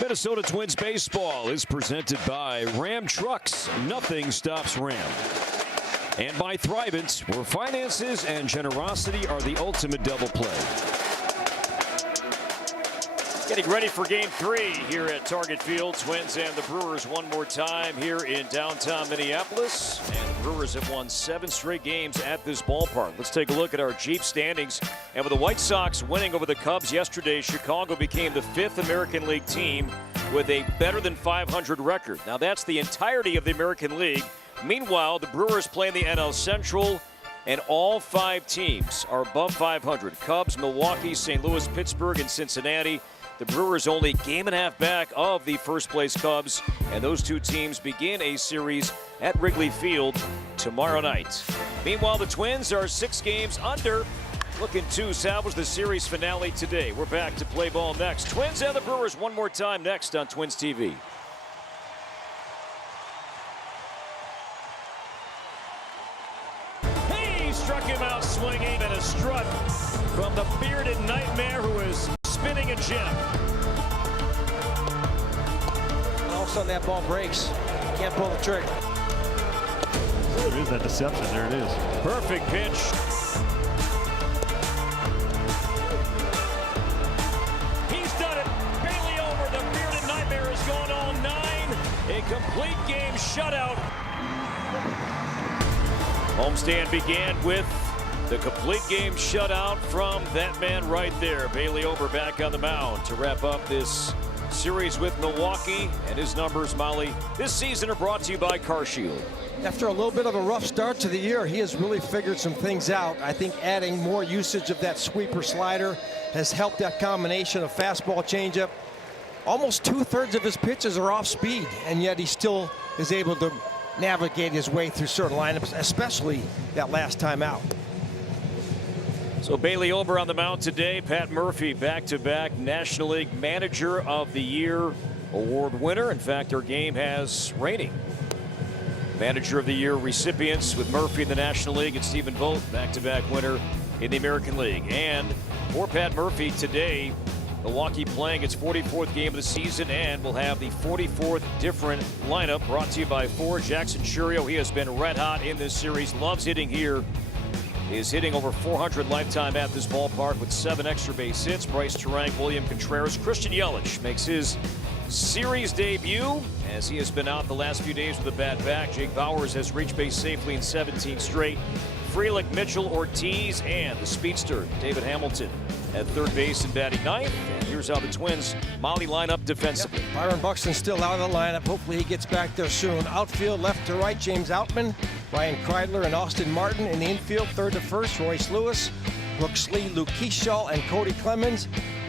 Minnesota Twins baseball is presented by Ram Trucks. Nothing stops Ram. And by Thrivent, where finances and generosity are the ultimate double play. Getting ready for Game 3 here at Target Field. Twins and the Brewers one more time here in downtown Minneapolis. And the Brewers have won 7 straight games at this ballpark. Let's take a look at our Jeep standings. And with the White Sox winning over the Cubs yesterday, Chicago became the 5th American League team with a better than 500 record. Now that's the entirety of the American League. Meanwhile, the Brewers play in the NL Central, and all 5 teams are above 500. Cubs, Milwaukee, St. Louis, Pittsburgh, and Cincinnati. The Brewers only game and a half back of the first place Cubs, and those 2 teams begin a series at Wrigley Field tomorrow night. Meanwhile, the Twins are 6 games under, looking to salvage the series finale today. We're back to play ball next. Twins and the Brewers one more time next on Twins TV. He struck him out swinging, and a strut from the bearded nightmare who is spinning a gem. And all of a sudden that ball breaks. Can't pull the trigger. There is that deception. There it is. Perfect pitch. He's done it. Bailey over. The bearded nightmare has gone all 9. A complete game shutout. Homestand began with the complete game shutout from that man right there. Bailey Ober back on the mound to wrap up this series with Milwaukee. And his numbers, Molly, this season are brought to you by CarShield. After a little bit of a rough start to the year, he has really figured some things out. I think adding more usage of that sweeper slider has helped that combination of fastball changeup. Almost 2/3 of his pitches are off speed, and yet he still is able to navigate his way through certain lineups, especially that last time out. So Bailey Ober on the mound today. Pat Murphy back-to-back National League Manager of the Year award winner. In fact, our game has reigning Manager of the Year recipients with Murphy in the National League and Stephen Vogt back-to-back winner in the American League. And for Pat Murphy today, Milwaukee playing its 44th game of the season, and will have the 44th different lineup brought to you by Ford. Jackson Chourio, he has been red hot in this series, loves hitting here. He is hitting over 400 lifetime at this ballpark with 7 extra base hits. Bryce Turang, William Contreras, Christian Yelich makes his series debut as he has been out the last few days with a bad back. Jake Bauers has reached base safely in 17 straight. Frelick, Mitchell, Ortiz, and the speedster David Hamilton at third base and batting ninth. And here's how the Twins Molly line up defensively. Yep. Byron Buxton's still out of the lineup. Hopefully he gets back there soon. Outfield left to right, James Outman, Ryan Kreidler, and Austin Martin. In the infield, third to first, Royce Lewis, Brooks Lee, Luke Keeschall, and Cody Clemens.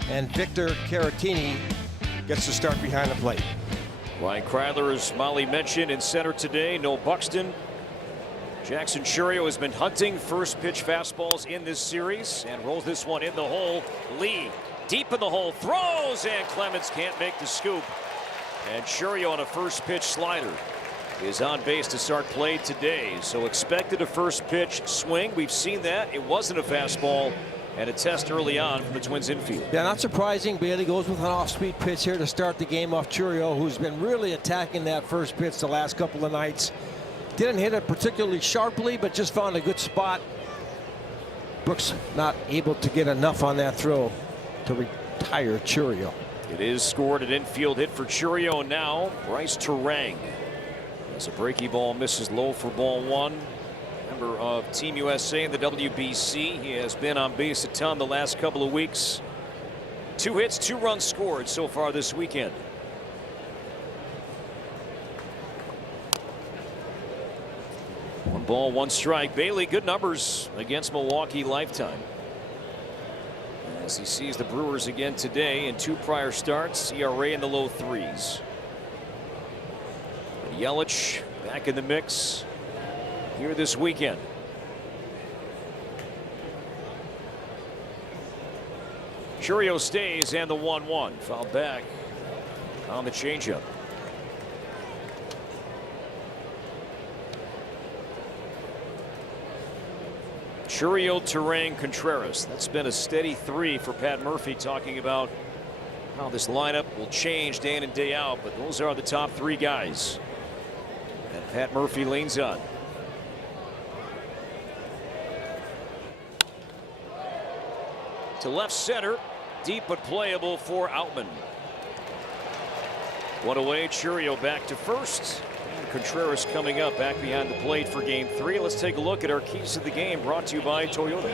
And Victor Caratini gets to start behind the plate. Ryan Kreidler, as Molly mentioned, in center today. No Buxton. Jackson Chourio has been hunting first pitch fastballs in this series and rolls this one in the hole. Lee deep in the hole, throws, and Clemens can't make the scoop. And Chourio on a first pitch slider is on base to start play today. So expected a first pitch swing. We've seen that. It wasn't a fastball, and a test early on from the Twins infield. Yeah, not surprising. Bailey goes with an off-speed pitch here to start the game off Chourio, who's been really attacking that first pitch the last couple of nights. Didn't hit it particularly sharply, but just found a good spot. Brooks not able to get enough on that throw to retire Chourio. It is scored an infield hit for Chourio now. Bryce Turang. As a breaky ball misses low for ball 1. Member of Team USA in the WBC. He has been on base a ton the last couple of weeks. 2 hits, 2 runs scored so far this weekend. One ball, 1 strike. Bailey, good numbers against Milwaukee lifetime. As he sees the Brewers again today in 2 prior starts, ERA in the low 3s. Yelich back in the mix here this weekend. Chourio stays, and the 1-1 fouled back on the changeup. Chourio, Turang, Contreras. That's been a steady 3 for Pat Murphy, talking about how this lineup will change day in and day out, but those are the top three guys. And Pat Murphy leans on. To left center, deep but playable for Outman. One away, Churio back to first. And Contreras coming up back behind the plate for game 3. Let's take a look at our keys to the game, brought to you by Toyota.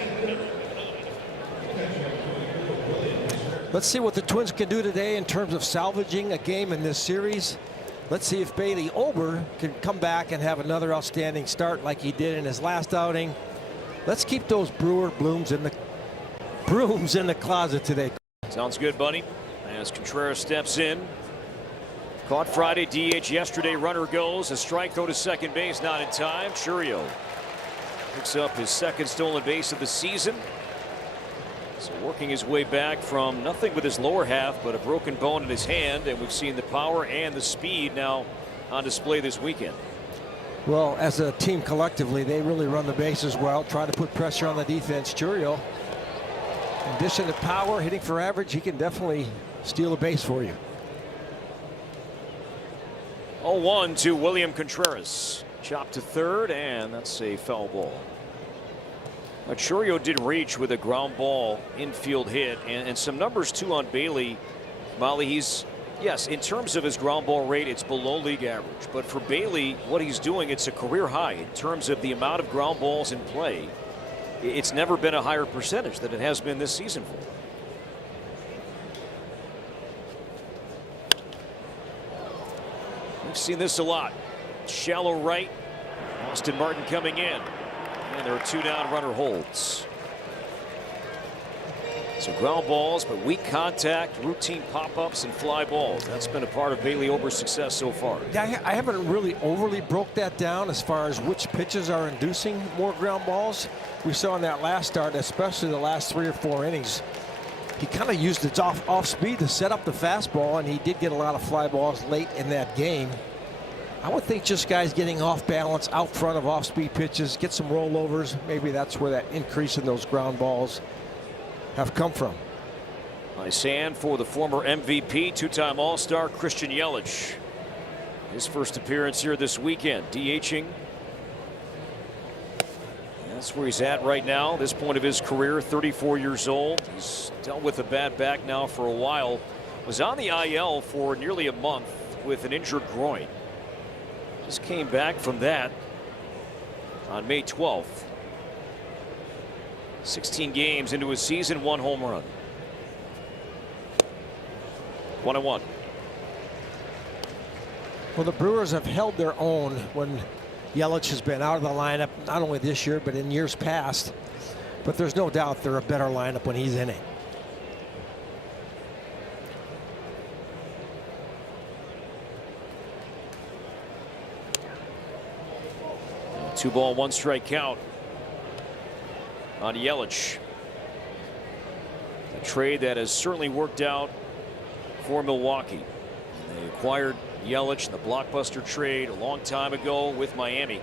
Let's see what the Twins can do today in terms of salvaging a game in this series. Let's see if Bailey Ober can come back and have another outstanding start like he did in his last outing. Let's keep those Brewer brooms in the closet today. Sounds good, buddy. As Contreras steps in. Caught Friday, DH yesterday, runner goes. A strike throw to second base, not in time. Churio picks up his second stolen base of the season. So working his way back from nothing with his lower half, but a broken bone in his hand. And we've seen the power and the speed now on display this weekend. Well, as a team collectively, they really run the bases well, try to put pressure on the defense. Churio, in addition to power, hitting for average, he can definitely steal a base for you. 0-1 to William Contreras. Chopped to third, and that's a foul ball. Churio did reach with a ground ball infield hit, and some numbers too on Bailey. Molly, he's, yes, in terms of his ground ball rate, it's below league average. But for Bailey, what he's doing, it's a career high in terms of the amount of ground balls in play. It's never been a higher percentage than it has been this season for him. We've seen this a lot. Shallow right. Austin Martin coming in. And there are 2 down, runner holds. So ground balls, but weak contact, routine pop-ups, and fly balls. That's been a part of Bailey Ober's success so far. Yeah, I haven't really overly broke that down as far as which pitches are inducing more ground balls. We saw in that last start, especially the last 3 or 4 innings, he kind of used its off speed to set up the fastball, and he did get a lot of fly balls late in that game. I would think just guys getting off balance out front of off-speed pitches, get some rollovers. Maybe that's where that increase in those ground balls have come from. Nice hand for the former MVP, 2-time All-Star Christian Yelich. His first appearance here this weekend, DHing. That's where he's at right now, this point of his career, 34 years old. He's dealt with a bad back now for a while. Was on the IL for nearly a month with an injured groin. Just came back from that on May 12th. 16 games into his season, 1 home run. 1-1. Well, the Brewers have held their own when Yelich has been out of the lineup, not only this year, but in years past. But there's no doubt they're a better lineup when he's in it. 2 ball, 1 strike count on Yelich. A trade that has certainly worked out for Milwaukee. They acquired Yelich in the blockbuster trade a long time ago with Miami.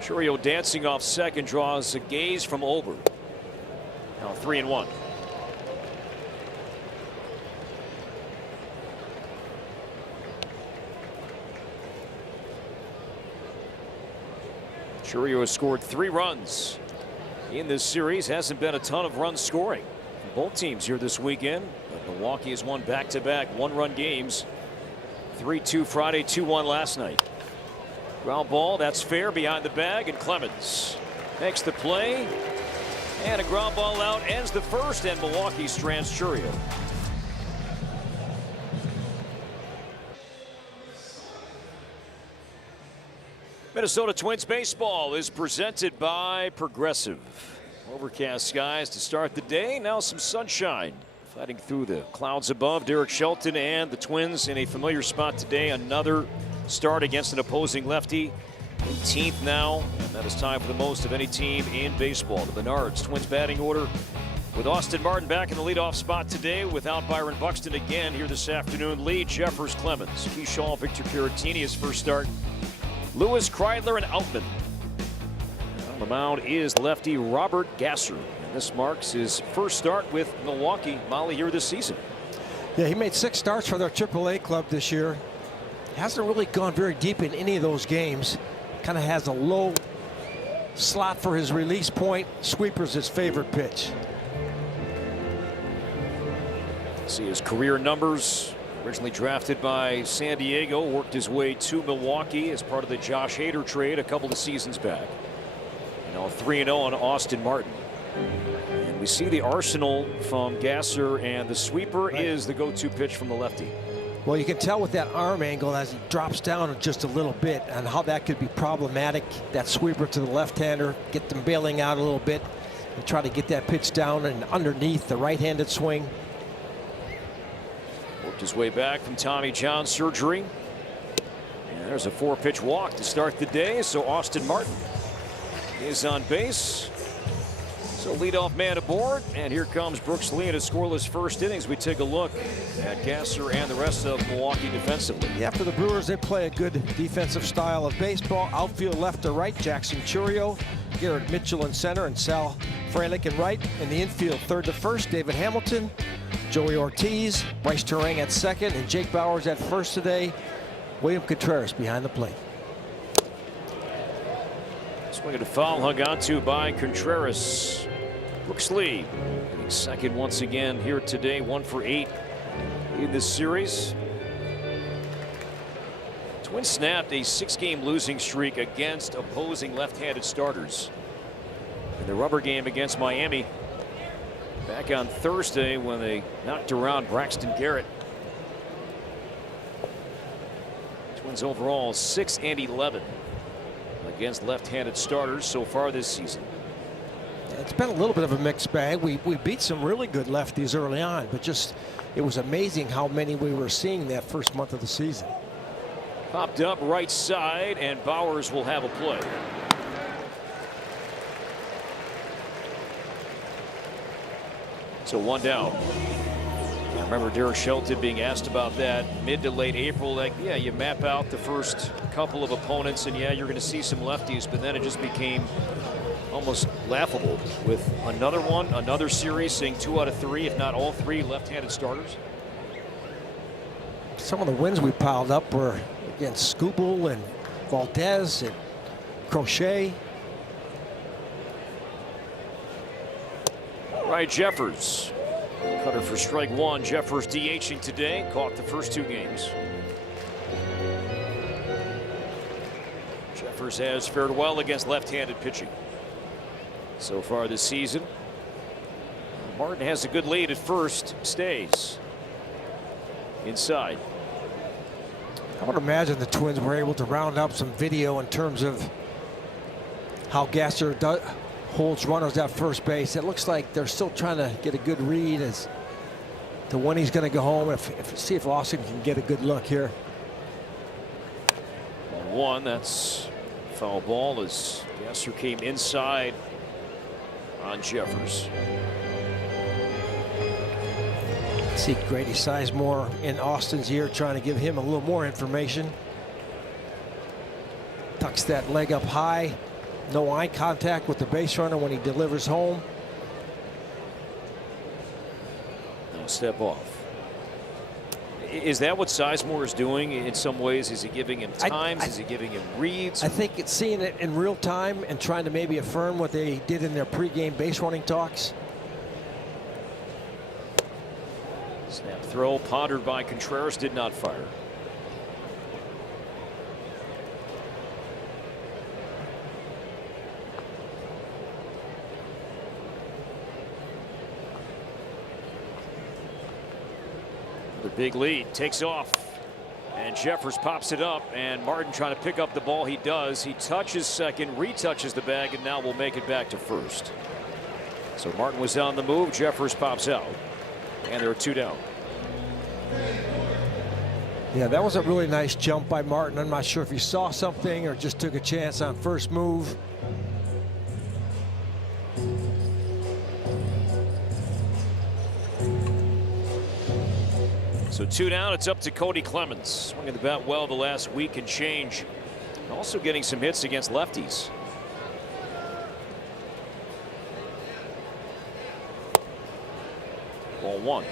Churio dancing off second, draws a gaze from Ober. Now 3-1. Churio has scored 3 runs in this series. Hasn't been a ton of run scoring from both teams here this weekend. But Milwaukee has won back-to-back 1-run games. 3-2 Friday, 2-1 last night. Ground ball, that's fair, behind the bag, and Clemens makes the play. And a ground ball out ends the first, and Milwaukee strands Churio. Minnesota Twins baseball is presented by Progressive. Overcast skies to start the day. Now some sunshine fighting through the clouds above. Derek Shelton and the Twins in a familiar spot today. Another start against an opposing lefty. 18th now, and that is tied for the most of any team in baseball. The Menards Twins batting order with Austin Martin back in the leadoff spot today without Byron Buxton again here this afternoon. Lee, Jeffers, Clemens, Keyshaw, Victor Caratini his first start. Lewis, Kreidler, and Outman. On the mound is lefty Robert Gasser. And This marks his first start with Milwaukee. Molly here this season. Yeah, he made 6 starts for their AAA club this year. Hasn't really gone very deep in any of those games. Kind of has a low slot for his release point. Sweeper's his favorite pitch. See his career numbers. Originally drafted by San Diego, worked his way to Milwaukee as part of the Josh Hader trade a couple of seasons back. Now 3-0 on Austin Martin. And we see the arsenal from Gasser, and the sweeper is the go-to pitch from the lefty. Well, you can tell with that arm angle as he drops down just a little bit and how that could be problematic. That sweeper to the left-hander, get them bailing out a little bit and try to get that pitch down and underneath the right-handed swing. Worked his way back from Tommy John surgery. And there's a 4-pitch walk to start the day. So Austin Martin is on base. So leadoff man aboard, and here comes Brooks Lee in a scoreless first innings. We take a look at Gasser and the rest of Milwaukee defensively. Yeah, for the Brewers, they play a good defensive style of baseball. Outfield left to right, Jackson Churio, Garrett Mitchell in center, and Sal Frelick in right. In the infield, third to first, David Hamilton, Joey Ortiz, Bryce Terang at second, and Jake Bauers at first today. William Contreras behind the plate. Swinging a foul, hung onto by Contreras. Brooks Lee hitting second once again here today, 1 for 8 in this series. Twins snapped a 6-game losing streak against opposing left-handed starters in the rubber game against Miami back on Thursday when they knocked around Braxton Garrett. Twins overall 6-11 against left-handed starters so far this season. It's been a little bit of a mixed bag. We beat some really good lefties early on, but just it was amazing how many we were seeing that first month of the season. Popped up right side, and Bauers will have a play. So 1 down. I remember Derek Shelton being asked about that mid to late April. Like, yeah, you map out the first couple of opponents, and yeah, you're going to see some lefties, but then it just became almost laughable with another series seeing 2 out of 3, if not all 3 left-handed starters. Some of the wins we piled up were against Skubal and Valdez and Crochet. Right, Jeffers. Cutter for strike 1. Jeffers DHing today. Caught the first 2 games. Jeffers has fared well against left-handed pitching so far this season. Martin has a good lead at first. Stays inside. I would imagine the Twins were able to round up some video in terms of how Gasser holds runners at first base. It looks like they're still trying to get a good read as to when he's going to go home. See if Austin can get a good look here. 1, that's foul ball as Gasser came inside on Jeffers. See Grady Sizemore in Austin's ear trying to give him a little more information. Tucks that leg up high. No eye contact with the base runner when he delivers home. No step off. Is that what Sizemore is doing in some ways? Is he giving him times? Is he giving him reads? I think it's seeing it in real time and trying to maybe affirm what they did in their pregame base running talks. Snap throw pondered by Contreras, did not fire. The big lead takes off, and Jeffers pops it up, and Martin trying to pick up the ball. He does. He touches second, retouches the bag, and now will make it back to first. So Martin was on the move. Jeffers pops out, and there are 2 down. Yeah, that was a really nice jump by Martin. I'm not sure if he saw something or just took a chance on first move. So 2 down. It's up to Cody Clemens. Swinging the bat well the last week and change. Also getting some hits against lefties. Ball one.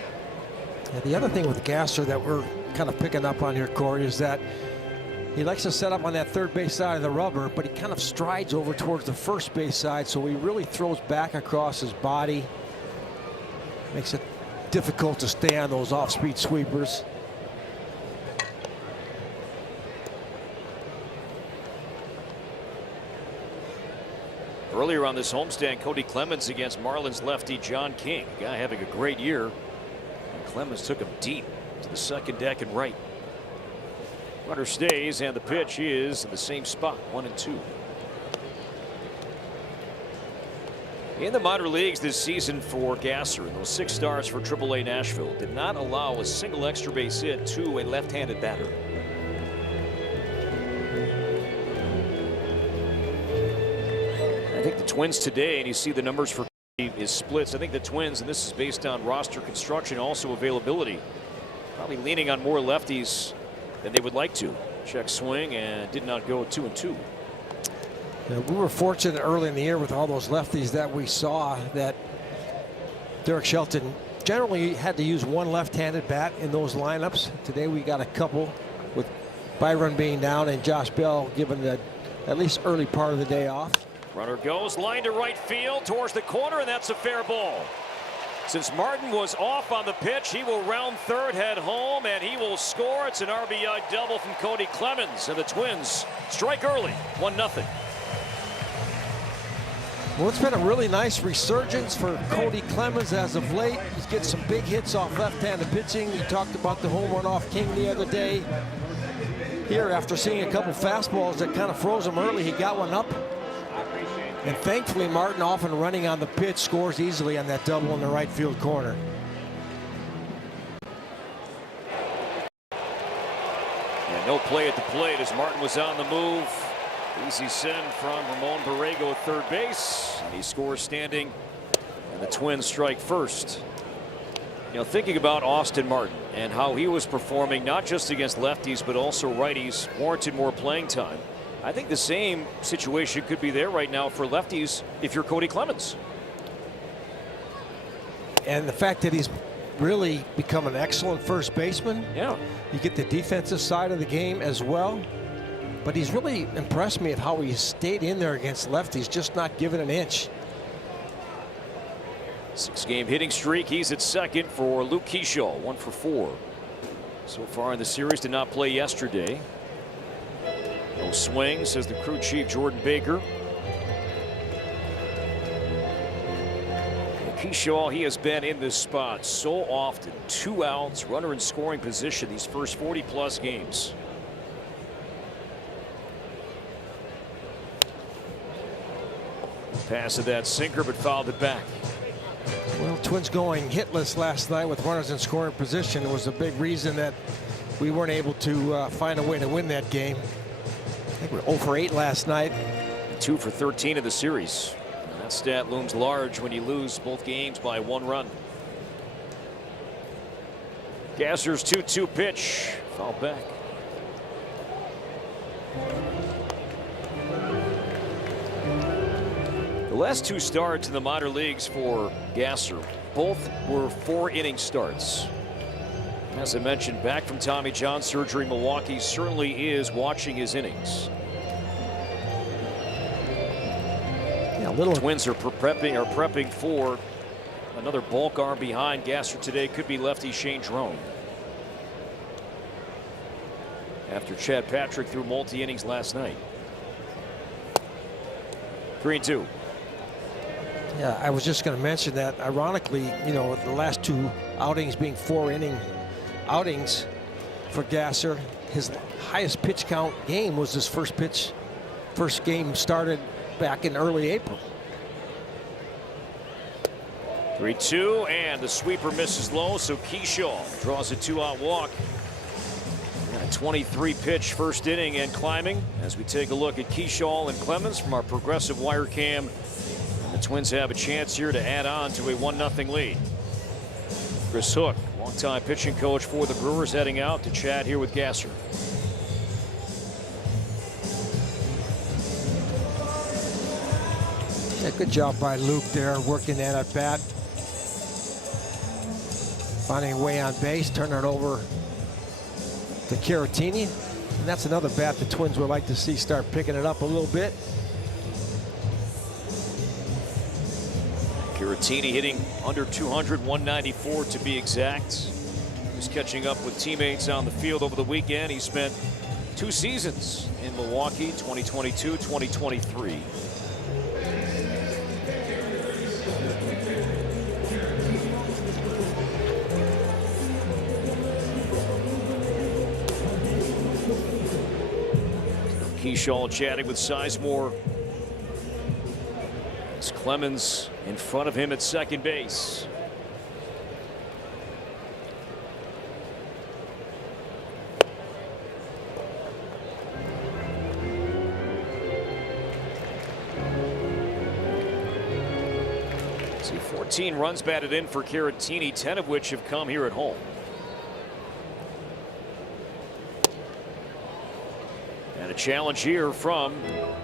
And the other thing with Gasser that we're kind of picking up on here, Corey, is that he likes to set up on that third base side of the rubber, but he kind of strides over towards the first base side, so he really throws back across his body. Makes it difficult to stay on those off-speed sweepers. Earlier on this homestand, Cody Clemens against Marlins lefty John King. A guy having a great year. And Clemens took him deep to the second deck and right. Runner stays, and the pitch is in the same spot, 1-2. In the minor leagues this season for Gasser, and those 6 starts for AAA Nashville, did not allow a single extra base hit to a left-handed batter. I think the Twins today, and you see the numbers for his splits. I think the Twins, and this is based on roster construction, also availability, probably leaning on more lefties than they would like to. Check swing and did not go 2-2. Yeah, we were fortunate early in the year with all those lefties that we saw that Derek Shelton generally had to use one left-handed bat in those lineups. Today we got a couple, with Byron being down and Josh Bell given the at least early part of the day off. Runner goes line to right field towards the corner, and that's a fair ball. Since Martin was off on the pitch, he will round third, head home, and he will score. It's an RBI double from Cody Clemens, and the Twins strike early, 1-0. Well, it's been a really nice resurgence for Cody Clemens as of late. He's getting some big hits off left-handed pitching. He talked about the home run off King the other day. Here, after seeing a couple fastballs that kind of froze him early, he got one up. And thankfully, Martin, often running on the pitch, scores easily on that double in the right field corner. And no play at the plate as Martin was on the move. Easy send from Ramon Borrego at third base, and he scores standing, and the Twins strike first. You know, thinking about Austin Martin and how he was performing, not just against lefties but also righties, warranted more playing time. I think the same situation could be there right now for lefties if you're Cody Clemens. And the fact that he's really become an excellent first baseman. Yeah. You get the defensive side of the game as well. But he's really impressed me at how he stayed in there against lefties, just not giving an inch. 6-game hitting streak. He's at second for Luke Kershaw, 1 for 4 so far in the series. Did not play yesterday. No swing, says the crew chief Jordan Baker. Kershaw, he has been in this spot so often. 2 outs, runner in scoring position these first 40+ games. Pass of that sinker, but fouled it back. Well, Twins going hitless last night with runners in scoring position was a big reason that we weren't able to find a way to win that game. I think we're 0 for 8 last night. 2 for 13 in the series. And that stat looms large when you lose both games by 1 run. Gasser's 2-2 pitch. Foul back. The last 2 starts in the minor leagues for Gasser, both were 4-inning starts. As I mentioned, back from Tommy John surgery, Milwaukee certainly is watching his innings. Yeah, Twins are prepping for another bulk arm behind Gasser today. Could be lefty Shane Drone. After Chad Patrick threw multi-innings last night. 3-2. Yeah, I was just going to mention that. Ironically, you know, the last 2 outings being 4-inning outings for Gasser, his highest pitch count game was his first game started back in early April. 3-2, and the sweeper misses low, so Kershaw draws a 2-out walk. And a 23-pitch first inning and climbing as we take a look at Kershaw and Clemens from our Progressive Wire Cam. And the Twins have a chance here to add on to a 1-0 lead. Chris Hook, longtime pitching coach for the Brewers, heading out to chat here with Gasser. Yeah, good job by Luke there, working that at bat. Finding a way on base, turning it over to Caratini. And that's another bat the Twins would like to see start picking it up a little bit. Caratini hitting under 200, 194 to be exact. He's catching up with teammates on the field over the weekend. He spent 2 seasons in Milwaukee, 2022, 2023. Keyshaw chatting with Sizemore. It's Clemens in front of him at second base. See, 14 runs batted in for Caratini, 10 of which have come here at home. And a challenge here from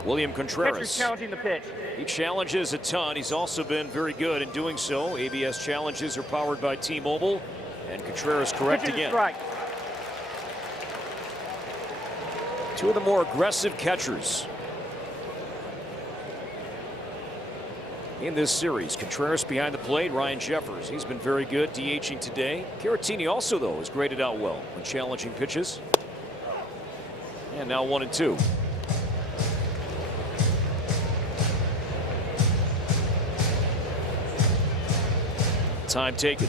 William Contreras. Pitcher's challenging the pitch. He challenges a ton. He's also been very good in doing so. ABS challenges are powered by T-Mobile, and Contreras correct Pitcher's again. strike. Two of the more aggressive catchers in this series. Contreras behind the plate. Ryan Jeffers, he's been very good DHing today. Caratini also, though, has graded out well when challenging pitches. And now 1-2. Time taken.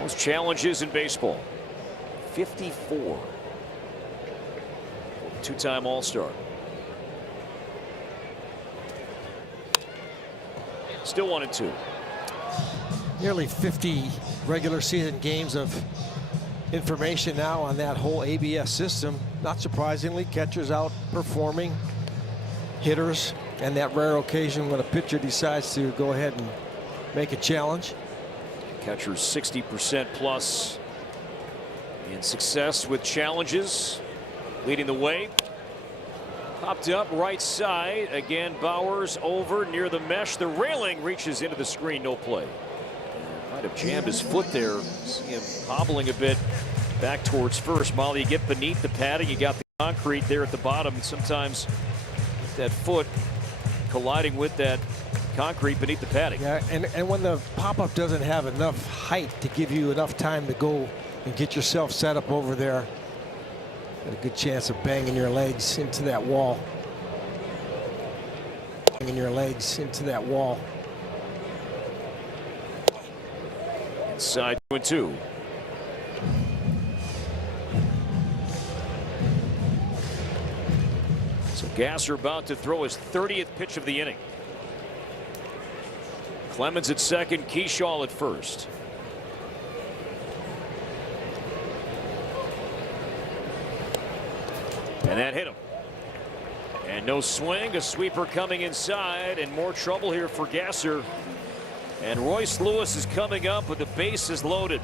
Most challenges in baseball. 54. Two-time All-Star. Still 1-2. Nearly 50 regular season games of information now on that whole ABS system. Not surprisingly, catchers outperforming hitters, and that rare occasion when a pitcher decides to go ahead and make a challenge. Catchers 60% plus in success with challenges. Leading the way. Popped up right side. Again, Bowers over near the mesh. The railing reaches into the screen. No play. Might have jammed his foot there. See him hobbling a bit back towards first. Molly, you get beneath the padding. You got the concrete there at the bottom. And sometimes that foot colliding with that concrete beneath the padding. Yeah, and when the pop-up doesn't have enough height to give you enough time to go and get yourself set up over there, got a good chance of banging your legs into that wall. Banging your legs into that wall. Inside 2-2. So Gasser about to throw his 30th pitch of the inning. Clemens at second, Keyshaw at first. And that hit him. And no swing, a sweeper coming inside, and more trouble here for Gasser. And Royce Lewis is coming up with the bases loaded.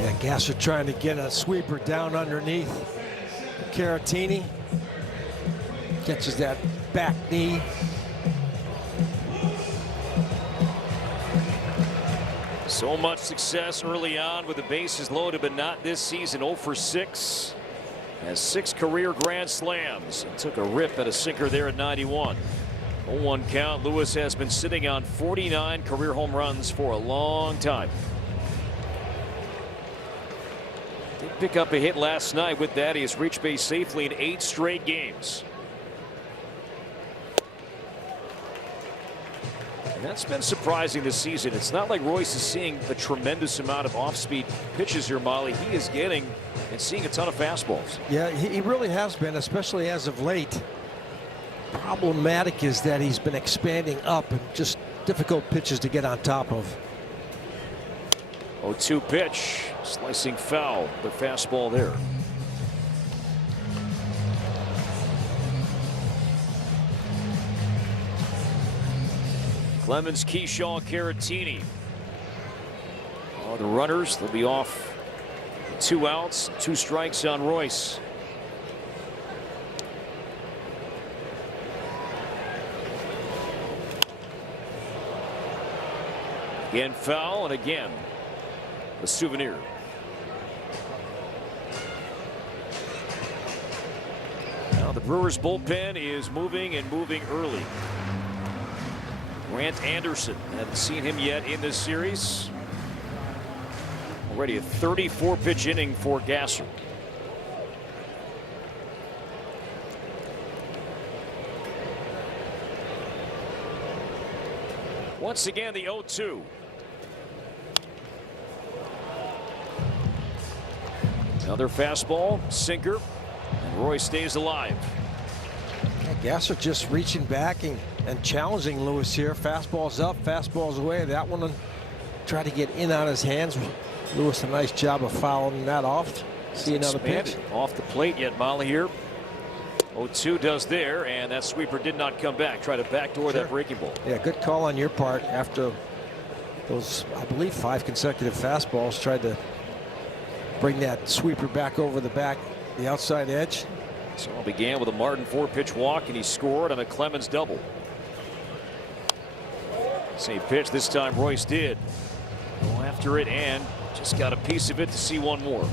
Yeah, Gasser trying to get a sweeper down underneath Caratini. Catches that back knee. So much success early on with the bases loaded, but not this season. 0 for 6. Has 6 career grand slams and took a rip at a sinker there at 91. 0-1 count. Lewis has been sitting on 49 career home runs for a long time. Did pick up a hit last night with that. He has reached base safely in 8 straight games. And that's been surprising this season. It's not like Royce is seeing a tremendous amount of off-speed pitches here, Molly. He is getting and seeing a ton of fastballs. Yeah, he really has been, especially as of late. Problematic is that he's been expanding up and just difficult pitches to get on top of. 0-2 pitch, slicing foul, the fastball there. Clemens, Keyshaw, Caratini. Oh, the runners, they'll be off. 2 outs, 2 strikes on Royce. Again foul, and again a souvenir. Now the Brewers bullpen is moving and moving early. Grant Anderson, haven't seen him yet in this series. Already a 34-pitch inning for Gasser. Once again, the 0-2. Another fastball, sinker, and Roy stays alive. Yeah, Gasser just reaching back and challenging Lewis here. Fastball's up, fastball's away. That one tried to get in on his hands. Lewis, a nice job of fouling that off. See another pitch. Off the plate yet, Molly here. 0-2 does there, and that sweeper did not come back. Try to backdoor that breaking ball. Yeah, good call on your part after those, I believe, 5 consecutive fastballs. Tried to bring that sweeper back over the outside edge. So it began with a Martin 4-pitch walk, and he scored on a Clemens double. Same pitch this time Royce did. Go after it and just got a piece of it to see one more.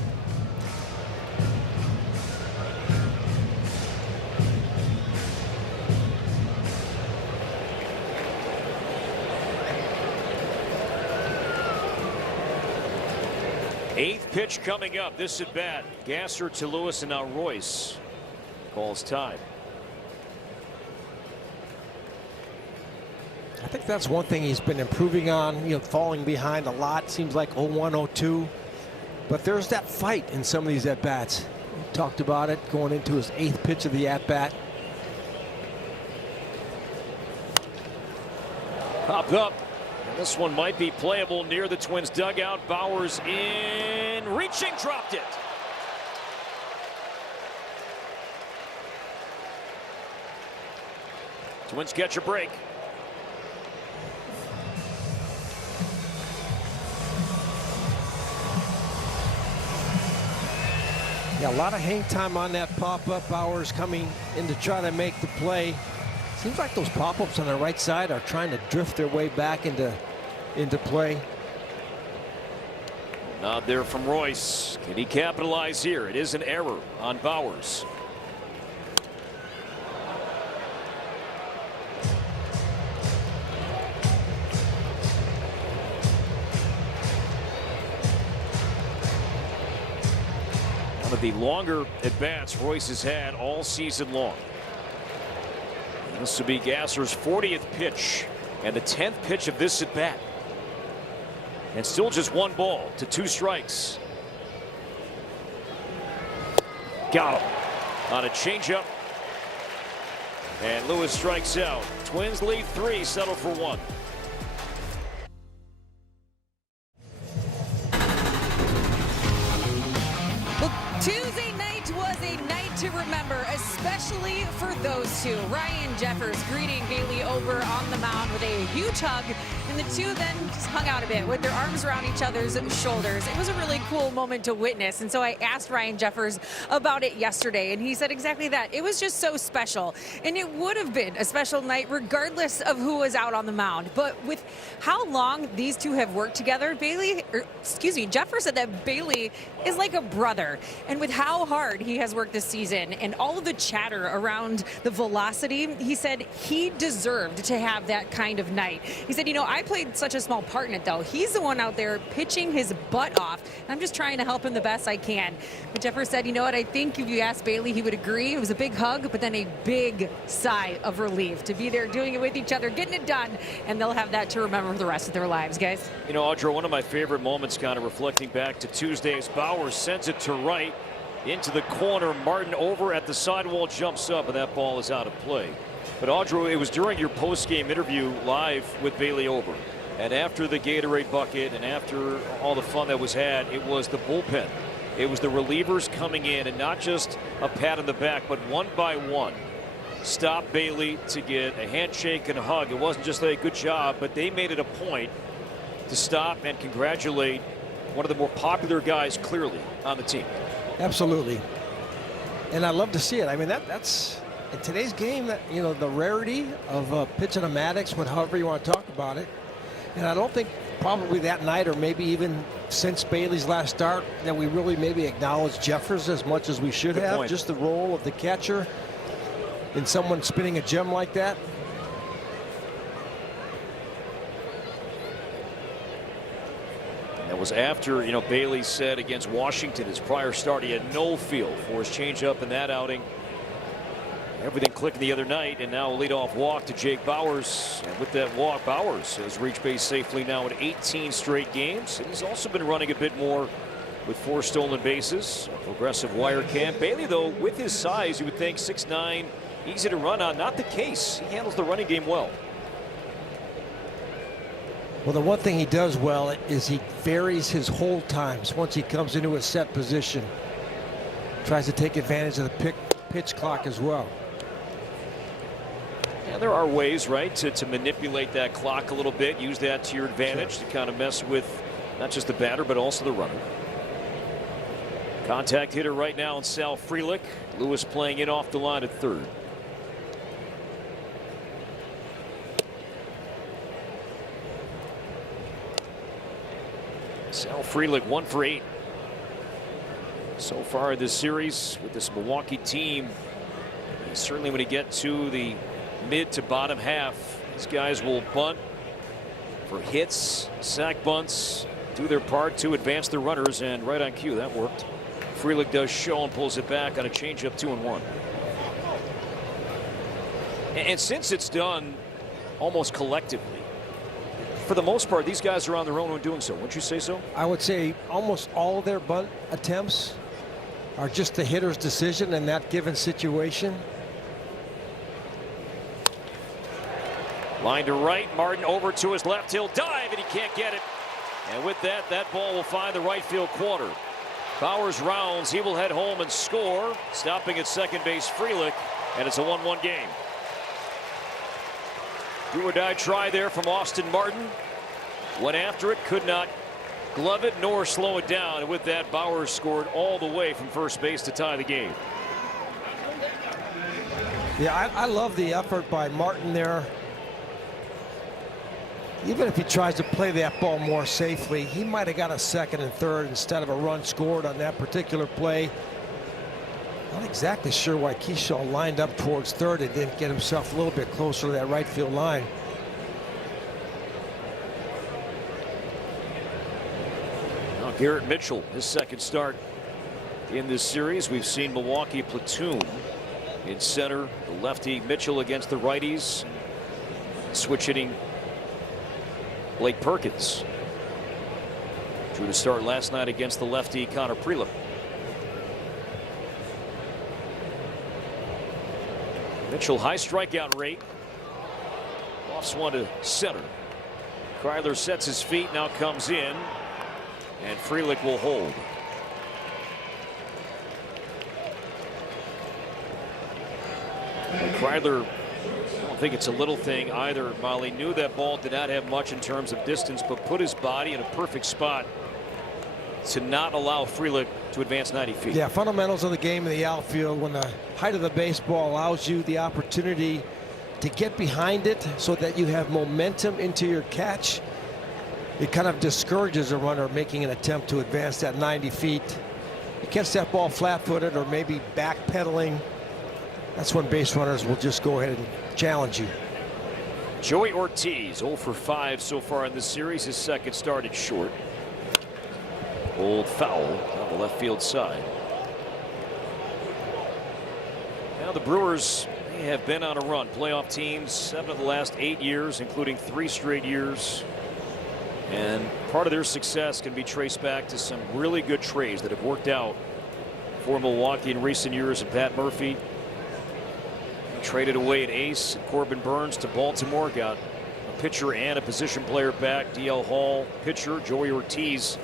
Eighth pitch coming up. This at bat. Gasser to Lewis, and now Royce calls time. I think that's one thing he's been improving on, you know, falling behind a lot. Seems like 0-1, 0-2. But there's that fight in some of these at-bats. We talked about it going into his 8th pitch of the at-bat. Popped up. This one might be playable near the Twins dugout. Bauers in, reaching, dropped it. Twins catch a break. Yeah, a lot of hang time on that pop-up. Bauers coming in to try to make the play. Seems like those pop-ups on the right side are trying to drift their way back into play. Nod there from Royce. Can he capitalize here? It is an error on Bauers. One of the longer at-bats Royce has had all season long. This will be Gasser's 40th pitch and the 10th pitch of this at bat. And still just 1 ball to 2 strikes. Got him on a changeup. And Lewis strikes out. Twins lead 3, settle for 1. Tuesday night was a night to remember, especially for those two. Ryan Jeffers greeting Bailey Ober on the mound with a huge hug, and the two then just hung out a bit with their arms around each other's shoulders. It was a really cool moment to witness, and so I asked Ryan Jeffers about it yesterday, and he said exactly that. It was just so special, and it would have been a special night regardless of who was out on the mound. But with how long these two have worked together, Jeffers said that Bailey is like a brother. And with how hard he has worked this season and all of the chatter around the velocity, he said he deserved to have that kind of night. He said, you know, I played such a small part in it, though. He's the one out there pitching his butt off. And I'm just trying to help him the best I can. But Jeffers said, you know what, I think if you asked Bailey, he would agree. It was a big hug, but then a big sigh of relief to be there doing it with each other, getting it done. And they'll have that to remember for the rest of their lives, guys. You know, Audra, one of my favorite moments, kind of reflecting back to Tuesday's, Bauers sends it to right. Into the corner, Martin over at the sidewall, jumps up, and that ball is out of play. But Audra, it was during your post-game interview live with Bailey Ober, and after the Gatorade bucket and after all the fun that was had, it was the bullpen. It was the relievers coming in, and not just a pat on the back, but one by one stop Bailey to get a handshake and a hug. It wasn't just a good job, but they made it a point to stop and congratulate one of the more popular guys clearly on the team. Absolutely. And I love to see it. I mean, that's in today's game, that, you know, the rarity of pitching a Maddox, however you want to talk about it. And I don't think probably that night, or maybe even since Bailey's last start, that we really maybe acknowledge Jeffers as much as we should have. Just the role of the catcher in someone spinning a gem like that. That was after, Bailey said against Washington, his prior start, he had no feel for his changeup in that outing. Everything clicking the other night, and now a leadoff walk to Jake Bauers. And with that walk, Bauers has reached base safely now in 18 straight games. And he's also been running a bit more with 4 stolen bases. A progressive wire camp. Bailey, though, with his size, you would think 6'9", easy to run on. Not the case. He handles the running game well. Well, the one thing he does well is he varies his hold times once he comes into a set position. Tries to take advantage of the pitch clock as well. And there are ways, right, to manipulate that clock a little bit, use that to your advantage to kind of mess with not just the batter, but also the runner. Contact hitter right now in Sal Frelick. Lewis playing in off the line at third. Sal Frelick 1 for 8 so far this series with this Milwaukee team. And certainly when you get to the mid to bottom half, these guys will bunt for hits, sack bunts, do their part to advance their runners, and right on cue that worked. Frelick does show and pulls it back on a changeup 2-1. And since it's done almost collectively, for the most part, these guys are on their own when doing so. Wouldn't you say so? I would say almost all of their bunt attempts are just the hitter's decision in that given situation. Line to right, Martin over to his left, he'll dive and he can't get it. And with that, that ball will find the right field corner. Bauers rounds, he will head home and score. Stopping at second base, Frelick, and it's a 1-1 game. Do or die try there from Austin Martin. Went after it, could not glove it nor slow it down. And with that, Bauers scored all the way from first base to tie the game. Yeah, I love the effort by Martin there. Even if he tries to play that ball more safely, he might have got a second and third instead of a run scored on that particular play. Not exactly sure why Keyshaw lined up towards third and didn't get himself a little bit closer to that right field line. Now Garrett Mitchell, his second start in this series. We've seen Milwaukee platoon in center, the lefty Mitchell against the righties. Switch hitting Blake Perkins. Drew to start last night against the lefty Connor Prelip. Mitchell high strikeout rate. Offs one to center. Kryler sets his feet, now comes in, and Frelick will hold. And Kryler, I don't think it's a little thing either. Molly knew that ball did not have much in terms of distance, but put his body in a perfect spot to not allow Frelick to advance 90 feet. Yeah, fundamentals of the game in the outfield, when the height of the baseball allows you the opportunity to get behind it so that you have momentum into your catch, it kind of discourages a runner making an attempt to advance that 90 feet. You catch that ball flat-footed or maybe backpedaling, that's when base runners will just go ahead and challenge you. Joey Ortiz 0 for 5 so far in this series. His second started short. Old foul on the left field side. Now the Brewers, they have been on a run. Playoff teams 7 of the last 8 years, including 3 straight years. And part of their success can be traced back to some really good trades that have worked out for Milwaukee in recent years. And Pat Murphy traded away an ace, Corbin Burns, to Baltimore. Got a pitcher and a position player back. DL Hall, pitcher. Joey Ortiz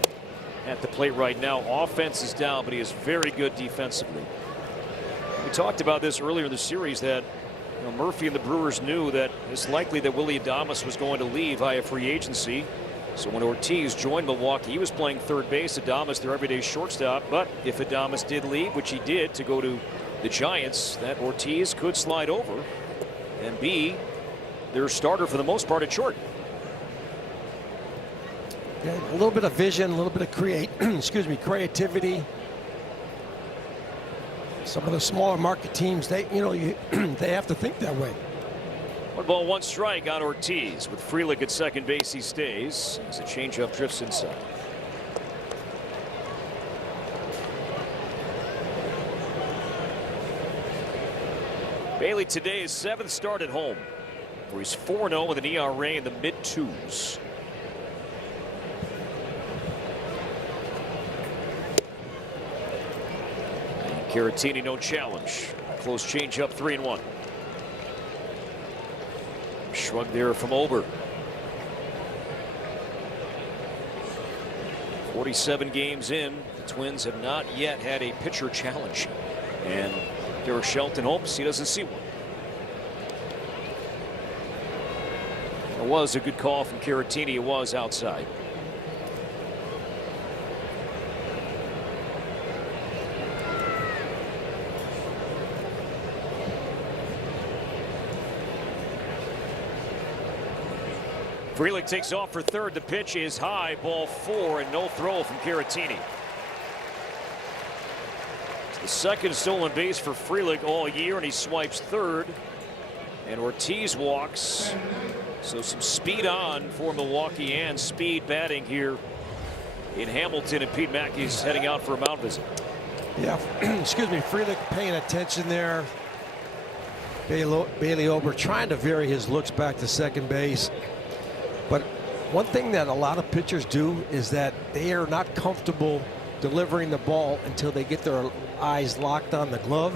at the plate right now. Offense is down, but he is very good defensively. We talked about this earlier in the series that Murphy and the Brewers knew that it's likely that Willy Adames was going to leave via free agency. So when Ortiz joined Milwaukee, he was playing third base. Adames, their everyday shortstop. But if Adames did leave, which he did, to go to the Giants, that Ortiz could slide over and be their starter for the most part at short. Yeah, a little bit of vision, a little bit of creativity. Some of the smaller market teams, they have to think that way. 1 ball, 1 strike on Ortiz. With Frelick at second base, he stays as the changeup drifts inside. Bailey today is 7th start at home, where he's 4-0 with an ERA in the mid-2s. Caratini, no challenge. Close changeup, 3-1. Shrug there from Ober. 47 games in, the Twins have not yet had a pitcher challenge, and Derek Shelton hopes he doesn't see one. It was a good call from Caratini. It was outside. Frelick takes off for third. The pitch is high, ball 4, and no throw from Caratini. It's the second stolen base for Frelick all year, and he swipes third. And Ortiz walks. So some speed on for Milwaukee and speed batting here in Hamilton, and Pete Mackey's heading out for a mound visit. Yeah, excuse me, Frelick paying attention there. Bailey Ober trying to vary his looks back to second base. But one thing that a lot of pitchers do is that they are not comfortable delivering the ball until they get their eyes locked on the glove.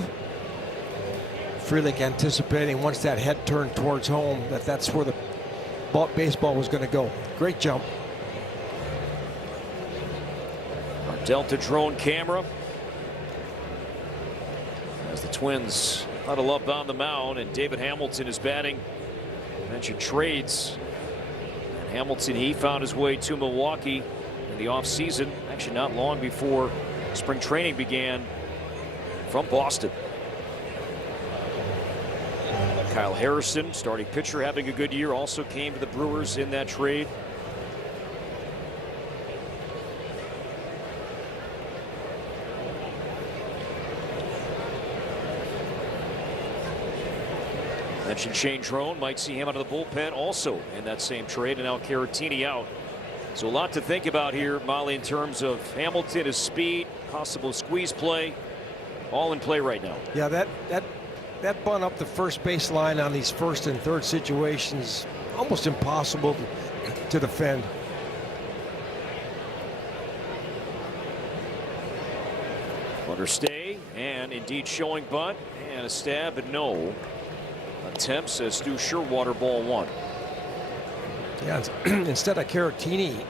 Frelick anticipating once that head turned towards home that's where the baseball was going to go. Great jump. Our Delta drone camera as the Twins huddle up on the mound, and David Hamilton is batting. I mentioned trades. Hamilton, he found his way to Milwaukee in the offseason, actually not long before spring training began, from Boston. Kyle Harrison, starting pitcher, having a good year, also came to the Brewers in that trade. Mentioned Shane Drone, might see him out of the bullpen also in that same trade, and now Caratini out. So a lot to think about here, Molly, in terms of Hamilton, his speed, possible squeeze play, all in play right now. Yeah, that bunt up the first baseline on these first and third situations, almost impossible to defend. Understay, and indeed showing bunt, and a stab, but no. Attempts as Stu Sherwater, ball 1. Yeah, instead of Caratini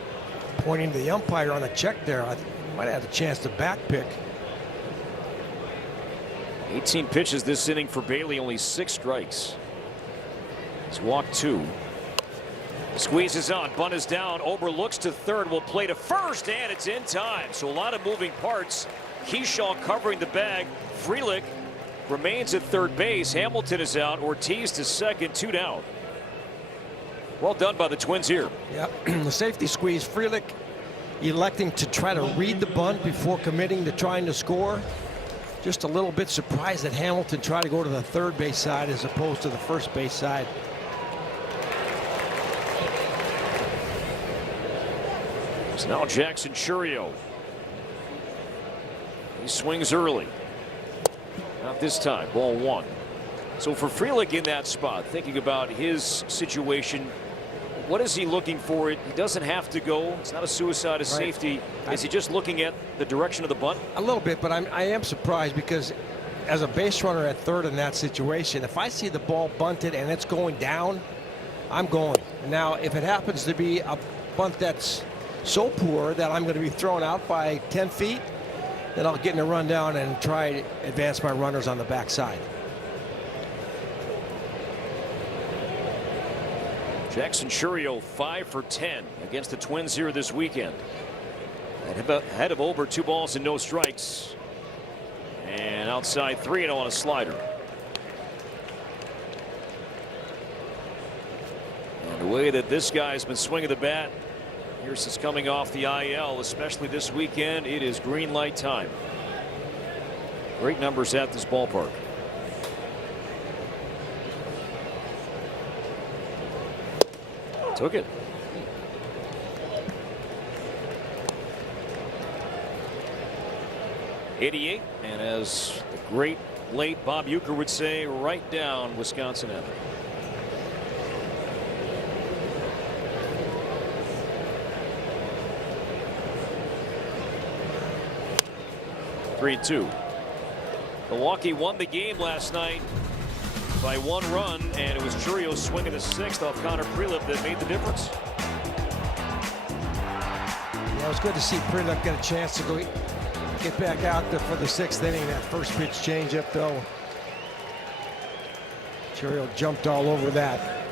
pointing to the umpire on the check there, I might have had a chance to back pick. 18 pitches this inning for Bailey, only 6 strikes. He's walked 2. Squeezes on, bunt is down. Ober looks to third, will play to first, and it's in time. So a lot of moving parts. Keyshaw covering the bag. Frelick remains at third base. Hamilton is out. Ortiz to second, 2 down. Well done by the Twins here. Yep, the safety squeeze. Frelick electing to try to read the bunt before committing to trying to score. Just a little bit surprised that Hamilton tried to go to the third base side as opposed to the first base side. So now Jackson Churio. He swings early. Not this time, ball 1. So for Frelick in that spot, thinking about his situation, what is he looking for? He doesn't have to go. It's not a suicide, a safety. Is he just looking at the direction of the bunt? A little bit, but I am surprised because as a base runner at third in that situation, if I see the ball bunted and it's going down, I'm going. Now, if it happens to be a bunt that's so poor that I'm going to be thrown out by 10 feet, then I'll get in a rundown and try to advance my runners on the backside. Jackson Churio 5 for 10 against the Twins here this weekend. Ahead of Ober, 2 balls and no strikes. And outside 3-0 on a slider. And the way that this guy's been swinging the bat Pierce is coming off the IL, especially this weekend. It is green light time. Great numbers at this ballpark. Took it. '88, and as the great late Bob Uecker would say, right down Wisconsin Avenue. (3-2). Milwaukee won the game last night by 1 run, and it was Chourio swinging the 6th off Connor Prelip that made the difference. Yeah, it was good to see Prelip get a chance to go get back out there for the 6th inning. That first pitch changeup, though, Chourio jumped all over that.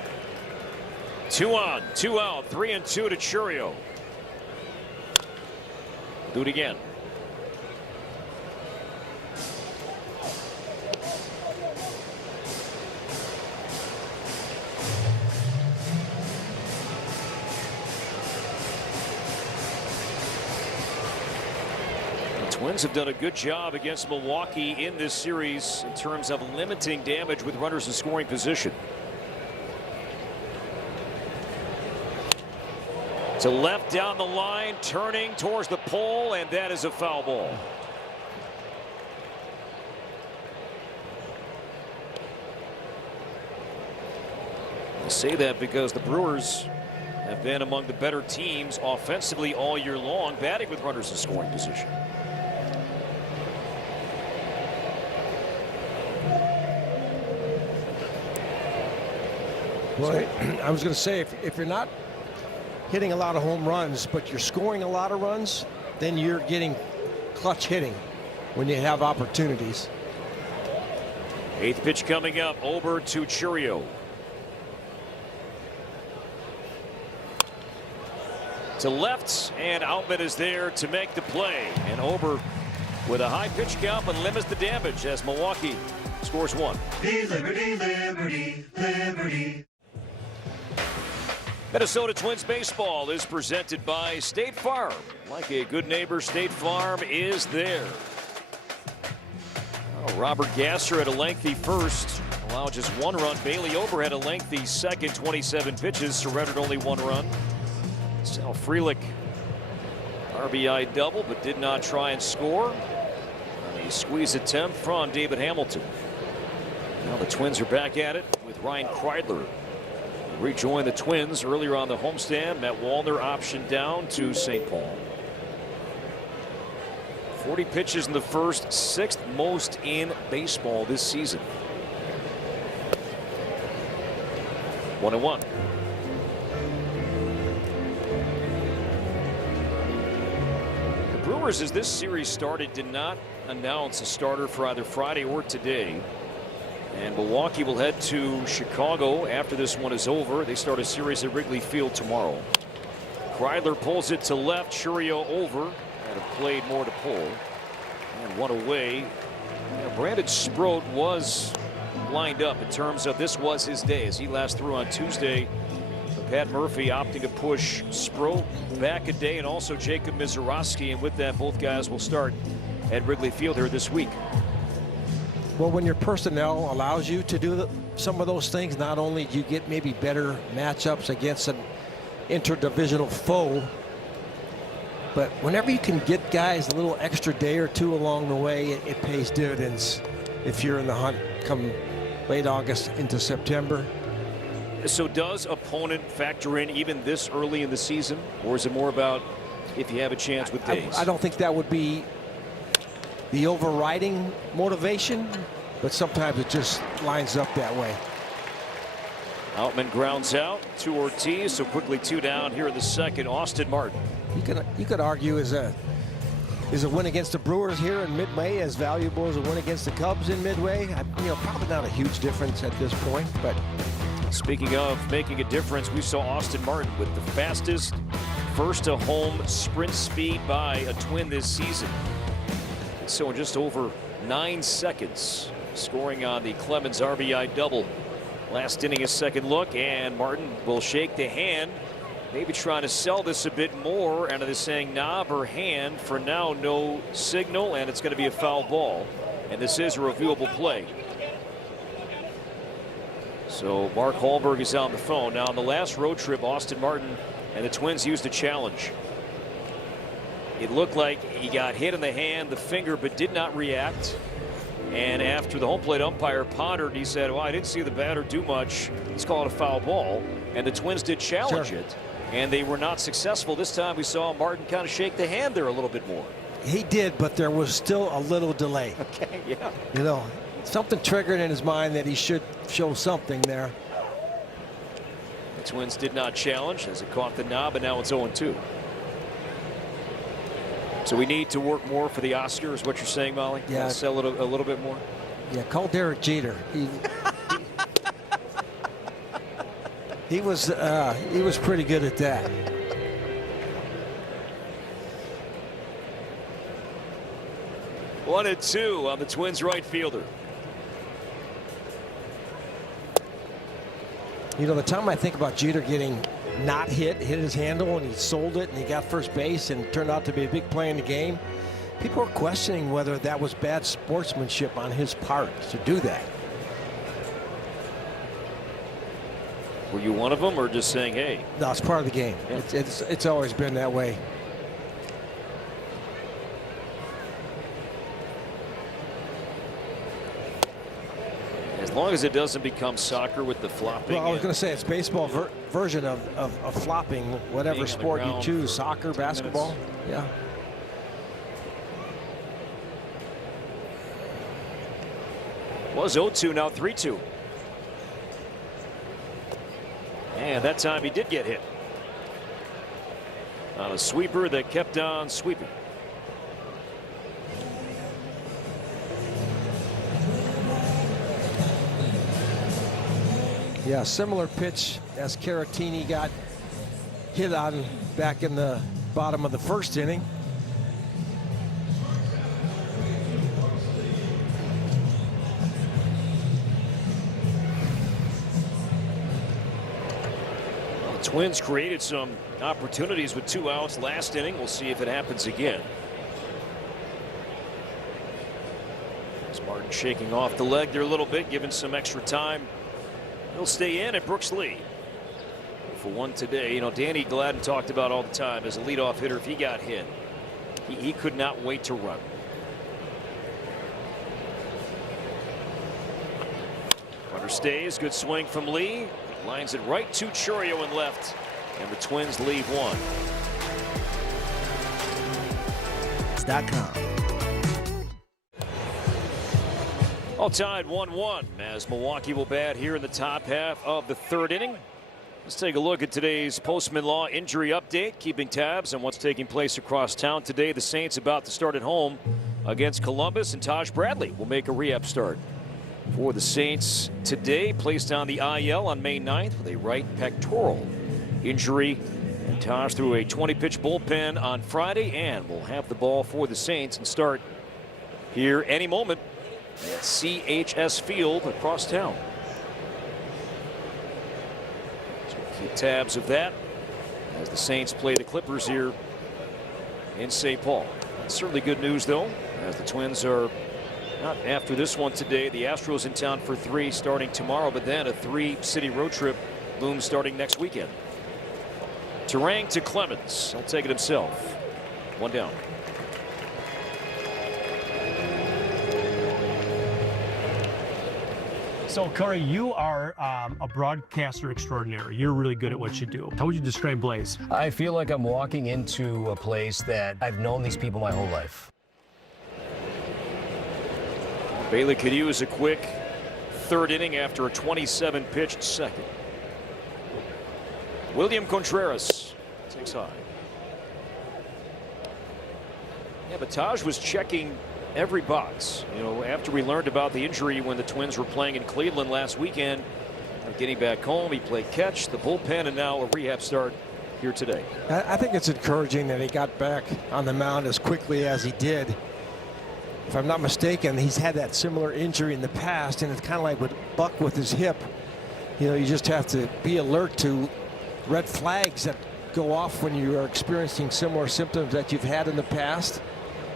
2 on, 2 out, 3-2 to Chourio. Do it again. Twins have done a good job against Milwaukee in this series in terms of limiting damage with runners in scoring position. To left down the line, turning towards the pole, and that is a foul ball. I say that because the Brewers have been among the better teams offensively all year long, batting with runners in scoring position. Well, I was going to say, if you're not hitting a lot of home runs, but you're scoring a lot of runs, then you're getting clutch hitting when you have opportunities. 8th pitch coming up. Ober to Chourio. To left, and Outman is there to make the play. And Ober with a high pitch count, but limits the damage as Milwaukee scores 1. Liberty, liberty, liberty. Minnesota Twins baseball is presented by State Farm. Like a good neighbor, State Farm is there. Robert Gasser had a lengthy first, allowed just 1 run. Bailey Ober had a lengthy second, 27 pitches, surrendered only 1 run. Sal Frelick, RBI double, but did not try and score. A squeeze attempt from David Hamilton. Now the Twins are back at it with Ryan Kreidler. Rejoined the Twins earlier on the homestand. Matt Wallner optioned down to St. Paul. 40 pitches in the first, 6th most in baseball this season. 1-1. The Brewers, as this series started, did not announce a starter for either Friday or today. And Milwaukee will head to Chicago after this one is over. They start a series at Wrigley Field tomorrow. Kreidler pulls it to left. Chourio over. And have played more to pull. And 1 away. Brandon Sproat was lined up in terms of this was his day as he last threw on Tuesday. But Pat Murphy opting to push Sproat back a day, and also Jacob Misiorowski. And with that, both guys will start at Wrigley Field here this week. Well, when your personnel allows you to do some of those things, not only do you get maybe better matchups against an interdivisional foe, but whenever you can get guys a little extra day or two along the way, it pays dividends if you're in the hunt come late August into September. So does opponent factor in even this early in the season, or is it more about if you have a chance with days? I don't think that would be the overriding motivation, but sometimes it just lines up that way. Outman grounds out to Ortiz, so quickly 2 down here in the second. Austin Martin. You could argue is a win against the Brewers here in mid-May as valuable as a win against the Cubs in midway? Probably not a huge difference at this point, but speaking of making a difference, we saw Austin Martin with the fastest first to home sprint speed by a Twin this season. So in just over 9 seconds, scoring on the Clemens RBI double. Last inning, a second look, and Martin will shake the hand maybe trying to sell this a bit more, and they're saying knob or hand. For now, no signal, and it's going to be a foul ball. And this is a reviewable play. So Mark Hallberg is on the phone. Now on the last road trip, Austin Martin and the Twins used a challenge. It looked like he got hit in the hand, the finger, but did not react. And after the home plate umpire pondered, he said, well, I didn't see the batter do much. Let's call it a foul ball. And the Twins did challenge it, and they were not successful. This time we saw Martin kind of shake the hand there a little bit more. He did, but there was still a little delay. Okay, yeah. You know, something triggered in his mind that he should show something there. The Twins did not challenge as it caught the knob, and now it's 0-2. So we need to work more for the Oscar, is what you're saying, Molly? Yeah. Sell it a little bit more? Yeah, call Derek Jeter. He was pretty good at that. One and two on the Twins right fielder. You know, the time I think about Jeter getting not hit his handle, and he sold it, and he got first base, and it turned out to be a big play in the game. People are questioning whether that was bad sportsmanship on his part to do that. Were you one of them, or just saying, hey? No, it's part of the game. Yeah. It's always been that way. As long as it doesn't become soccer with the flopping. Well, I was going to say it's baseball version of flopping, whatever sport you choose, soccer, basketball. Yeah. Was 0-2, now 3-2. And that time he did get hit on a sweeper that kept on sweeping. Yeah, similar pitch as Caratini got hit on back in the bottom of the first inning. Well, the Twins created some opportunities with 2 outs last inning. We'll see if it happens again. As Martin shaking off the leg there a little bit, giving some extra time. He'll stay in at Brooks Lee for one today. You know, Danny Gladden talked about all the time as a leadoff hitter, if he got hit, he could not wait to run. Runner stays. Good swing from Lee. Lines it right to Chourio in left. And the Twins leave one. .com. All tied 1-1 as Milwaukee will bat here in the top half of the 3rd inning. Let's take a look at today's Postman Law injury update, keeping tabs on what's taking place across town today. The Saints about to start at home against Columbus, and Taj Bradley will make a rehab start for the Saints today. Placed on the IL on May 9th with a right pectoral injury. And Taj threw a 20-pitch bullpen on Friday and will have the ball for the Saints and start here any moment at CHS Field across town. So keep tabs of that as the Saints play the Clippers here in St. Paul. That's certainly good news, though, as the Twins are not after this one today. The Astros in town for 3 starting tomorrow, but then a 3-city road trip looms starting next weekend. Terang to Clemens. He'll take it himself. 1 down. So, Corey, you are a broadcaster extraordinaire. You're really good at what you do. How would you describe Blaze? I feel like I'm walking into a place that I've known these people my whole life. Bailey could use a quick 3rd inning after a 27-pitched 2nd. William Contreras takes high. Yeah, but Taj was checking every box. You know, after we learned about the injury when the Twins were playing in Cleveland last weekend, getting back home, he played catch, the bullpen, and now a rehab start here today. I think it's encouraging that he got back on the mound as quickly as he did. If I'm not mistaken, he's had that similar injury in the past, and it's kind of like with Buck with his hip. You know, you just have to be alert to red flags that go off when you are experiencing similar symptoms that you've had in the past.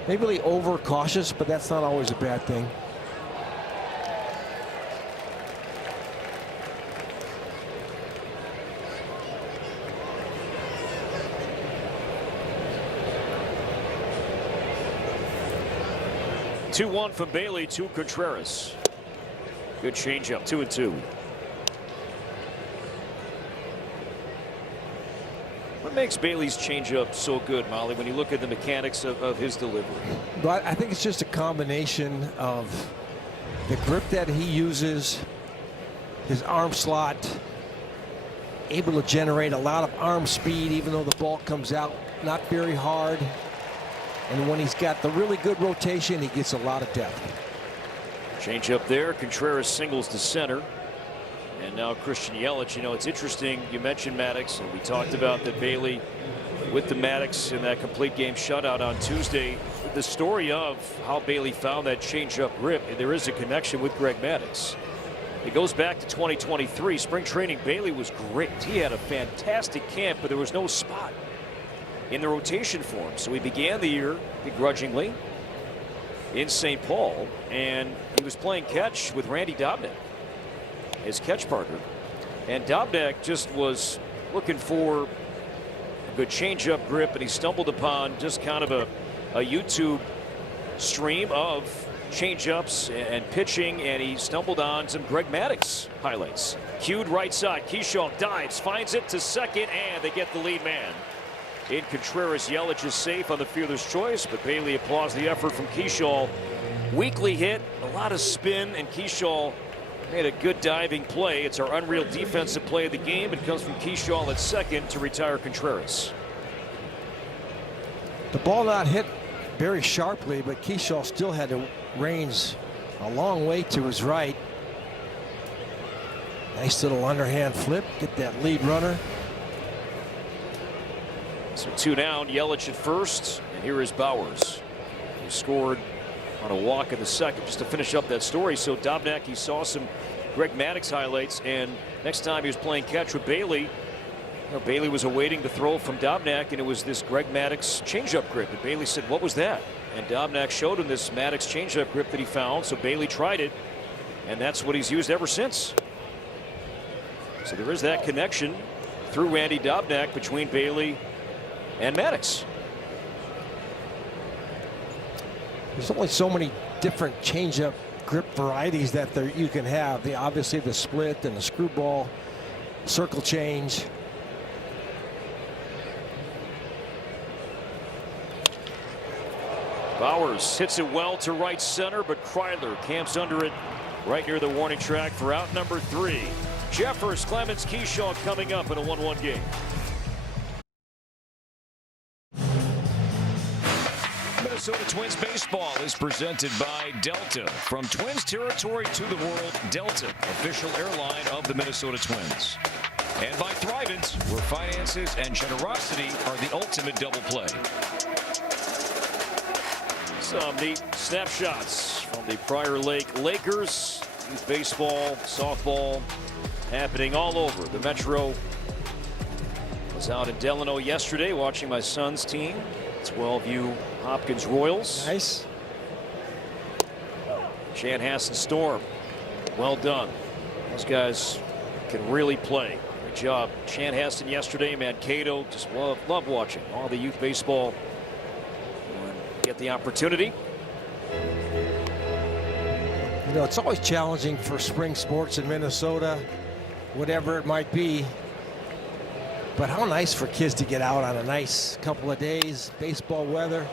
Maybe really overcautious, but that's not always a bad thing. Two-one from Bailey to Contreras. Good changeup, 2-2. What makes Bailey's changeup so good, Molly, when you look at the mechanics of his delivery? But I think it's just a combination of the grip that he uses, his arm slot, able to generate a lot of arm speed even though the ball comes out not very hard. And when he's got the really good rotation, he gets a lot of depth. Change up there. Contreras singles to center. And now Christian Yelich. You know, it's interesting. You mentioned Maddox, and we talked about that Bailey with the Maddox in that complete game shutout on Tuesday. The story of how Bailey found that change-up grip, and there is a connection with Greg Maddox. It goes back to 2023. Spring training, Bailey was great. He had a fantastic camp, but there was no spot in the rotation for him. So he began the year begrudgingly in St. Paul, and he was playing catch with Randy Dobnak, his catch partner. And Dobnak just was looking for a good change-up grip, and he stumbled upon just kind of a YouTube stream of change-ups and pitching, and he stumbled on some Greg Maddox highlights. Cued right side, Keyshaw dives, finds it to second, and they get the lead man. In Contreras, Yelich is safe on the fielder's choice, but Bailey applauds the effort from Keyshaw. Weakly hit, a lot of spin, and Keyshaw made a good diving play. It's our unreal defensive play of the game. It comes from Keyshaw at second to retire Contreras. The ball not hit very sharply, but Keyshaw still had the reins a long way to his right. Nice little underhand flip, get that lead runner. So 2 down, Yelich at first, and here is Bowers, who scored on a walk in the second. Just to finish up that story, so Dobnak, he saw some Greg Maddox highlights, and next time he was playing catch with Bailey, Bailey was awaiting the throw from Dobnak, and it was this Greg Maddox changeup grip. And Bailey said, "What was that?" And Dobnak showed him this Maddox changeup grip that he found, so Bailey tried it, and that's what he's used ever since. So there is that connection through Randy Dobnak between Bailey and Maddox. There's only so many different changeup grip varieties that you can have. Obviously the split and the screwball, circle change. Bowers hits it well to right center, but Kryler camps under it right near the warning track for out number 3. Jeffers, Clemens, Keyshaw coming up in a 1-1 game. Minnesota Twins baseball is presented by Delta. From Twins territory to the world, Delta, official airline of the Minnesota Twins. And by Thrivent, where finances and generosity are the ultimate double play. Some neat snapshots from the Prior Lake Lakers. Youth baseball, softball, happening all over the Metro. Was out in Delano yesterday watching my son's team, 12U Hopkins Royals. Nice. Chanhassen Storm, well done. Those guys can really play. Great job. Chanhassen yesterday, Mankato, just love watching all the youth baseball. Get the opportunity. You know, it's always challenging for spring sports in Minnesota, whatever it might be. But how nice for kids to get out on a nice couple of days, baseball weather.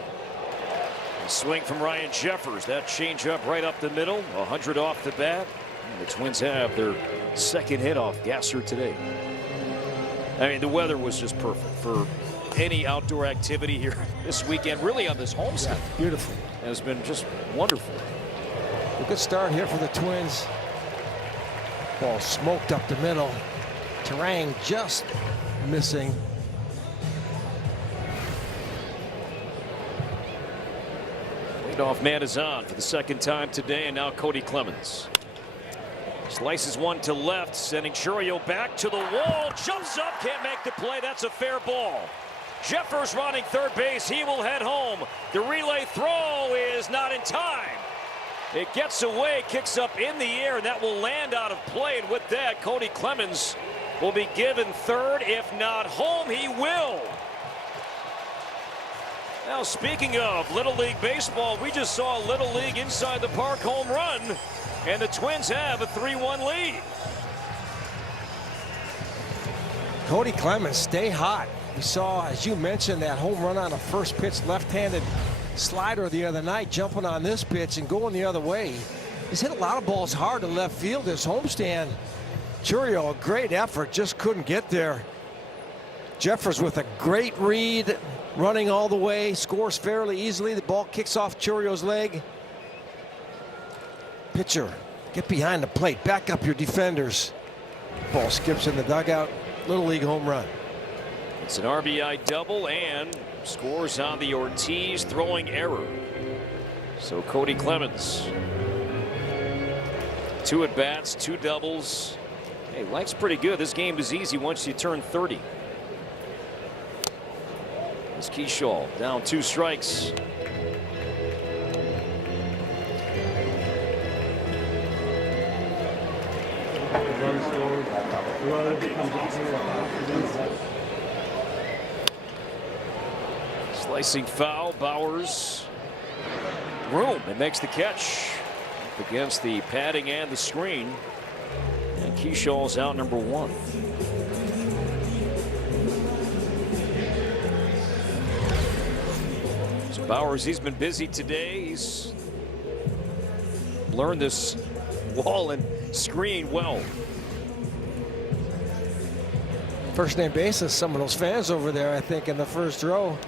A swing from Ryan Jeffers. That changeup right up the middle, 100 off the bat. And the Twins have their second hit off Gasser today. I mean, the weather was just perfect for any outdoor activity here this weekend, really on this homestand. Yeah, beautiful. It has been just wonderful. A good start here for the Twins. Ball smoked up the middle. Terang just missing. Leadoff man is on for the second time today, and now Cody Clemens. Slices one to left, sending Chourio back to the wall. Jumps up, can't make the play. That's a fair ball. Jeffers running third base. He will head home. The relay throw is not in time. It gets away, kicks up in the air, and that will land out of play. And with that, Cody Clemens will be given third. If not home, he will. Now, speaking of Little League Baseball, we just saw a Little League inside the park home run, and the Twins have a 3-1 lead. Cody Clemens, stay hot. We saw, as you mentioned, that home run on a first pitch left-handed slider the other night, jumping on this pitch and going the other way. He's hit a lot of balls hard to left field this homestand. Chourio, a great effort, just couldn't get there. Jeffers with a great read, running all the way, scores fairly easily. The ball kicks off Chourio's leg. Pitcher, get behind the plate, back up your defenders. Ball skips in the dugout. Little League home run. It's an RBI double and scores on the Ortiz throwing error. So Cody Clemens, 2 at bats, 2 doubles. Hey, life's pretty good. This game is easy once you turn 30. It's Keyshaw down 2 strikes. Slicing foul, Bowers. Room and makes the catch up against the padding and the screen. And Keyshaw's out number 1. So Bowers, he's been busy today. He's learned this wall and screen well. First name basis, some of those fans over there, I think, in the first row.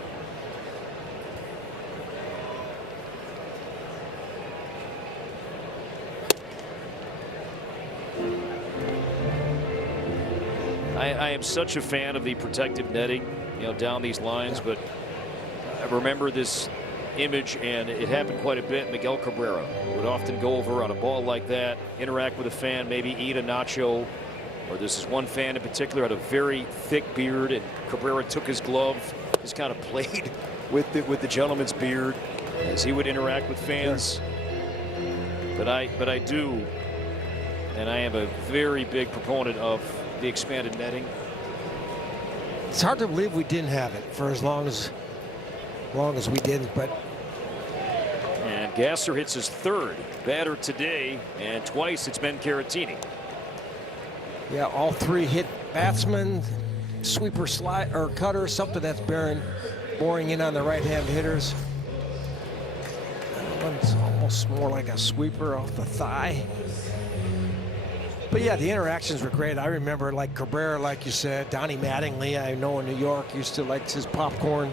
I am such a fan of the protective netting, down these lines, but I remember this image, and it happened quite a bit. Miguel Cabrera would often go over on a ball like that, interact with a fan, maybe eat a nacho, or this is one fan in particular had a very thick beard, and Cabrera took his glove, just kind of played with the gentleman's beard as he would interact with fans. But I do, and I am a very big proponent of the expanded netting. It's hard to believe we didn't have it for as long as we didn't, but. And Gasser hits his 3rd batter today, and twice it's been Caratini. Yeah, all 3 hit batsmen, sweeper, slide or cutter, something that's boring in on the right-hand hitters. That one's almost more like a sweeper off the thigh. But yeah, the interactions were great. I remember, like Cabrera, like you said, Donnie Mattingly, I know in New York, used to like his popcorn.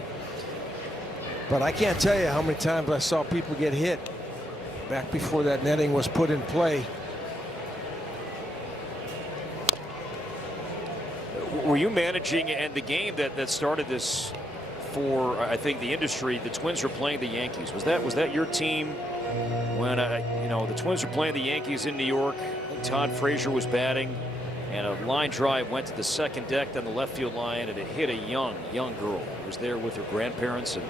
But I can't tell you how many times I saw people get hit back before that netting was put in play. Were you managing, and the game that started this for, I think, the industry, the Twins were playing the Yankees. Was that your team when the Twins were playing the Yankees in New York? Todd Frazier was batting, and a line drive went to the second deck on the left field line, and it hit a young girl who was there with her grandparents, and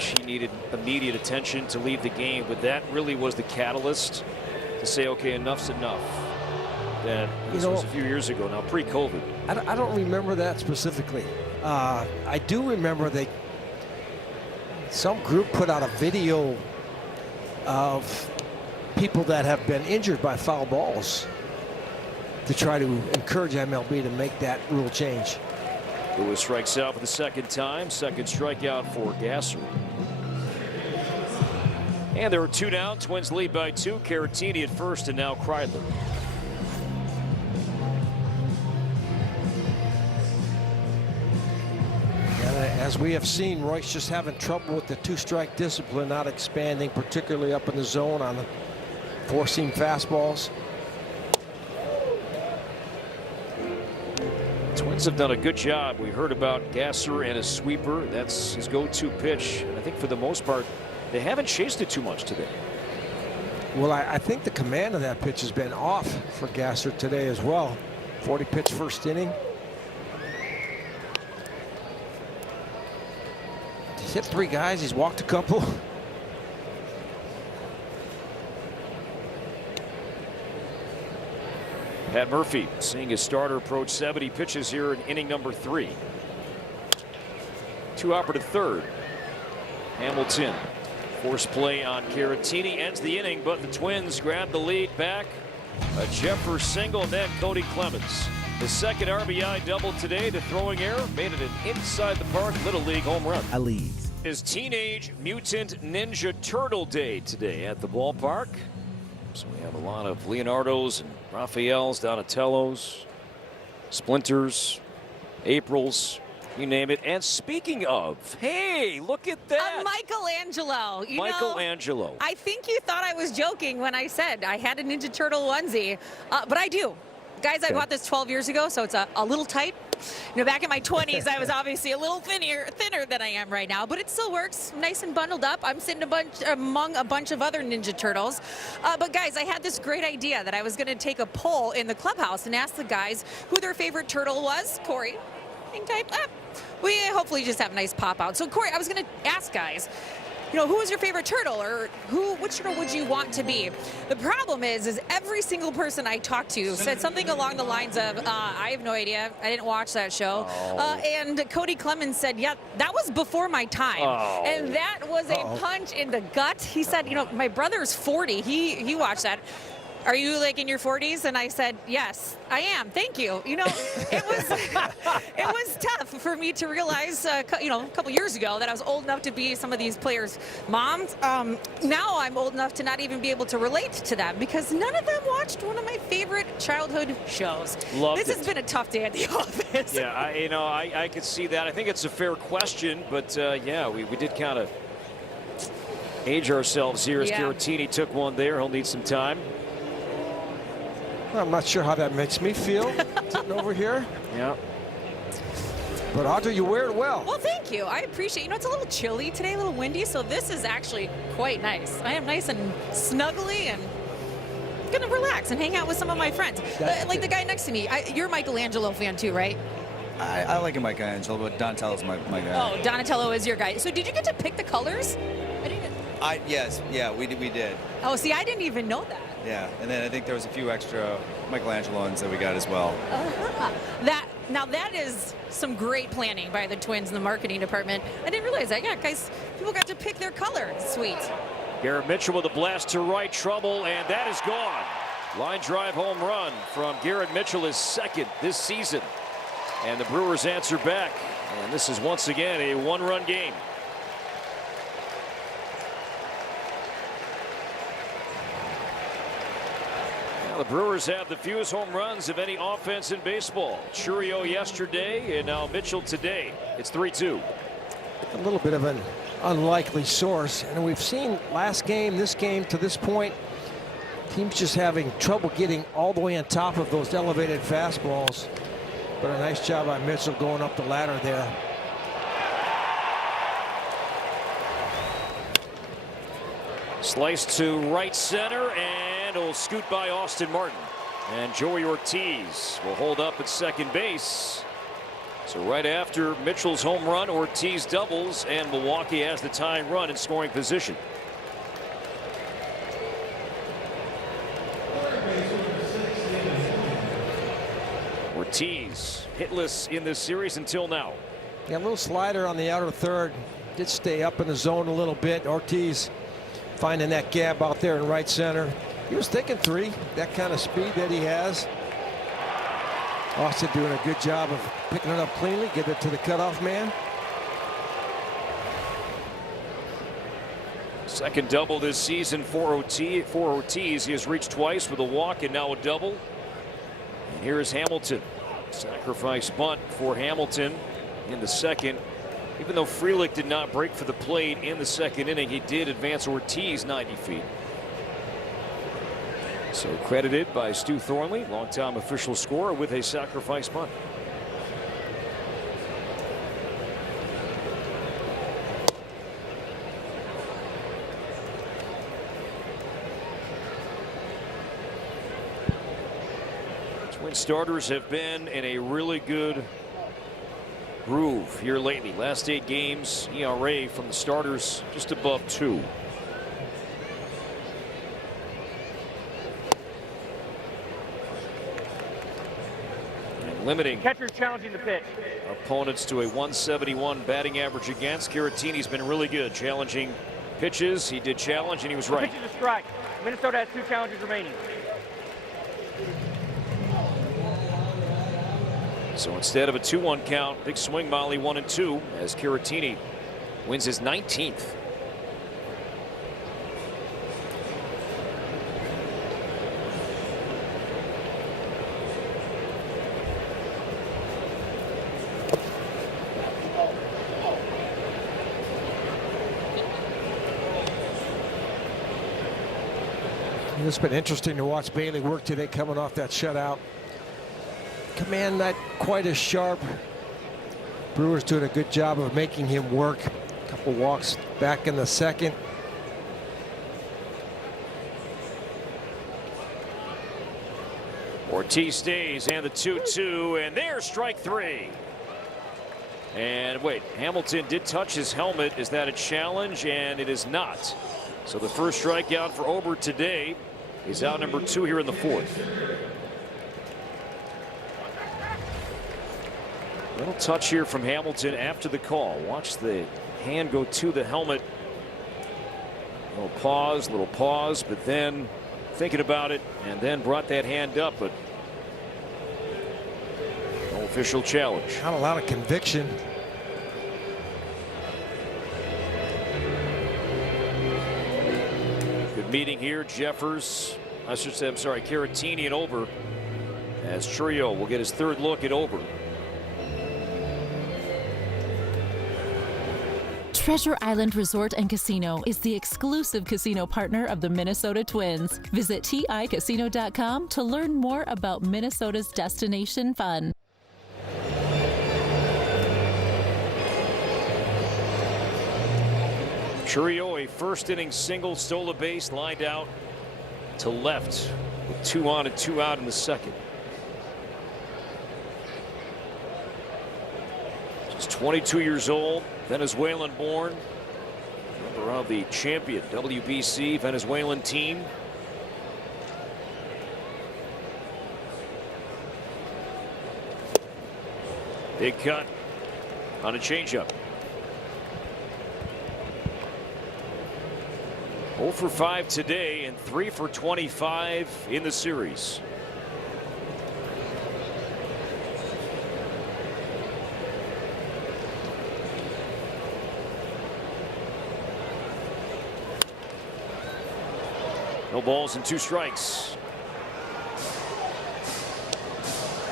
she needed immediate attention to leave the game. But that really was the catalyst to say, okay, enough's enough. That this was a few years ago now, pre-COVID. I don't remember that specifically. I do remember some group put out a video of people that have been injured by foul balls to try to encourage MLB to make that rule change. Lewis strikes out for the 2nd time. 2nd strikeout for Gasser. And there are 2 down. Twins lead by 2. Caratini at first, and now Kreidler. As we have seen, Royce just having trouble with the 2-strike discipline, not expanding, particularly up in the zone on the 4-seam fastballs. Twins have done a good job. We heard about Gasser and his sweeper. That's his go-to pitch. And I think for the most part, they haven't chased it too much today. Well, I think the command of that pitch has been off for Gasser today as well. 40 pitch first inning. He's hit 3 guys. He's walked a couple. Pat Murphy seeing his starter approach 70 pitches here in inning number 3. 2 out to third. Hamilton. Force play on Caratini ends the inning, but the Twins grab the lead back. A Jeffers single, and then Cody Clemens. His second RBI double today. The throwing error made it an inside the park Little League home run. His Teenage Mutant Ninja Turtle Day today at the ballpark. So we have a lot of Leonardos and Raphaels, Donatellos, Splinters, Aprils, you name it. And speaking of, hey, look at that. Michelangelo. Michelangelo. I think you thought I was joking when I said I had a Ninja Turtle onesie, but I do. Guys, I bought this 12 years ago, so it's a little tight. Back in my 20s, I was obviously a little thinner than I am right now, but it still works. Nice and bundled up. I'm sitting among a bunch of other Ninja Turtles. But guys, I had this great idea that I was going to take a poll in the clubhouse and ask the guys who their favorite turtle was. Corey, hang tight. We hopefully just have a nice pop out. So Corey, I was going to ask guys, who was your favorite turtle, or which turtle would you want to be? The problem is every single person I talked to said something along the lines of, I have no idea. I didn't watch that show. And Cody Clemens said, yeah, that was before my time. And that was a punch in the gut. He said, my brother's 40. He watched that. Are you like in your 40s? And I said, yes, I am. Thank you. It was tough for me to realize, a couple years ago that I was old enough to be some of these players' moms. Now I'm old enough to not even be able to relate to them because none of them watched one of my favorite childhood shows. This has been a tough day at the office. Yeah, I could see that. I think it's a fair question, but yeah, we did kind of age ourselves here as Caratini took one there. He'll need some time. I'm not sure how that makes me feel sitting over here. Yeah. But Audrey, you wear it well. Well, thank you. I appreciate it. It's a little chilly today, a little windy, so this is actually quite nice. I am nice and snuggly and going to relax and hang out with some of my friends. Like the guy next to me. You're a Michelangelo fan too, right? I like a Michelangelo, but Donatello's my guy. Oh, Donatello is your guy. So did you get to pick the colors? Yes, we did. Oh, see, I didn't even know that. Yeah, and then I think there was a few extra Michelangelo ones that we got as well. Now that is some great planning by the Twins in the marketing department. I didn't realize that. Yeah, guys, people got to pick their color. Sweet. Garrett Mitchell with a blast to right, trouble, and that is gone. Line drive home run from Garrett Mitchell, his second this season. And the Brewers answer back. And this is once again a one-run game. The Brewers have the fewest home runs of any offense in baseball. Churio yesterday and now Mitchell today. It's 3-2. A little bit of an unlikely source. And we've seen last game, this game to this point, teams just having trouble getting all the way on top of those elevated fastballs. But a nice job by Mitchell going up the ladder there. Sliced to right center and will scoot by Austin Martin. And Joey Ortiz will hold up at second base. So right after Mitchell's home run, Ortiz doubles, and Milwaukee has the tying run in scoring position. Ortiz hitless in this series until now. Yeah, a little slider on the outer third. Did stay up in the zone a little bit. Ortiz finding that gap out there in right center. He was thinking 3, that kind of speed that he has. Austin doing a good job of picking it up cleanly, get it to the cutoff man. Second double this season for Ortiz. He has reached twice with a walk and now a double. And here is Hamilton. Sacrifice bunt for Hamilton in the second. Even though Frelick did not break for the plate in the second inning, he did advance Ortiz 90 feet. So credited by Stu Thornley, longtime official scorer, with a sacrifice bunt. Twin starters have been in a really good groove here lately. Last 8 games, ERA from the starters just above 2. And limiting Catcher's challenging the pitch. opponents to a 171 batting average against. Caratini's been really good challenging pitches. He did challenge and he was right. Pitch is a strike. Minnesota has 2 challenges remaining. So instead of a 2-1 count, big swing, Molly 1-2 as Caratini wins his 19th. It's been interesting to watch Bailey work today coming off that shutout. Command not quite as sharp. Brewers doing a good job of making him work. A couple walks back in the second. Ortiz stays and the 2-2, and there's strike 3. And wait, Hamilton did touch his helmet. Is that a challenge? And it is not. So the first strikeout for Ober today. He's out number 2 here in the 4th. Little touch here from Hamilton after the call. Watch the hand go to the helmet. Little pause, but then thinking about it and then brought that hand up, but no official challenge. Not a lot of conviction. Good meeting here. Caratini and Ober, as Churio will get his 3rd look at Ober. Treasure Island Resort and Casino is the exclusive casino partner of the Minnesota Twins. Visit TICasino.com to learn more about Minnesota's destination fun. Churio, a first inning single, stole a base, lined out to left with 2 on and 2 out in the second. Just 22 years old, Venezuelan born, member of the champion WBC Venezuelan team. Big cut on a changeup. 0 for 5 today and 3 for 25 in the series. No balls and 2 strikes.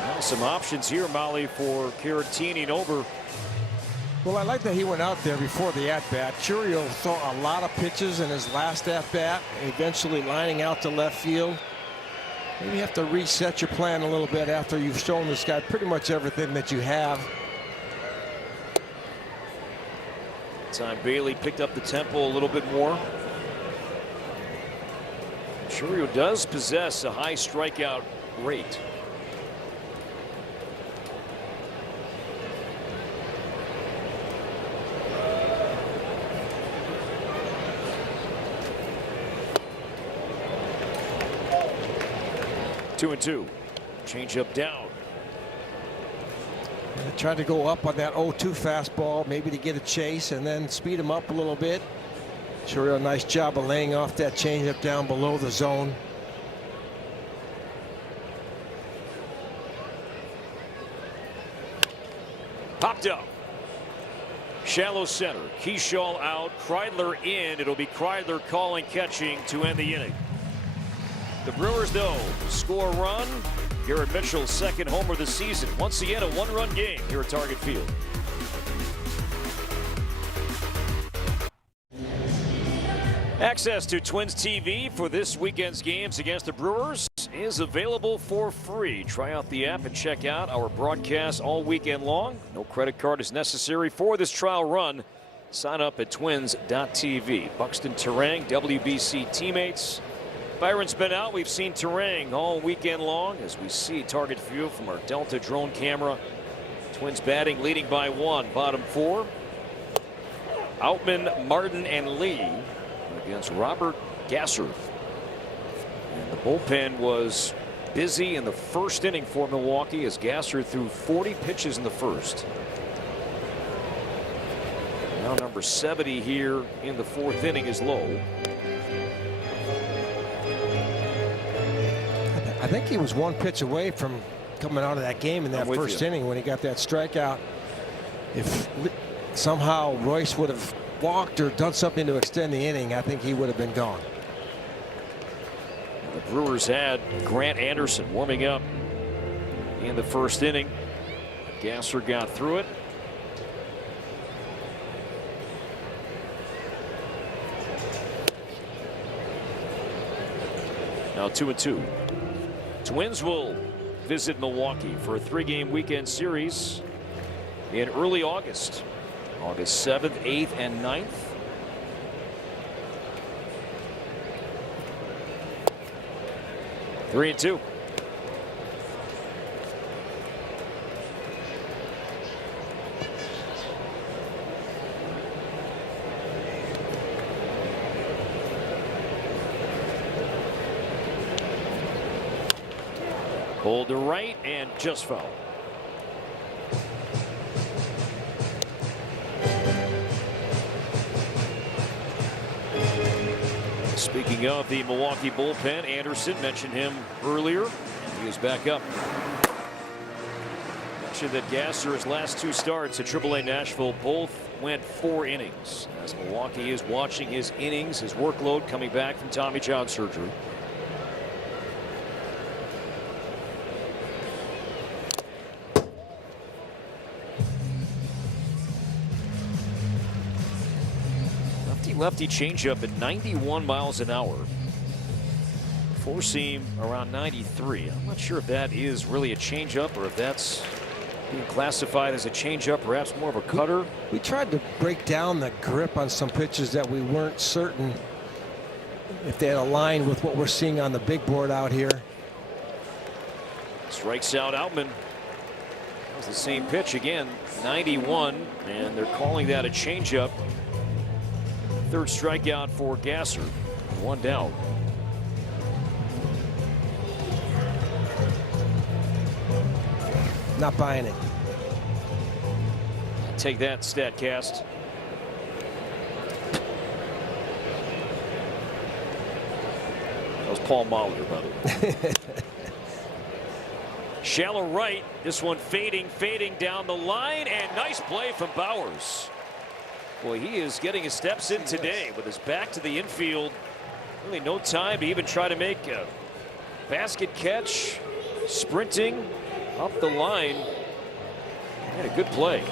Well, some options here, Molly, for Caratini and Ober. Well, I like that he went out there before the at-bat. Churio threw a lot of pitches in his last at-bat, eventually lining out to left field. Maybe you have to reset your plan a little bit after you've shown this guy pretty much everything that you have. Time Bailey picked up the tempo a little bit more. Churio does possess a high strikeout rate. Two and 2. Change up down. Tried to go up on that 0-2 fastball, maybe to get a chase and then speed him up a little bit. Churio, nice job of laying off that changeup down below the zone. Popped up. Shallow center. Keyshaw out. Kreidler in. It'll be Kreidler calling catching to end the inning. The Brewers, though, score a run. Garrett Mitchell's 2nd homer of the season. Once again, a 1-run game here at Target Field. Access to Twins TV for this weekend's games against the Brewers is available for free. Try out the app and check out our broadcast all weekend long. No credit card is necessary for this trial run. Sign up at twins.tv. Buxton Terang, WBC teammates. Byron's been out. We've seen Terang all weekend long as we see target view from our Delta drone camera. Twins batting leading by 1, bottom 4. Outman, Martin, and Lee against Robert Gasser. And the bullpen was busy in the first inning for Milwaukee as Gasser threw 40 pitches in the first. Now number 70 here in the 4th inning is low. I think he was 1 pitch away from coming out of that game in that first inning when he got that strikeout. If somehow Royce would have walked or done something to extend the inning, I think he would have been gone. The Brewers had Grant Anderson warming up in the first inning. Gasser got through it. Now 2-2. Twins will visit Milwaukee for a 3-game weekend series in early August. August 7th, 8th, and 9th. Three and 2. Pulled to right and just foul. Speaking of the Milwaukee bullpen, Anderson mentioned him earlier. He is back up. Mentioned that Gasser's last 2 starts at AAA Nashville both went 4 innings. As Milwaukee is watching his innings, his workload coming back from Tommy John surgery. Lefty changeup at 91 miles an hour. 4-seam around 93. I'm not sure if that is really a changeup or if that's being classified as a changeup, perhaps more of a cutter. We tried to break down the grip on some pitches that we weren't certain if they had aligned with what we're seeing on the big board out here. Strikes out Outman. That was the same pitch again, 91, and they're calling that a changeup. 3rd strikeout for Gasser. 1 down. Not buying it. Take that, StatCast. That was Paul Mahler, by the way. Shallow right. This one fading down the line, and nice play from Bowers. Boy, he is getting his steps in today with his back to the infield. Really no time to even try to make a basket catch. Sprinting up the line. And a good play.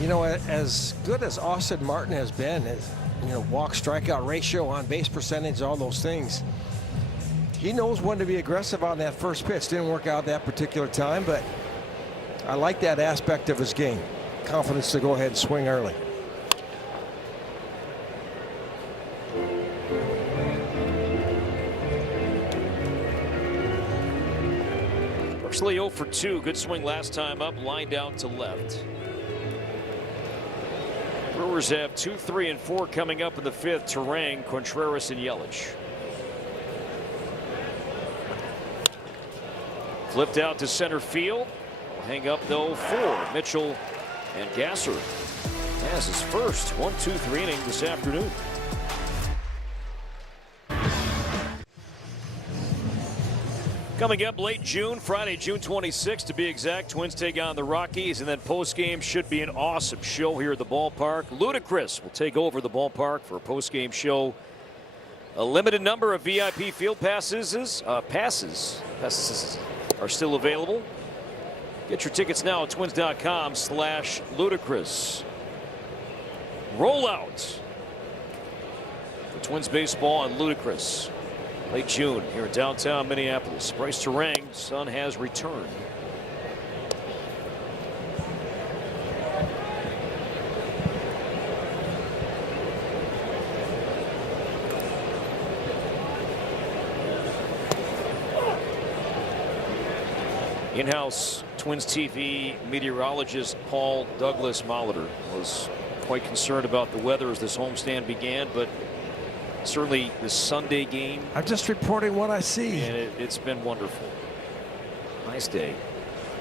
You know, as good as Austin Martin has been, his, walk strikeout ratio, on base percentage, all those things, he knows when to be aggressive on that first pitch. Didn't work out that particular time, but I like that aspect of his game. Confidence to go ahead and swing early. Actually 0 for 2. Good swing last time up. Line down to left. Brewers have 2, 3, and 4 coming up in the 5th. Terang, Contreras, and Yelich. Flipped out to center field. Hang up though for Mitchell. And Gasser has his first 1-2-3 inning this afternoon. Coming up late June, Friday, June 26th to be exact, Twins take on the Rockies, and then post-game should be an awesome show here at the ballpark. Ludacris will take over the ballpark for a post-game show. A limited number of VIP field passes are still available. Get your tickets now at twins.com/Ludacris. Rollout for Twins baseball and Ludacris. Late June here in downtown Minneapolis. Bryce Terang, son, has returned. In-house Twins TV meteorologist Paul Douglas Molitor was quite concerned about the weather as this homestand began, but certainly the Sunday game. I'm just reporting what I see. And it's been wonderful. Nice day.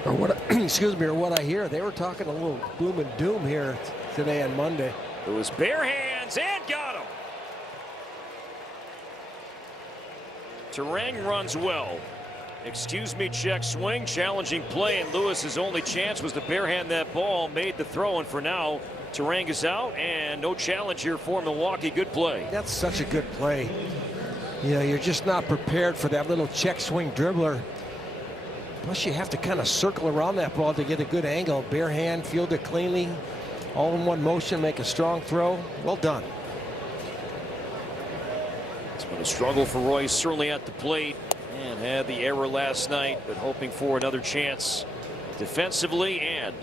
Or what, excuse me, or what I hear. They were talking a little gloom and doom here today on Monday. It was bare hands and got him. Turang runs well. Excuse me, check swing, challenging play, and Lewis's only chance was to barehand that ball, made the throw, and for now, Turang is out, and no challenge here for Milwaukee. Good play. That's such a good play. You know, you're just not prepared for that little check swing dribbler. Plus, you have to kind of circle around that ball to get a good angle. Barehand, field it cleanly, all in one motion, make a strong throw. Well done. It's been a struggle for Royce, certainly at the plate. And had the error last night, but hoping for another chance defensively, and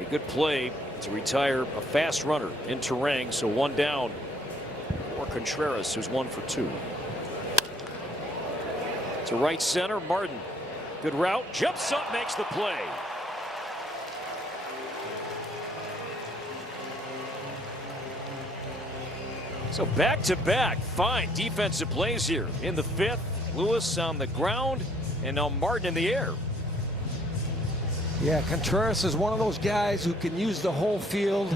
a good play to retire a fast runner in Turang. So one down for Contreras, who's 1 for 2. To right center, Martin. Good route, jumps up, makes the play. So back-to-back fine defensive plays here in the 5th. Lewis on the ground, and now Martin in the air. Yeah, Contreras is one of those guys who can use the whole field.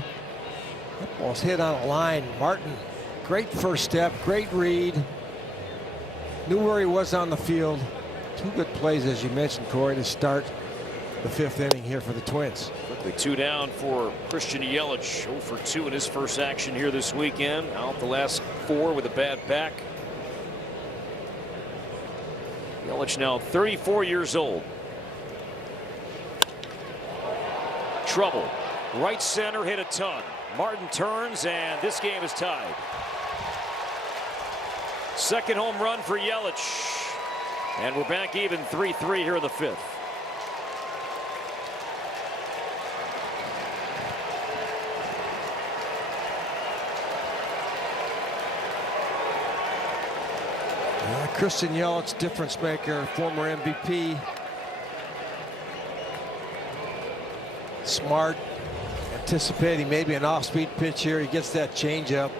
That ball's hit on a line. Martin, great first step, great read. Knew where he was on the field. 2 good plays, as you mentioned, Corey, to start the 5th inning here for the Twins. Quickly 2 down for Christian Yelich. 0 for 2 in his first action here this weekend. Out the last 4 with a bad back. Yelich now 34 years old. Trouble. Right center, hit a ton. Martin turns, and this game is tied. Second home run for Yelich. And we're back even 3-3 here in the 5th. Christian Yelich, difference maker, former MVP. Smart, anticipating maybe an off-speed pitch here. He gets that changeup.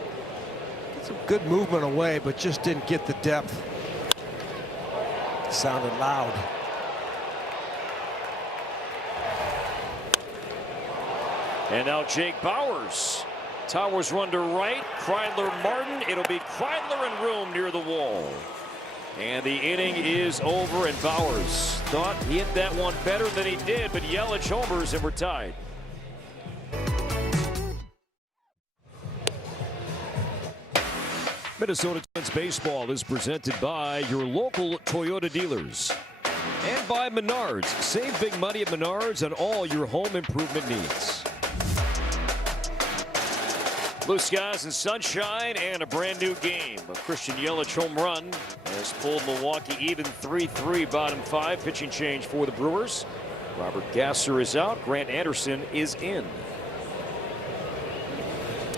Some good movement away, but just didn't get the depth. Sounded loud. And now Jake Bauers. Towers run to right. Kreidler, Martin. It'll be Kreidler and room near the wall. And the inning is over, and Bauers thought he hit that one better than he did, but Yelich homers, and we're tied. Minnesota Twins baseball is presented by your local Toyota dealers and by Menards. Save big money at Menards on all your home improvement needs. Blue skies and sunshine and a brand new game. A Christian Yelich home run has pulled Milwaukee even 3-3 bottom 5. Pitching change for the Brewers. Robert Gasser is out. Grant Anderson is in.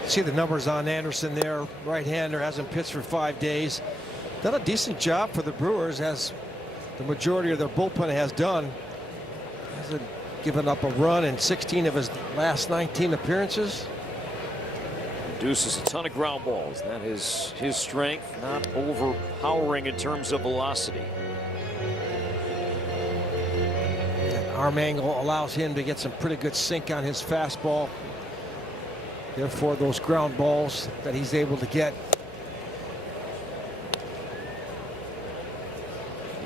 See the numbers on Anderson there. Right-hander, hasn't pitched for 5 days. Done a decent job for the Brewers, as the majority of their bullpen has done. Hasn't given up a run in 16 of his last 19 appearances. Produces a ton of ground balls. That is his strength, not overpowering in terms of velocity. That arm angle allows him to get some pretty good sink on his fastball. Therefore, those ground balls that he's able to get.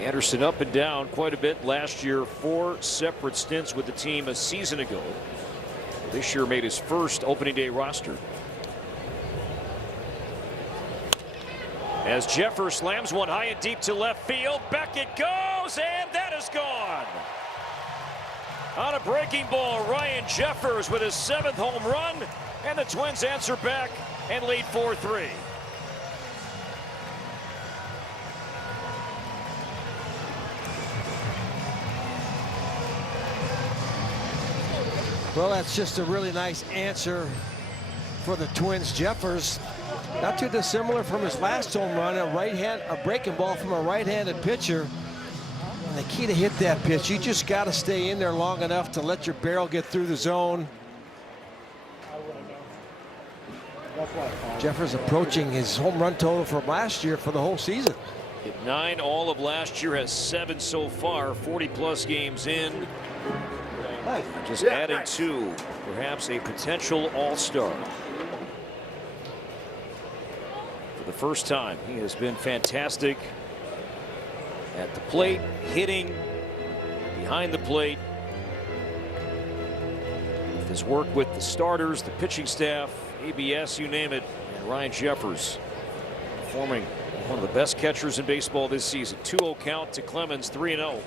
Anderson up and down quite a bit last year. 4 separate stints with the team a season ago. This year made his first opening day roster. As Jeffers slams one high and deep to left field, back it goes, and that is gone. On a breaking ball, Ryan Jeffers with his 7th home run, and the Twins answer back and lead 4-3. Well, that's just a really nice answer for the Twins. Jeffers, not too dissimilar from his last home run, a breaking ball from a right-handed pitcher. the key to hit that pitch, you just got to stay in there long enough to let your barrel get through the zone. Jeffers approaching his home run total from last year for the whole season. Hit 9 all of last year, has 7 so far, 40-plus games in. Just adding to perhaps a potential all-star. For the first time, he has been fantastic at the plate, hitting, behind the plate. With his work with the starters, the pitching staff, ABS, you name it, and Ryan Jeffers performing one of the best catchers in baseball this season. 2-0 count to Clemens, 3-0.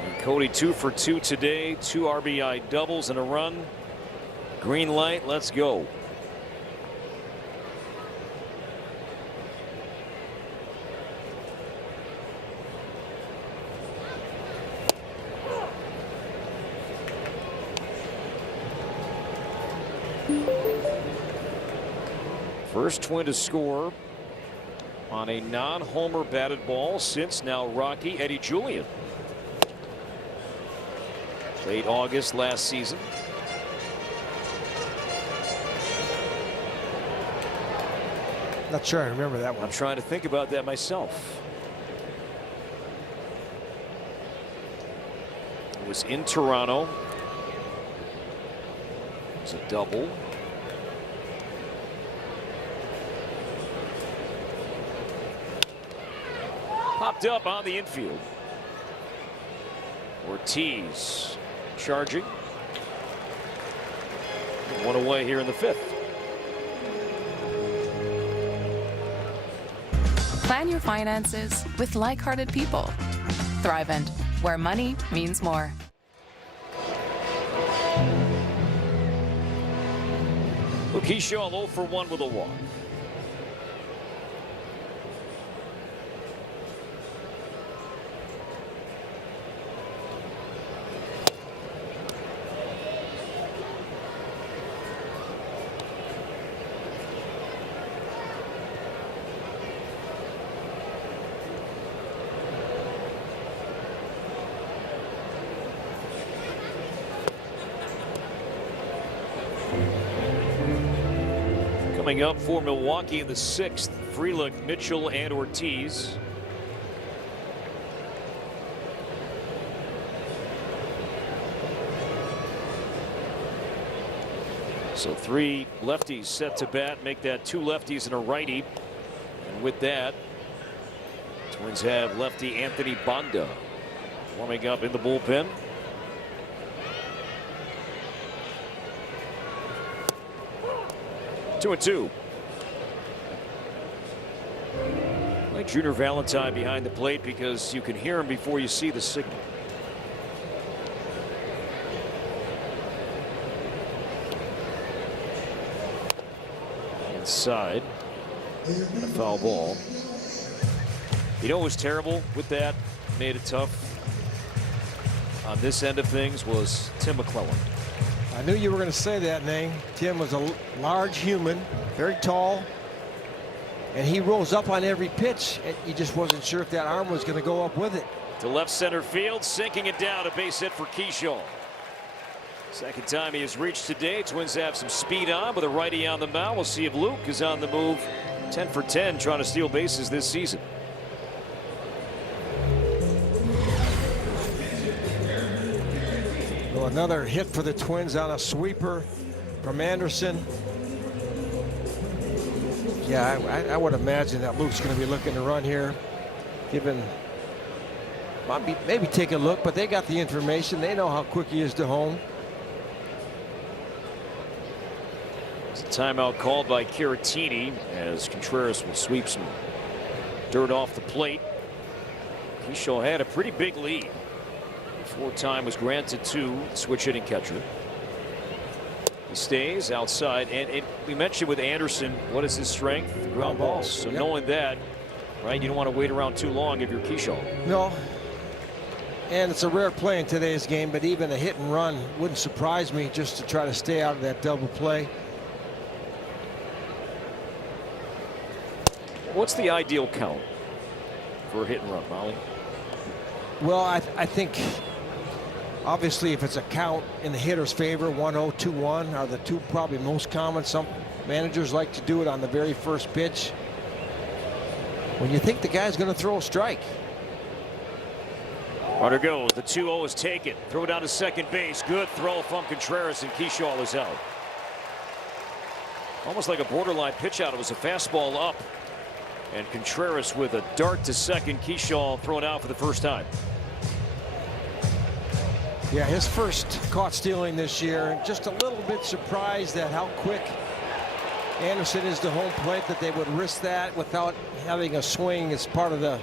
And Cody 2 for 2 today, 2 RBI doubles and a run. Green light, let's go. First Twin to score on a non-homer batted ball since now Rocky Eddie Julian. Late August last season. Not sure I remember that one. I'm trying to think about that myself. It was in Toronto. It was a double. Popped up on the infield. Ortiz charging. 1 away here in the 5th. Plan your finances with like-hearted people. Thrivent, where money means more. Keyshaw 0 for 1 with a walk. Coming up for Milwaukee in the 6th, Frelick, Mitchell, and Ortiz. So 3 lefties set to bat, make that 2 lefties and a righty. And with that, Twins have lefty Anthony Banda warming up in the bullpen. Two and two. Like Junior Valentine behind the plate because you can hear him before you see the signal. Inside. A foul ball. You know what was terrible with that, made it tough on this end of things, was Tim McClellan. I knew you were going to say that, Nang. Tim was a large human, very tall, and he rolls up on every pitch. And you just wasn't sure if that arm was going to go up with it. To left center field, sinking it down, a base hit for Keyshaw. Second time he has reached today. Twins have some speed on with a righty on the mound. We'll see if Luke is on the move. 10 for 10 trying to steal bases this season. Well, another hit for the Twins on a sweeper from Anderson. Yeah, I would imagine that Luke's going to be looking to run here. Given, maybe take a look, but they got the information. They know how quick he is to home. It's a timeout called by Caratini as Contreras will sweep some dirt off the plate. Keyshaw had a pretty big lead before time was granted to the switch hitting catcher. He stays outside, and we mentioned with Anderson, what is his strength? Ground balls. So yep. Knowing that, right, you don't want to wait around too long if you're Keyshaw. No. And it's a rare play in today's game, but even a hit and run wouldn't surprise me just to try to stay out of that double play. What's the ideal count for a hit and run, Molly? Well, I think obviously if it's a count in the hitter's favor, 1-0, 2-1 are the two probably most common. Some managers like to do it on the very first pitch when you think the guy's going to throw a strike. Runner goes. The 2-0 is taken. Throw down to second base. Good throw from Contreras, and Keyshaw is out. Almost like a borderline pitch out. It was a fastball up. And Contreras with a dart to second. Keyshaw thrown out for the first time. Yeah, his first caught stealing this year. Just a little bit surprised at how quick Anderson is to home plate, that they would risk that without having a swing as part of the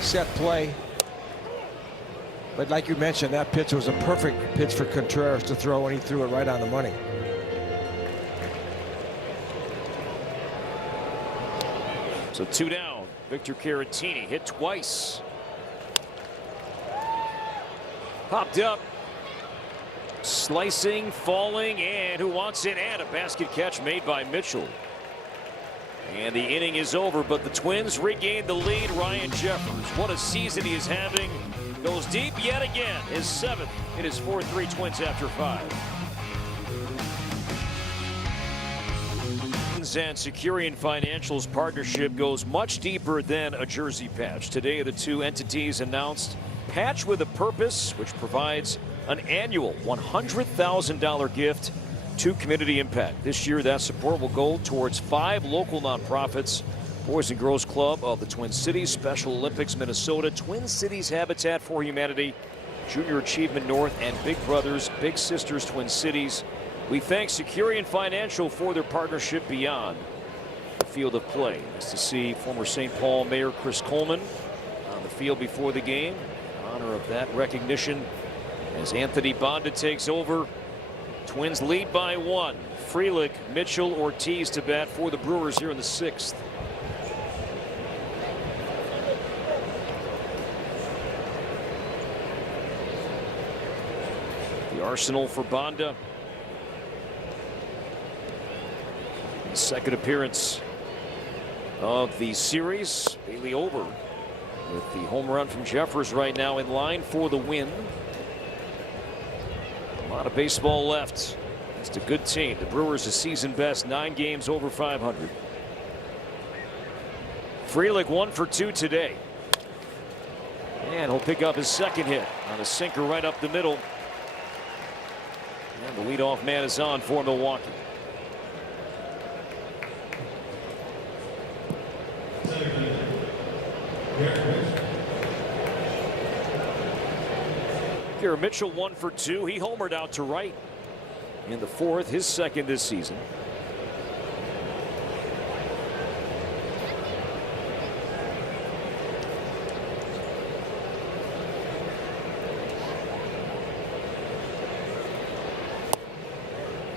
set play. But like you mentioned, that pitch was a perfect pitch for Contreras to throw, and he threw it right on the money. So 2 down. Victor Caratini hit twice. Popped up. Slicing, falling, and who wants it? And a basket catch made by Mitchell. And the inning is over, but the Twins regained the lead. Ryan Jeffers, what a season he is having. Goes deep yet again. His 7th. It is 4-3 Twins after 5. And Securian Financial's partnership goes much deeper than a jersey patch. Today, the two entities announced Patch with a Purpose, which provides an annual $100,000 gift to community impact. This year, that support will go towards 5 local nonprofits: Boys and Girls Club of the Twin Cities, Special Olympics Minnesota, Twin Cities Habitat for Humanity, Junior Achievement North, and Big Brothers Big Sisters Twin Cities. We thank Securian Financial for their partnership beyond the field of play. Nice to see former St. Paul Mayor Chris Coleman on the field before the game. In honor of that recognition, as Anthony Bonda takes over, Twins lead by 1. Frelick, Mitchell, Ortiz to bat for the Brewers here in the 6th. The arsenal for Bonda. Second appearance of the series. Bailey Ober with the home run from Jeffers right now in line for the win. A lot of baseball left. It's a good team. The Brewers a season best, 9 games over 500. Frelick 1 for 2 today. And he'll pick up his second hit on a sinker right up the middle. And the leadoff man is on for Milwaukee. Garrett Mitchell 1 for 2. He homered out to right in the 4th, his 2nd this season.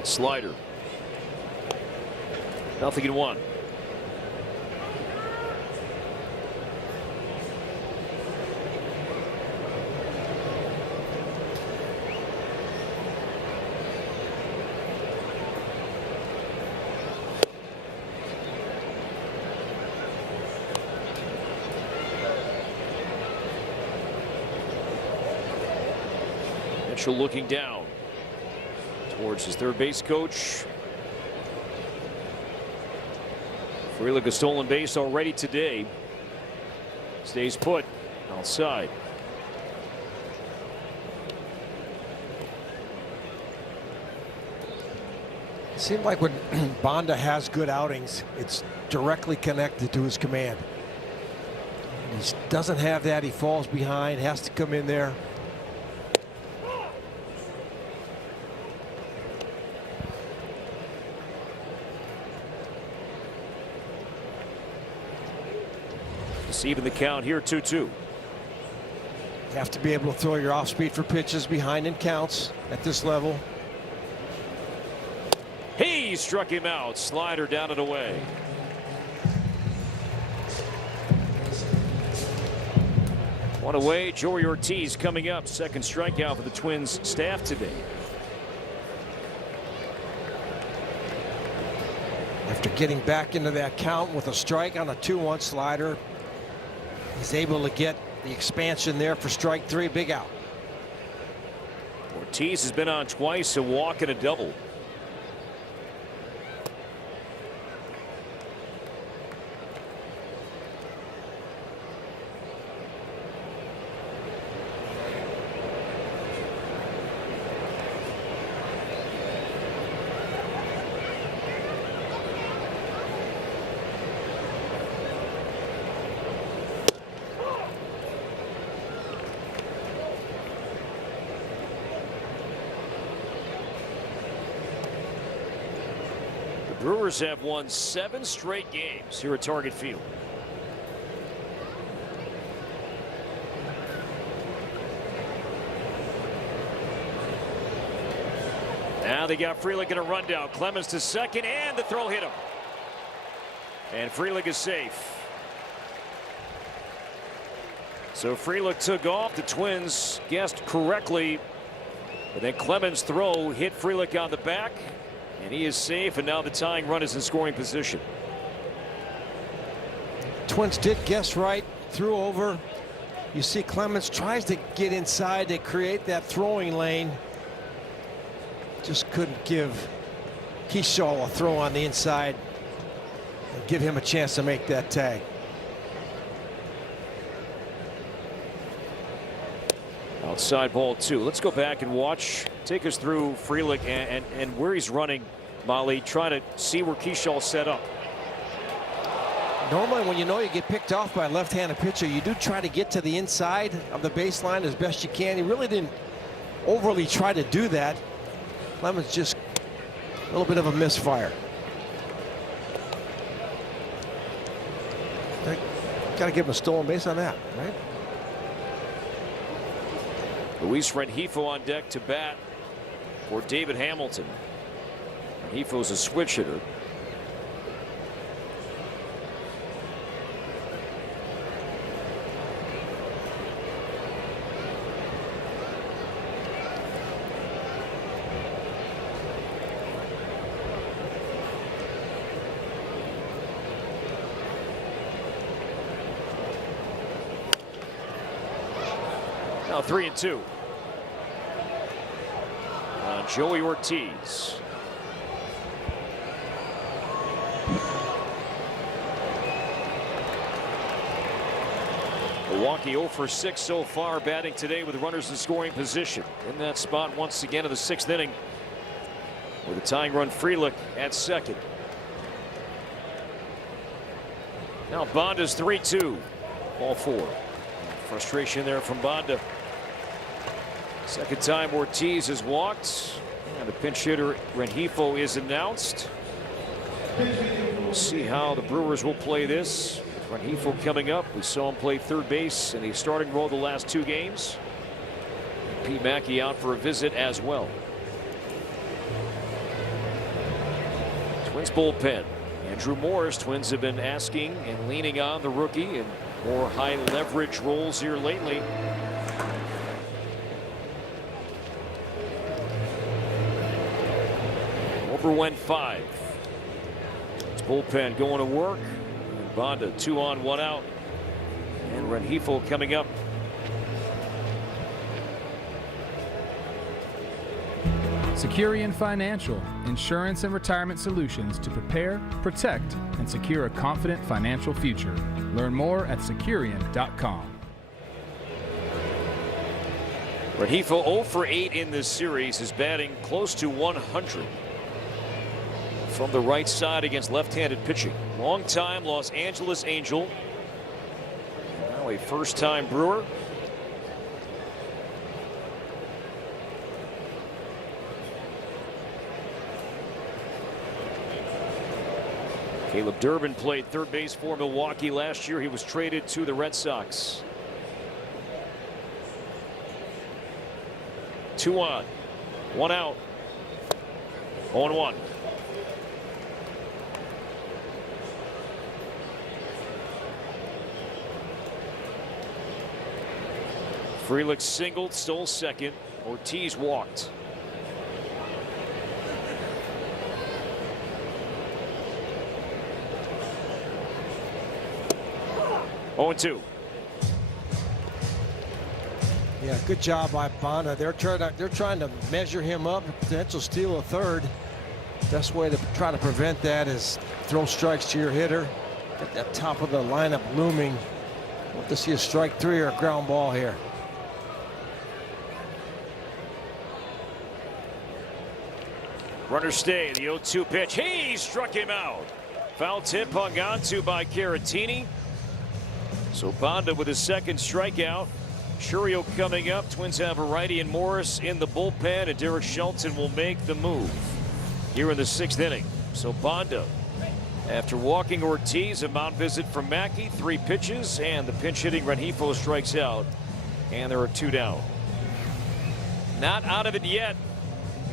Slider. 0-1. Mitchell looking down towards his third base coach. Frelick a stolen base already today. Stays put outside. It seemed like when Bonda has good outings, it's directly connected to his command. He doesn't have that. He falls behind, has to come in there. Even the count here, 2-2. You have to be able to throw your off speed for pitches behind in counts at this level. He struck him out. Slider down and away. One away. Joey Ortiz coming up. Second strikeout for the Twins staff today. After getting back into that count with a strike on a 2-1 slider, he's able to get The expansion there for strike 3, big out. Ortiz has been on twice, a walk and a double. Brewers have won 7 straight games here at Target Field. Now they got Frelick in a rundown. Clemens to second, and the throw hit him. And Frelick is safe. So Frelick took off. The Twins guessed correctly. And then Clemens' throw hit Frelick on the back. And he is safe, and now the tying run is in scoring position. Twins did guess right, threw over. You see Clemens tries to get inside to create that throwing lane. Just couldn't give Keyshaw a throw on the inside and give him a chance to make that tag. Outside ball 2. Let's go back and watch. Take us through Frelick and where he's running, Molly, trying to see where Keyshaw set up. Normally when you know you get picked off by a left-handed pitcher, you do try to get to the inside of the baseline as best you can. He really didn't overly try to do that. Clemens just a little bit of a misfire. Got to give him a stolen base on that, right? Luis Rengifo on deck to bat for David Hamilton. Rengifo's a switch hitter. Now 3-2. Joey Ortiz. Milwaukee 0 for 6 so far, batting today with runners in scoring position. In that spot once again in the 6th inning with a tying run, Frelick at second. Now Bonda's 3-2. Ball 4. Frustration there from Bonda. Second time Ortiz has walked, and the pinch hitter Rengifo is announced. We'll see how the Brewers will play this. Rengifo coming up. We saw him play third base in the starting role the last 2 games. Pete Mackey out for a visit as well. Twins bullpen. Andrew Morris. Twins have been asking and leaning on the rookie in more high leverage roles here lately. Went 5. It's bullpen going to work. And Bonda 2 on 1 out. And Rengifo coming up. Securian Financial, insurance and retirement solutions to prepare, protect, and secure a confident financial future. Learn more at Securian.com. Rengifo 0 for 8 in this series, is batting close to 100. From the right side against left-handed pitching. Long-time Los Angeles Angel. Now a first-time Brewer. Caleb Durbin played third base for Milwaukee last year. He was traded to the Red Sox. 2 on, 1 out. 0-1. Frelick singled, stole second. Ortiz walked. Oh, 0-2. Yeah, good job by Bonda. They're trying to measure him up, potential steal a third. Best way to try to prevent that is throw strikes to your hitter. Get that top of the lineup looming. Want to see a strike three or a ground ball here. Runner stay. The 0-2 pitch. He struck him out. Foul tip hung on to by Caratini. So Bonda with his second strikeout. Churio coming up. Twins have a righty and Morris in the bullpen, and Derek Shelton will make the move here in the 6th inning. So Bonda, after walking Ortiz, a mound visit from Mackey, 3 pitches, and the pinch hitting Rengifo strikes out, and there are 2 down. Not out of it yet.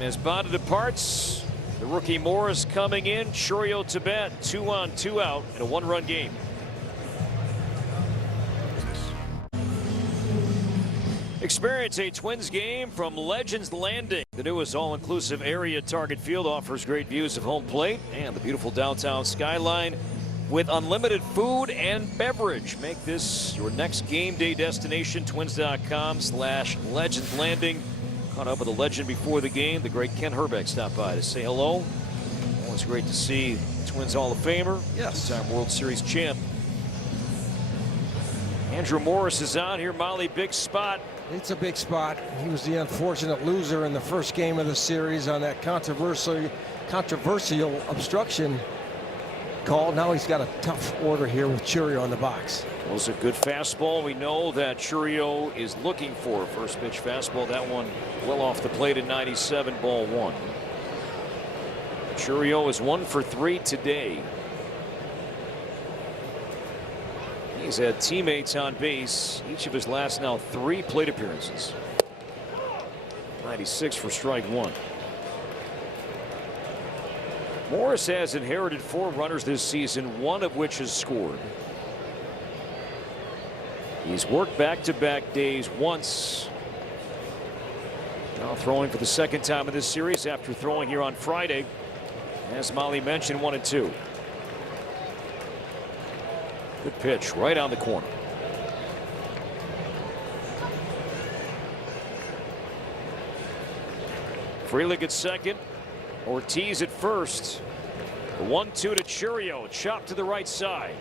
As Bonda departs, the rookie Morris coming in. Churio to bat, 2 on, 2 out in a 1-run game. Experience a Twins game from Legends Landing. The newest all-inclusive area at Target Field offers great views of home plate and the beautiful downtown skyline with unlimited food and beverage. Make this your next game day destination. Twins.com/Legends Landing. Caught up with a legend before the game. The great Ken Herbeck stopped by to say hello. Always great to see Twins Hall of Famer. Yes. Two-time World Series champ. Andrew Morris is on here. Molly, big spot. It's a big spot. He was the unfortunate loser in the first game of the series on that controversial obstruction call. Now he's got a tough order here with Churio on the box. Well, it's a good fastball. We know that Churio is looking for a first pitch fastball. That one well off the plate at 97, ball 1. Churio is 1 for 3 today. He's had teammates on base each of his last now 3 plate appearances. 96 for strike 1. Morris has inherited 4 runners this season, 1 of which has scored. He's worked back-to-back days once. Now throwing for the 2nd time in this series after throwing here on Friday. As Molly mentioned, 1 and 2. Good pitch right on the corner. Frelick at second. Ortiz at first. The 1-2 to Churio. Chopped to the right side.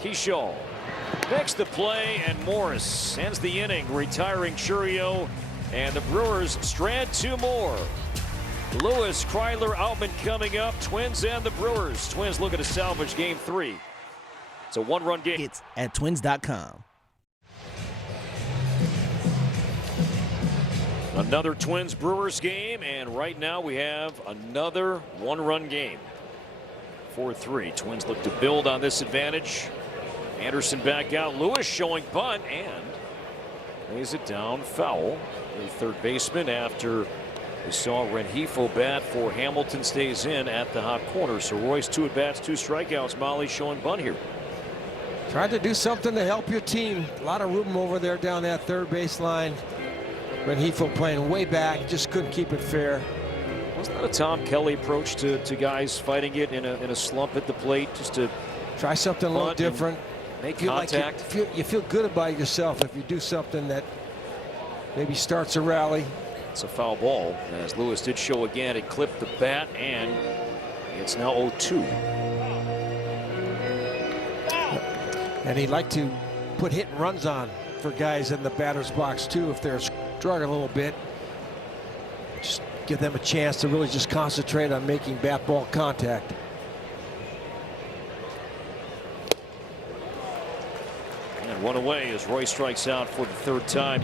Keyshaw makes the play, and Morris ends the inning, retiring Churio. And the Brewers strand 2 more. Lewis, Kryler, Outman coming up. Twins and the Brewers. Twins looking to salvage game 3. It's a 1-run game. It's at twins.com. Another Twins Brewers game, and right now we have another 1-run game. 4-3. Twins look to build on this advantage. Anderson back out. Lewis showing bunt and lays it down foul. The third baseman, after we saw Rengifo bat for Hamilton, stays in at the hot corner. So Royce 2 at bats, 2 strikeouts. Molly showing bunt here. Tried to do something to help your team. A lot of room over there down that third baseline. Rengifo playing way back, just couldn't keep it fair. Wasn't that a Tom Kelly approach to guys fighting it in a slump at the plate, just to try something a little different, make contact? Like you feel good about yourself if you do something that maybe starts a rally. It's a foul ball, as Lewis did show again. It clipped the bat, and it's now 0-2. And he'd like to put hit and runs on for guys in the batter's box too if they're struggling a little bit. Just give them a chance to really just concentrate on making bat ball contact. And 1 away as Roy strikes out for the 3rd time.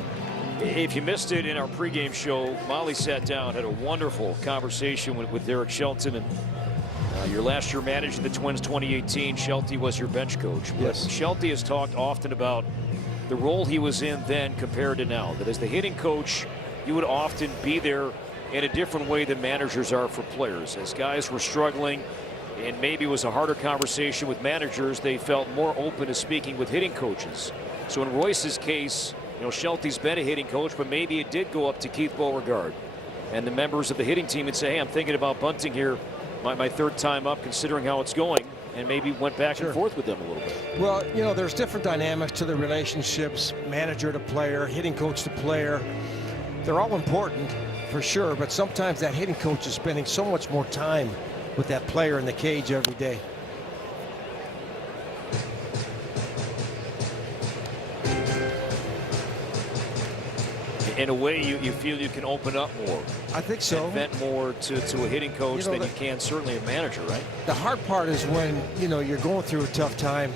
If you missed it in our pregame show, Molly sat down, had a wonderful conversation with Derek Shelton, and your last year managing the Twins 2018, Shelty was your bench coach. Yes. But Shelty has talked often about the role he was in then compared to now, that as the hitting coach, you would often be there in a different way than managers are for players. As guys were struggling, and maybe it was a harder conversation with managers, they felt more open to speaking with hitting coaches. So in Royce's case, you know, Shelty's been a hitting coach, but maybe it did go up to Keith Beauregard and the members of the hitting team and say, hey, I'm thinking about bunting here, my 3rd time up, considering how it's going. and maybe went back and forth with them a little bit. Well, you know, there's different dynamics to the relationships, manager to player, hitting coach to player. They're all important for sure, but sometimes that hitting coach is spending so much more time with that player in the cage every day. In a way, you feel you can open up more. I think so. And vent more to a hitting coach than you can certainly a manager, right? The hard part is when, you know, you're going through a tough time.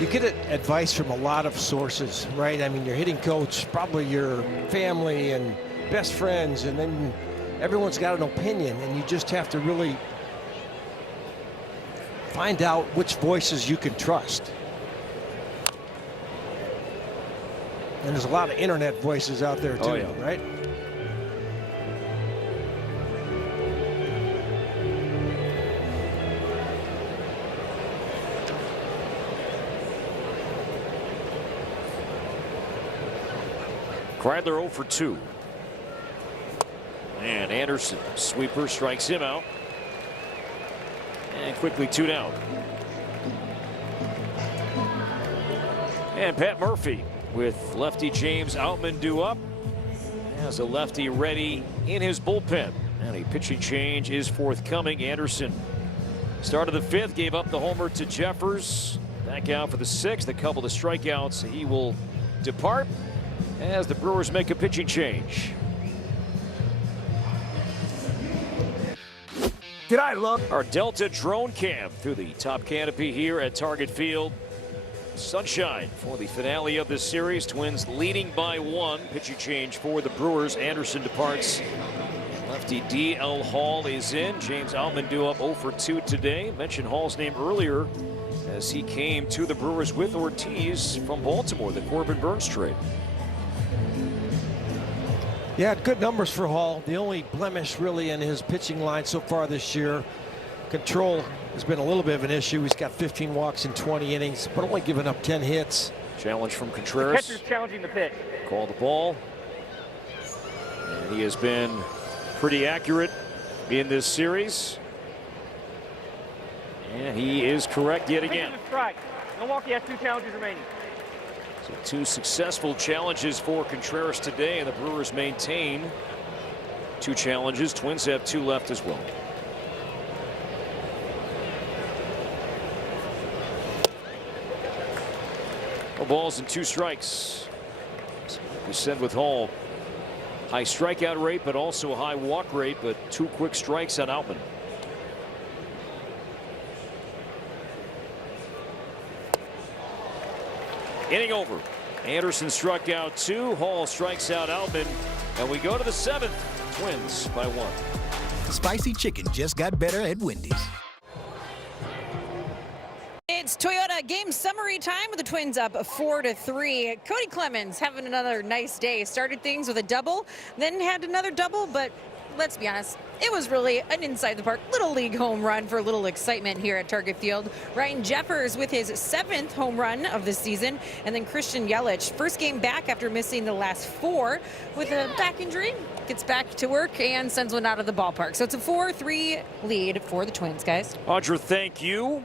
You get advice from a lot of sources, right? I mean, your hitting coach, probably your family and best friends, and then everyone's got an opinion, and you just have to really find out which voices you can trust. And there's a lot of internet voices out there too, right? Kreidler 0 for 2. And Anderson, sweeper, strikes him out. And quickly 2 down. And Pat Murphy with lefty James Outman due up. Has a lefty ready in his bullpen. And a pitching change is forthcoming. Anderson started the 5th, gave up the homer to Jeffers. Back out for the 6th, a couple of strikeouts. He will depart as the Brewers make a pitching change. Did I love our Delta drone cam through the top canopy here at Target Field. Sunshine for the finale of this series. Twins leading by 1. Pitching change for the Brewers. Anderson departs. Lefty D.L. Hall is in. James Outman due up 0 for 2 today. Mentioned Hall's name earlier as he came to the Brewers with Ortiz from Baltimore, the Corbin Burns trade. Yeah, good numbers for Hall. The only blemish really in his pitching line so far this year, control has been a little bit of an issue. He's got 15 walks in 20 innings, but only given up 10 hits. Challenge from Contreras. The catcher's challenging the pitch. Call the ball. And he has been pretty accurate in this series. And he is correct yet again. Strike. Milwaukee has 2 challenges remaining. So 2 successful challenges for Contreras today, and the Brewers maintain 2 challenges. Twins have 2 left as well. No balls and 2 strikes. We said with Hall, high strikeout rate, but also a high walk rate, but 2 quick strikes on Outman. Inning over. Anderson struck out 2. Hall strikes out Outman. And we go to the 7th. Twins by 1. Spicy chicken just got better at Wendy's. It's Toyota game summary time with the Twins up 4-3. Cody Clemens having another nice day. Started things with a double, then had another double, but let's be honest, it was really an inside the park little league home run for a little excitement here at Target Field. Ryan Jeffers with his 7th home run of the season, and then Christian Yelich, first game back after missing the last 4 with a back injury, gets back to work and sends one out of the ballpark. So it's a 4-3 lead for the Twins, guys. Audra, thank you.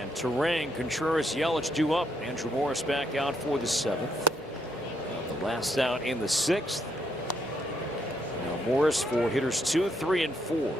And Terang, Contreras, Yelich due up. Andrew Morris back out for the 7th. The last out in the 6th. Now Morris for hitters 2, 3, and 4.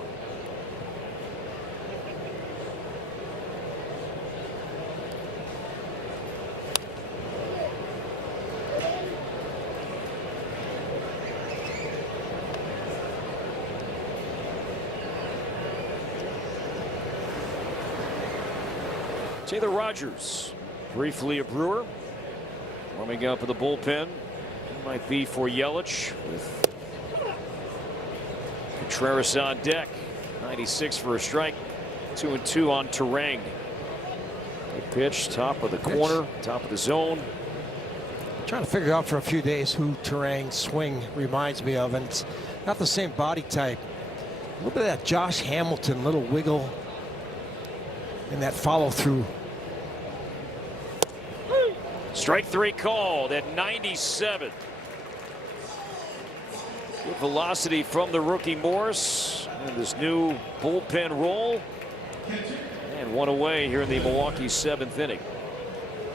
Taylor Rogers, briefly a Brewer, warming up in the bullpen. It might be for Yelich with Contreras on deck. 96 for a strike. 2-2 on Terang. Good pitch, top of the corner, top of the zone. I'm trying to figure out for a few days who Terang's swing reminds me of, and it's not the same body type. A little bit of that Josh Hamilton, little wiggle, and that follow through. Strike 3 called at 97. Good velocity from the rookie Morris. And this new bullpen role. And one away here in the Milwaukee 7th inning.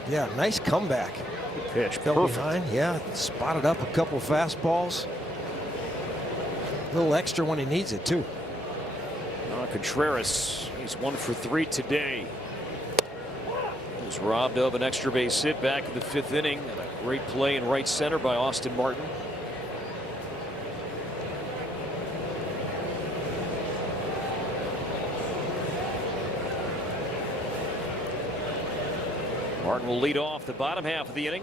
Yeah, nice comeback. Good pitch. Fell Perfect. behind. Yeah, spotted up a couple of fastballs. A little extra when he needs it, too. Contreras, he's 1 for 3 today. He was robbed of an extra base hit back in the 5th inning. And a great play in right center by Austin Martin. Martin will lead off the bottom half of the inning.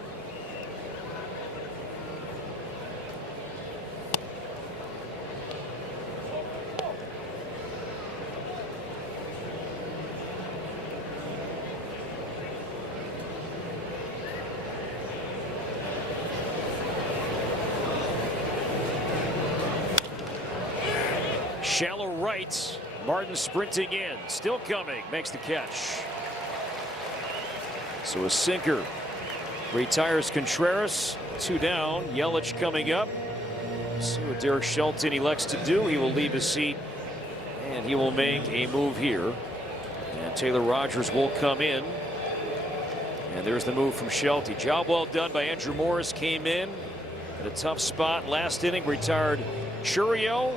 Shallow right. Martin sprinting in. Still coming. Makes the catch. So a sinker retires Contreras. 2 down. Yelich coming up. See what Derek Shelton elects to do. He will leave his seat and he will make a move here. And Taylor Rogers will come in. And there's the move from Shelton. Job well done by Andrew Morris. Came in at a tough spot last inning. Retired Churio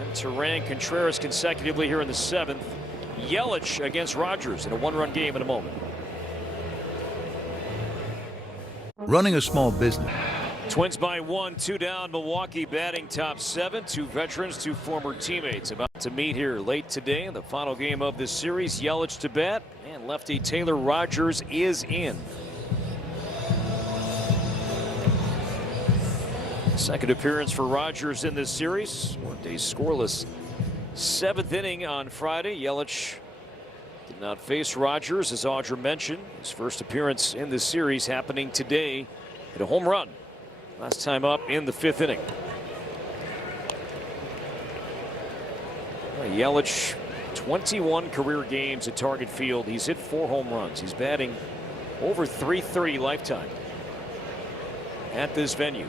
and Terang Contreras consecutively here in the 7th. Yelich against Rogers in a 1-run game in a moment. Running a small business. Twins by 1, 2 down. Milwaukee batting top 7. 2 veterans, 2 former teammates about to meet here late today in the final game of this series. Yelich to bat, and lefty Taylor Rogers is in. Second appearance for Rogers in this series. 1 day scoreless 7th inning on Friday. Yelich did not face Rogers, as Audra mentioned. His first appearance in this series happening today. Hit a home run last time up in the 5th inning. Yelich, 21 career games at Target Field. He's hit 4 home runs. He's batting over .330 lifetime at this venue.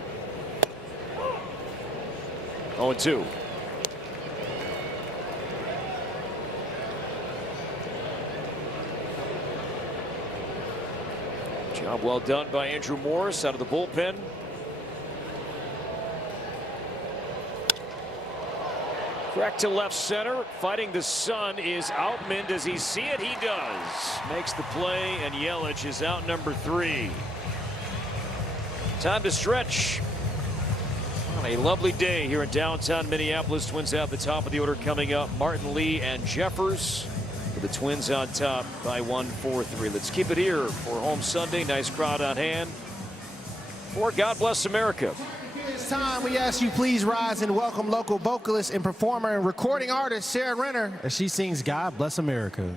0-2. Job well done by Andrew Morris out of the bullpen. Crack to left center. Fighting the sun is Outman. Does he see it? He does. Makes the play, and Yelich is out number 3. Time to stretch. On a lovely day here in downtown Minneapolis. Twins have the top of the order coming up. Martin, Lee, and Jeffers. The Twins on top by 1, 4-3. Let's keep it here for home Sunday. Nice crowd on hand for God Bless America. It's time we ask you please rise and welcome local vocalist and performer and recording artist Sarah Renner as she sings God Bless America.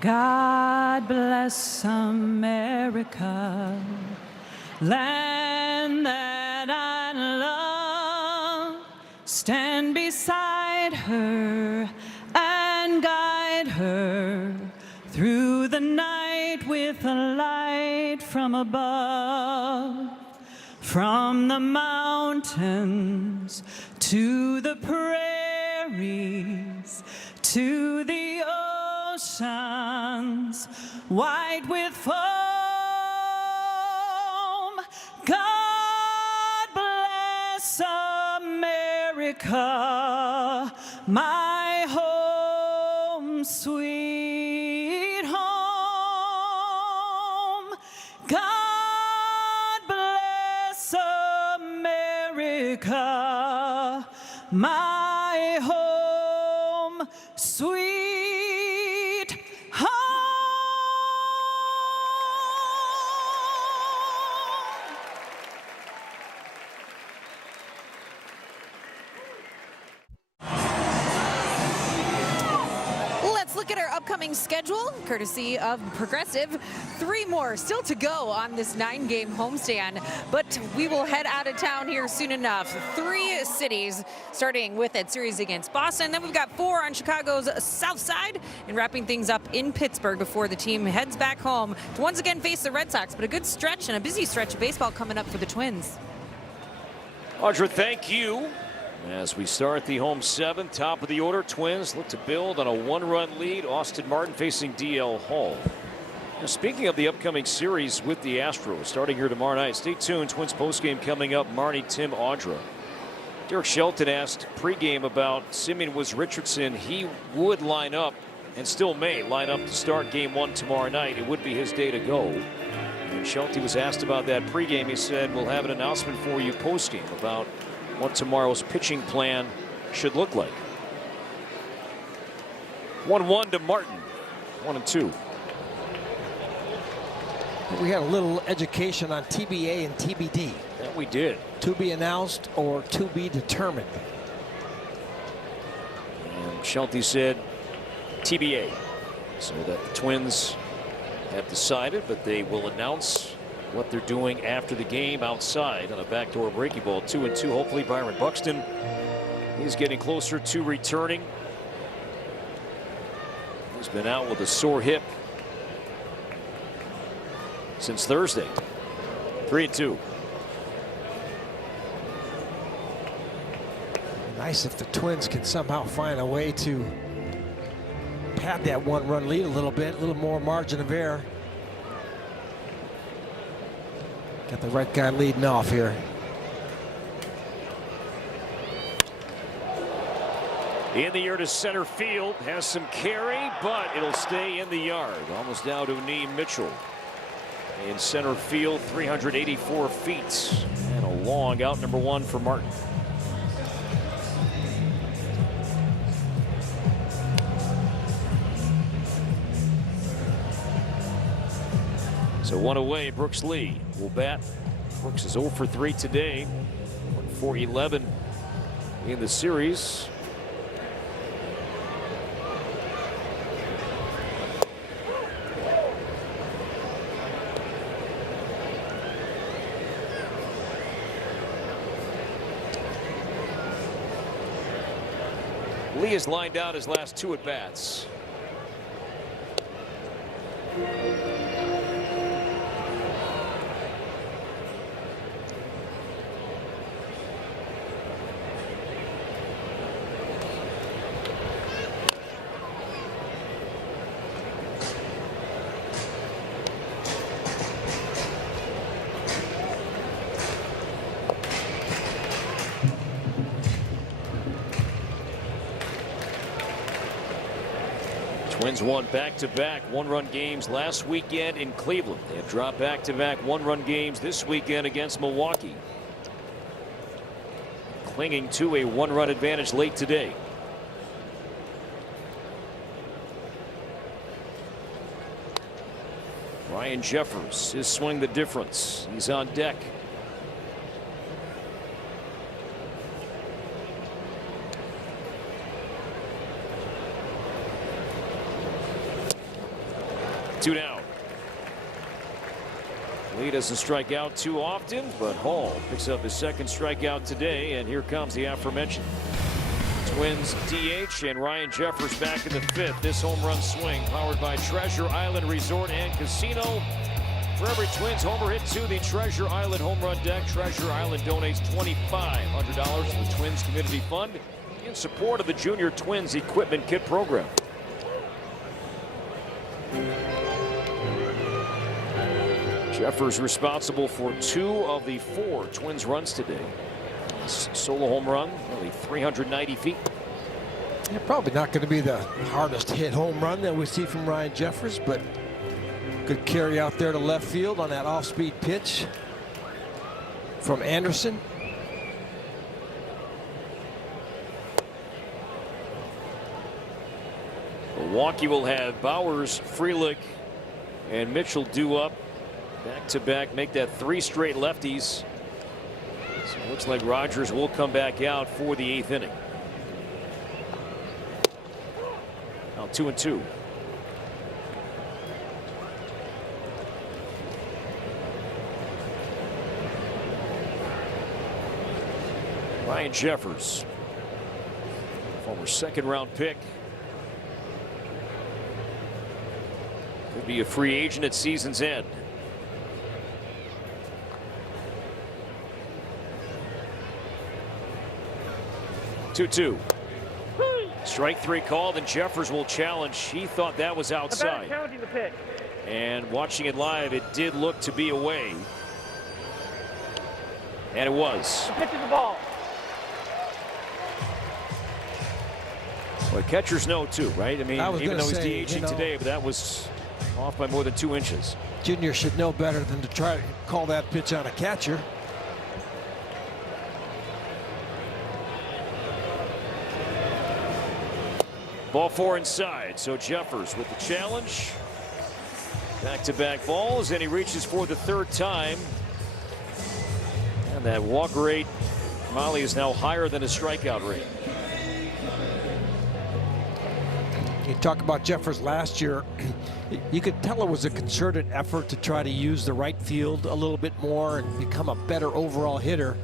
God bless America, land that I love. Stand beside her and guide her through the night with a light from above. From the mountains to the prairies to the oceans white with foam. God bless America, my home sweet home. God bless America, my home sweet home. Let's look at our upcoming schedule, courtesy of Progressive. 3 more still to go on this 9-game homestand, but we will head out of town here soon enough. 3 cities, starting with that series against Boston. Then we've got 4 on Chicago's south side, and wrapping things up in Pittsburgh before the team heads back home to once again face the Red Sox. But a good stretch and a busy stretch of baseball coming up for the Twins. Audra, thank you. As we start the home 7th, top of the order, Twins look to build on a 1-run lead. Austin Martin facing DL Hall. Now, speaking of the upcoming series with the Astros, starting here tomorrow night, stay tuned. Twins postgame coming up. Marnie, Tim, Audra. Derek Shelton asked pregame about Simeon Richardson. He would line up and still may line up to start game 1 tomorrow night. It would be his day to go. And Shelton was asked about that pregame. He said, we'll have an announcement for you postgame about what tomorrow's pitching plan should look like. 1-1 to Martin. 1-2. We had a little education on TBA and TBD. That we did. To be announced or to be determined. And Shelty said TBA. So that the Twins have decided, but they will announce what they're doing after the game outside on a backdoor breaking ball. 2-2. Hopefully Byron Buxton is getting closer to returning. He's been out with a sore hip since Thursday. 3-2. Nice if the Twins can somehow find a way to pad that 1-run lead a little bit, a little more margin of error. Got the right guy leading off here. In the air to center field, has some carry, but it'll stay in the yard. Almost down to Neem Mitchell. In center field, 384 feet. And a long out, number 1 for Martin. So 1 away, Brooks Lee will bat. Brooks is 0 for 3 today. 1 for 11 in the series. Lee has lined out his last 2 at-bats. Twins won back-to-back 1-run games last weekend in Cleveland. They have dropped back-to-back 1-run games this weekend against Milwaukee. Clinging to a 1-run advantage late today. Ryan Jeffers, his swing the difference. He's on deck. Two down. Lee doesn't strike out too often, but Hall picks up his 2nd strikeout today, and here comes the aforementioned Twins DH and Ryan Jeffers back in the 5th. This home run swing powered by Treasure Island Resort and Casino. For every Twins homer hit to the Treasure Island home run deck, Treasure Island donates $2,500 to the Twins Community Fund in support of the Junior Twins Equipment Kit program. Jeffers responsible for 2 of the 4 Twins runs today. Solo home run, nearly 390 feet. Yeah, probably not going to be the hardest hit home run that we see from Ryan Jeffers, but good carry out there to left field on that off-speed pitch from Anderson. Milwaukee will have Bowers, Frelick, and Mitchell due up back-to-back, make that 3 straight lefties. So it looks like Rogers will come back out for the 8th inning. Now 2-2. Ryan Jeffers, former 2nd-round pick. Could be a free agent at season's end. 2-2. Strike 3 called, and Jeffers will challenge. He thought that was outside. Challenging the pitch. And watching it live, it did look to be away. And it was. The pitch is the ball. Well, catchers know too, right? I mean, even though he's DHing today, but that was off by more than 2 inches. Junior should know better than to try to call that pitch on a catcher. Ball 4 inside, so Jeffers with the challenge. Back-to-back balls, and he reaches for the 3rd time. And that walk rate, Molly, is now higher than his strikeout rate. You talk about Jeffers last year. You could tell it was a concerted effort to try to use the right field a little bit more and become a better overall hitter.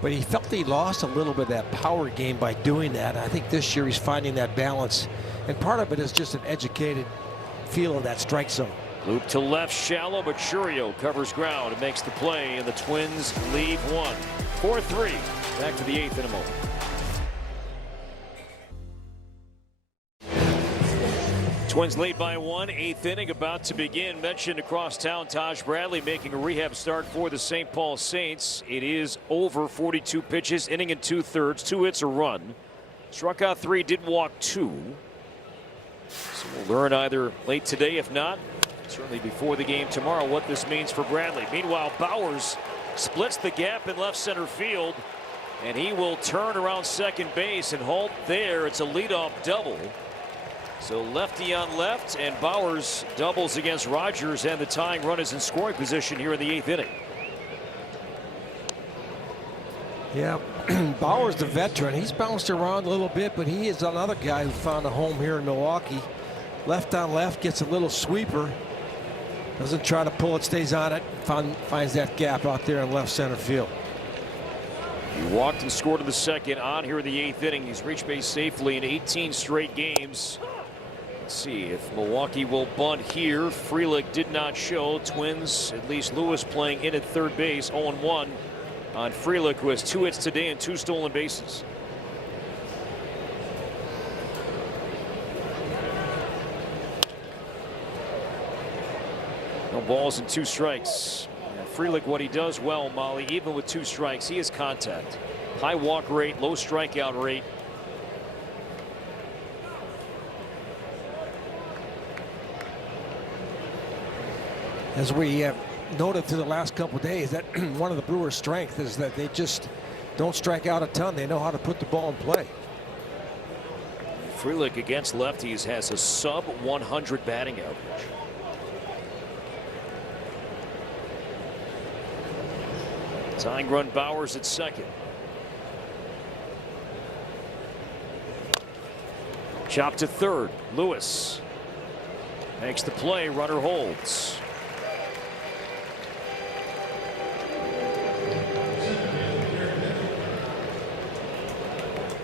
But he felt he lost a little bit of that power game by doing that. I think this year he's finding that balance. And part of it is just an educated feel of that strike zone. Loop to left, shallow, but Churio covers ground and makes the play, and the Twins lead 1. 4-3. Back to the 8th in a moment. Twins lead by 1, 8th inning about to begin. Mentioned across town, Taj Bradley making a rehab start for the St. Paul Saints. It is over 42 pitches, inning and 2/3, 2 hits, a run. Struck out 3, did walk 2. So we'll learn either late today, if not, certainly before the game tomorrow, what this means for Bradley. Meanwhile, Bowers splits the gap in left center field, and he will turn around second base and halt there. It's a leadoff double. So lefty on left, and Bowers doubles against Rogers, and the tying run is in scoring position here in the 8th inning. Yeah, Bowers, the veteran, he's bounced around a little bit, but he is another guy who found a home here in Milwaukee. Left on left, gets a little sweeper. Doesn't try to pull it, stays on it, finds that gap out there in left center field. He walked and scored in the 2nd on here in the 8th inning. He's reached base safely in 18 straight games. Let's see if Milwaukee will bunt here. Frelick did not show. Twins, at least Lewis playing in at third base, 0-1 on Frelick, who has 2 hits today and 2 stolen bases. No balls and 2 strikes. And Frelick, what he does well, Molly, even with 2 strikes, he has contact. High walk rate, low strikeout rate. As we have noted through the last couple of days, that one of the Brewers' strengths is that they just don't strike out a ton. They know how to put the ball in play. Frelick against lefties has a sub 100 batting average. Tying run, Bowers at second. Chop to third. Lewis makes the play. Runner holds.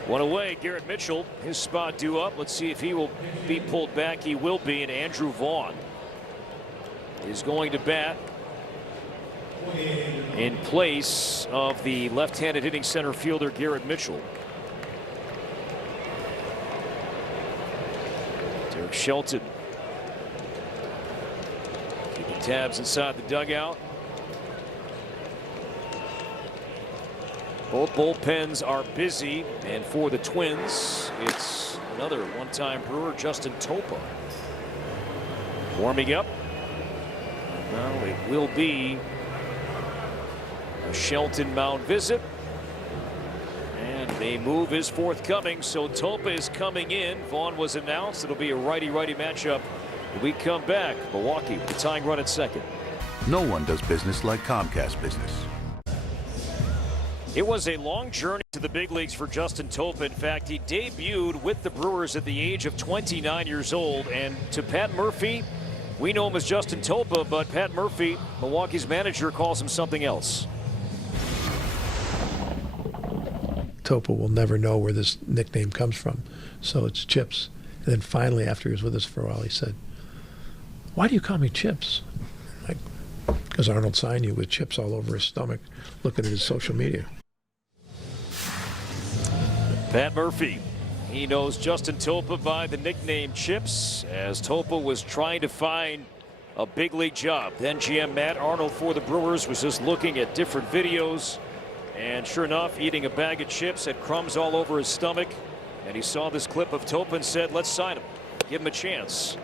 One away, Garrett Mitchell, his spot due up. Let's see if he will be pulled back. He will be, and Andrew Vaughn is going to bat in place of the left-handed hitting center fielder Garrett Mitchell. Derek Shelton keeping tabs inside the dugout. Both bullpens are busy, and for the Twins, it's another one-time Brewer, Justin Topa, warming up. Now it will be a Shelton mound visit, and a move is forthcoming. So Topa is coming in. Vaughn was announced. It'll be a righty-righty matchup when we come back. Milwaukee with the tying run at second. No one does business like Comcast Business. It was a long journey to the big leagues for Justin Topa. In fact, he debuted with the Brewers at the age of 29 years old. And to Pat Murphy, we know him as Justin Topa, but Pat Murphy, Milwaukee's manager, calls him something else. Topa will never know where this nickname comes from, so it's Chips. And then finally, after he was with us for a while, he said, "Why do you call me Chips?" Like, because Arnold signed you with chips all over his stomach, looking at his social media. Pat Murphy. He knows Justin Topa by the nickname Chips, as Topa was trying to find a big league job. Then GM Matt Arnold for the Brewers was just looking at different videos, and sure enough, eating a bag of chips, had crumbs all over his stomach, and he saw this clip of Topa and said, let's sign him, give him a chance.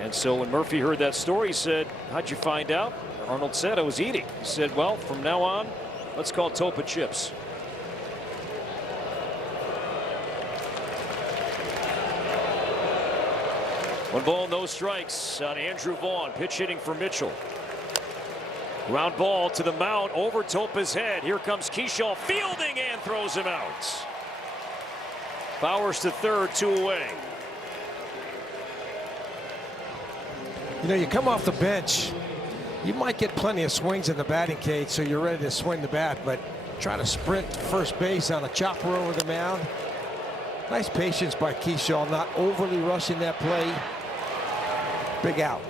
And so when Murphy heard that story, he said, how'd you find out? Arnold said, I was eating. He said, well, from now on, let's call Topa Chips. One ball, no strikes on Andrew Vaughn. Pitch hitting for Mitchell. Ground ball to the mound over Topa's head. Here comes Keyshaw fielding and throws him out. Bowers to third, 2 away. You know, you come off the bench, you might get plenty of swings in the batting cage, so you're ready to swing the bat, but try to sprint to first base on a chopper over the mound. Nice patience by Keyshaw, not overly rushing that play. Big out.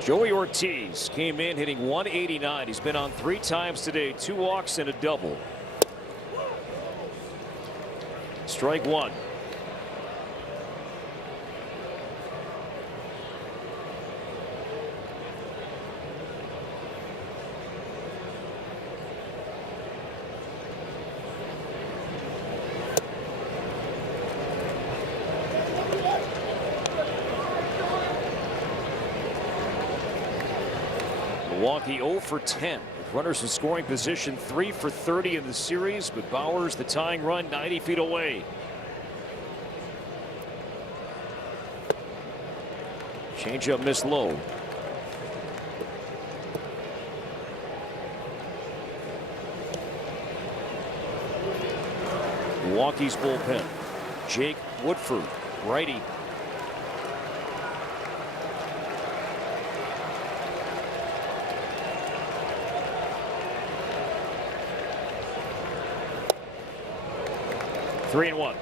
Joey Ortiz came in hitting 189. He's been on 3 times today, 2 walks and a double. Strike 1. Milwaukee 0 for 10 with runners in scoring position, 3 for 30 in the series, but Bowers the tying run 90 feet away. Changeup missed low. Milwaukee's bullpen. Jake Woodford, righty. Three and 1.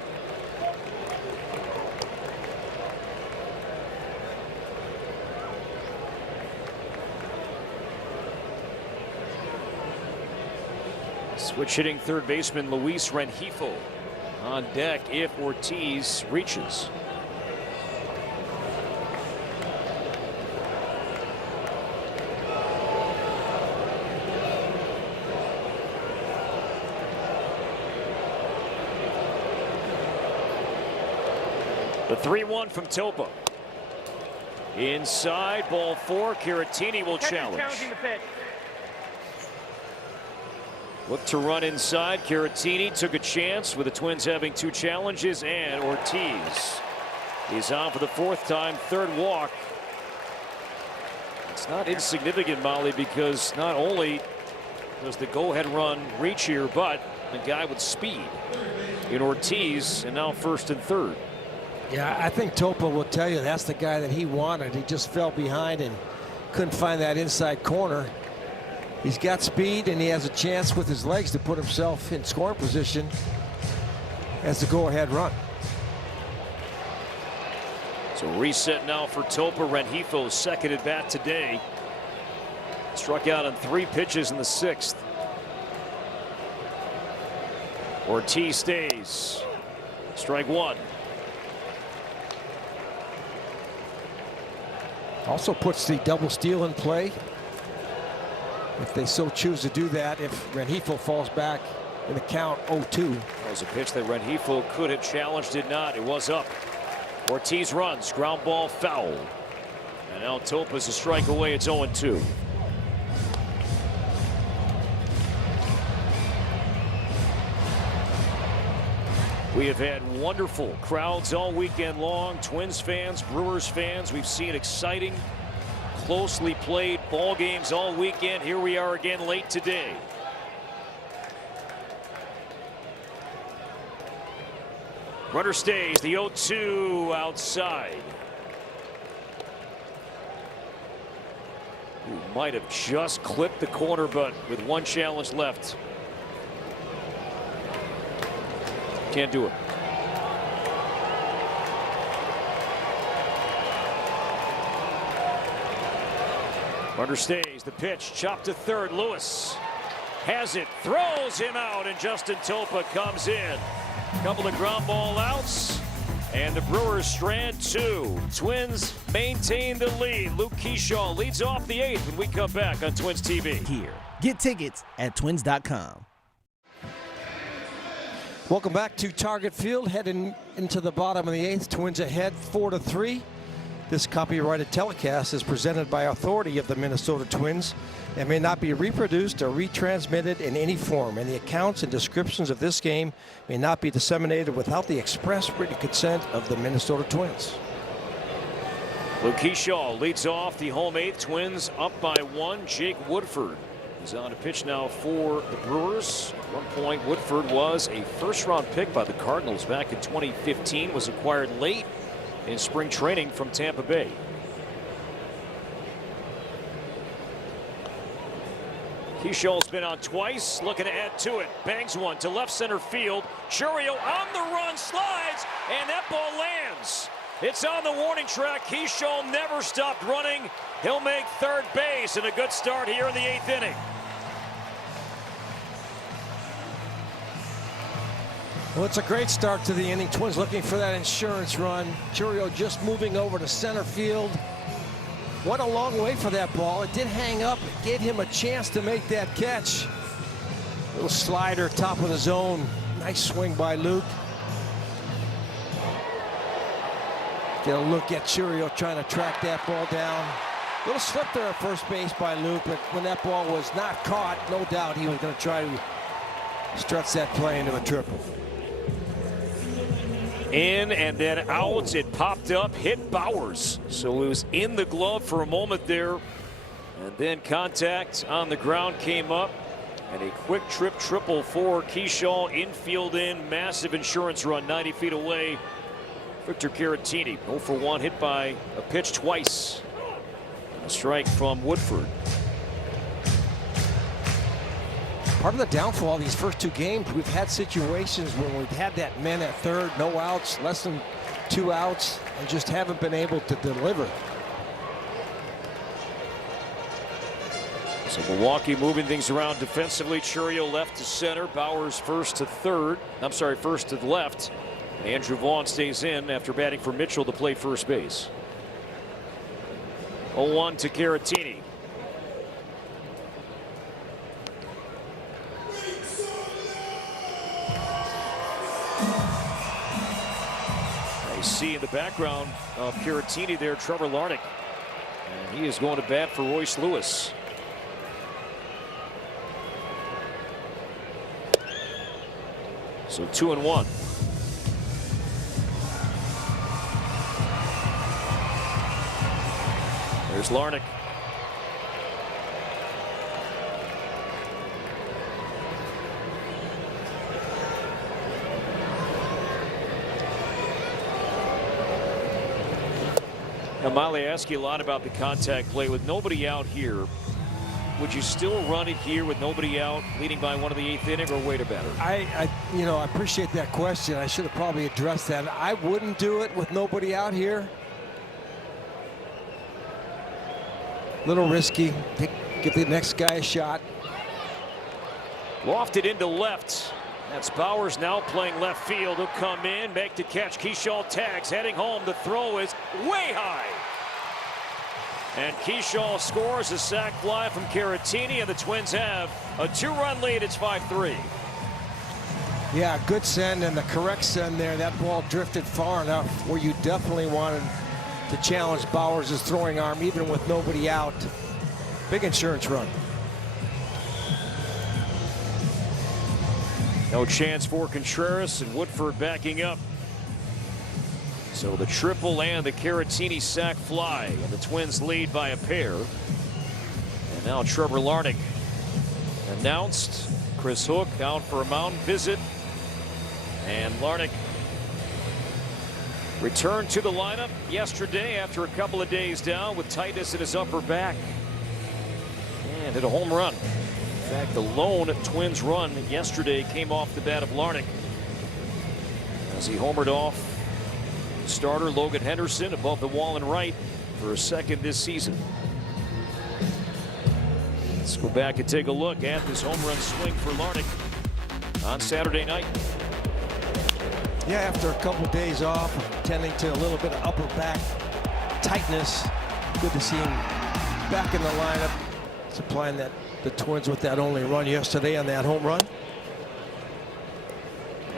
Switch hitting third baseman Luis Rengifo on deck if Ortiz reaches. The 3-1 from Topa. Inside, ball 4. Caratini will challenge. Look to run inside. Caratini took a chance with the Twins having 2 challenges, and Ortiz is on for the 4th time, 3rd walk. It's not insignificant, Molly, because not only does the go-ahead run reach here, but the guy with speed in Ortiz, and now 1st and 3rd. Yeah, I think Topa will tell you that's the guy that he wanted. He just fell behind and couldn't find that inside corner. He's got speed, and he has a chance with his legs to put himself in scoring position as the go-ahead run. So reset now for Topa. Rengifo's second at bat today. Struck out on 3 pitches in the 6th. Ortiz stays. Strike 1. Also puts the double steal in play if they so choose to do that, if Rengifo falls back in the count 0-2. That was a pitch that Rengifo could have challenged, did not. It was up. Ortiz runs, ground ball foul. And now Topa's a strike away. It's 0-2. We have had wonderful crowds all weekend long. Twins fans, Brewers fans. We've seen exciting, closely played ball games all weekend. Here we are again late today. Runner stays. The 0-2 outside. Who might have just clipped the corner, but with 1 challenge left. Can't do it. Runner stays. The pitch chopped to third. Lewis has it, throws him out, and Justin Topa comes in. Couple of ground ball outs, and the Brewers strand 2. Twins maintain the lead. Luke Keyshaw leads off the 8th when we come back on Twins TV. Here. Get tickets at twins.com. Welcome back to Target Field, heading into the bottom of the 8th. Twins ahead 4-3. This copyrighted telecast is presented by authority of the Minnesota Twins and may not be reproduced or retransmitted in any form. And the accounts and descriptions of this game may not be disseminated without the express written consent of the Minnesota Twins. Luke Keyshaw leads off the home 8th. Twins up by 1. Jake Woodford is on a pitch now for the Brewers. At one point, Woodford was a first-round pick by the Cardinals back in 2015, was acquired late in spring training from Tampa Bay. Keyshaw's been on twice, looking to add to it. Bangs one to left center field. Churio on the run, slides, and that ball lands. It's on the warning track. Keyshaw never stopped running. He'll make third base, and a good start here in the 8th inning. Well, it's a great start to the inning. Twins looking for that insurance run. Churio just moving over to center field. What a long way for that ball. It did hang up. It gave him a chance to make that catch. Little slider, top of the zone. Nice swing by Luke. Get a look at Churio trying to track that ball down. Little slip there at first base by Luke, but when that ball was not caught, no doubt he was going to try to stretch that play into a triple. In and then out. It popped up, hit Bowers. So it was in the glove for a moment there. And then contact on the ground came up. And a quick trip triple for Keyshaw. Infield in. Massive insurance run 90 feet away. Victor Caratini 0 for 1, hit by a pitch twice. A strike from Woodford. Part of the downfall of these first 2 games, we've had situations when we've had that man at third, no outs, less than 2 outs, and just haven't been able to deliver. So Milwaukee moving things around defensively. Churio left to center. Bowers first to third. I'm sorry, first to the left. Andrew Vaughn stays in after batting for Mitchell to play first base. 0-1 to Caratini. I see in the background of Caratini there, Trevor Larnach. And he is going to bat for Royce Lewis. So 2-1. There's Larnach. Now, Molly, I ask you a lot about the contact play. With nobody out here, would you still run it here with nobody out, leading by 1 of the 8th inning, or wait a batter? I appreciate that question. I should have probably addressed that. I wouldn't do it with nobody out here. Little risky. Give the next guy a shot. Lofted into left. That's Bowers now playing left field. He'll come in, make the catch. Keyshaw tags, heading home. The throw is way high. And Keyshaw scores a sac fly from Caratini, and the Twins have a 2-run lead. It's 5-3. Yeah, good send and the correct send there. That ball drifted far enough where you definitely wanted to challenge Bowers' throwing arm, even with nobody out. Big insurance run. No chance for Contreras, and Woodford backing up. So the triple and the Caratini sac fly, and the Twins lead by a pair. And now Trevor Larnach announced. Chris Hook out for a mound visit, and Larnach returned to the lineup yesterday after a couple of days down with tightness in his upper back, and hit a home run. In fact, the lone Twins run yesterday came off the bat of Larnach as he homered off starter Logan Henderson above the wall and right for a second this season. Let's go back and take a look at this home run swing for Larnach on Saturday night. Yeah, after a couple days off, tending to a little bit of upper back tightness, good to see him back in the lineup, supplying the Twins with that only run yesterday on that home run.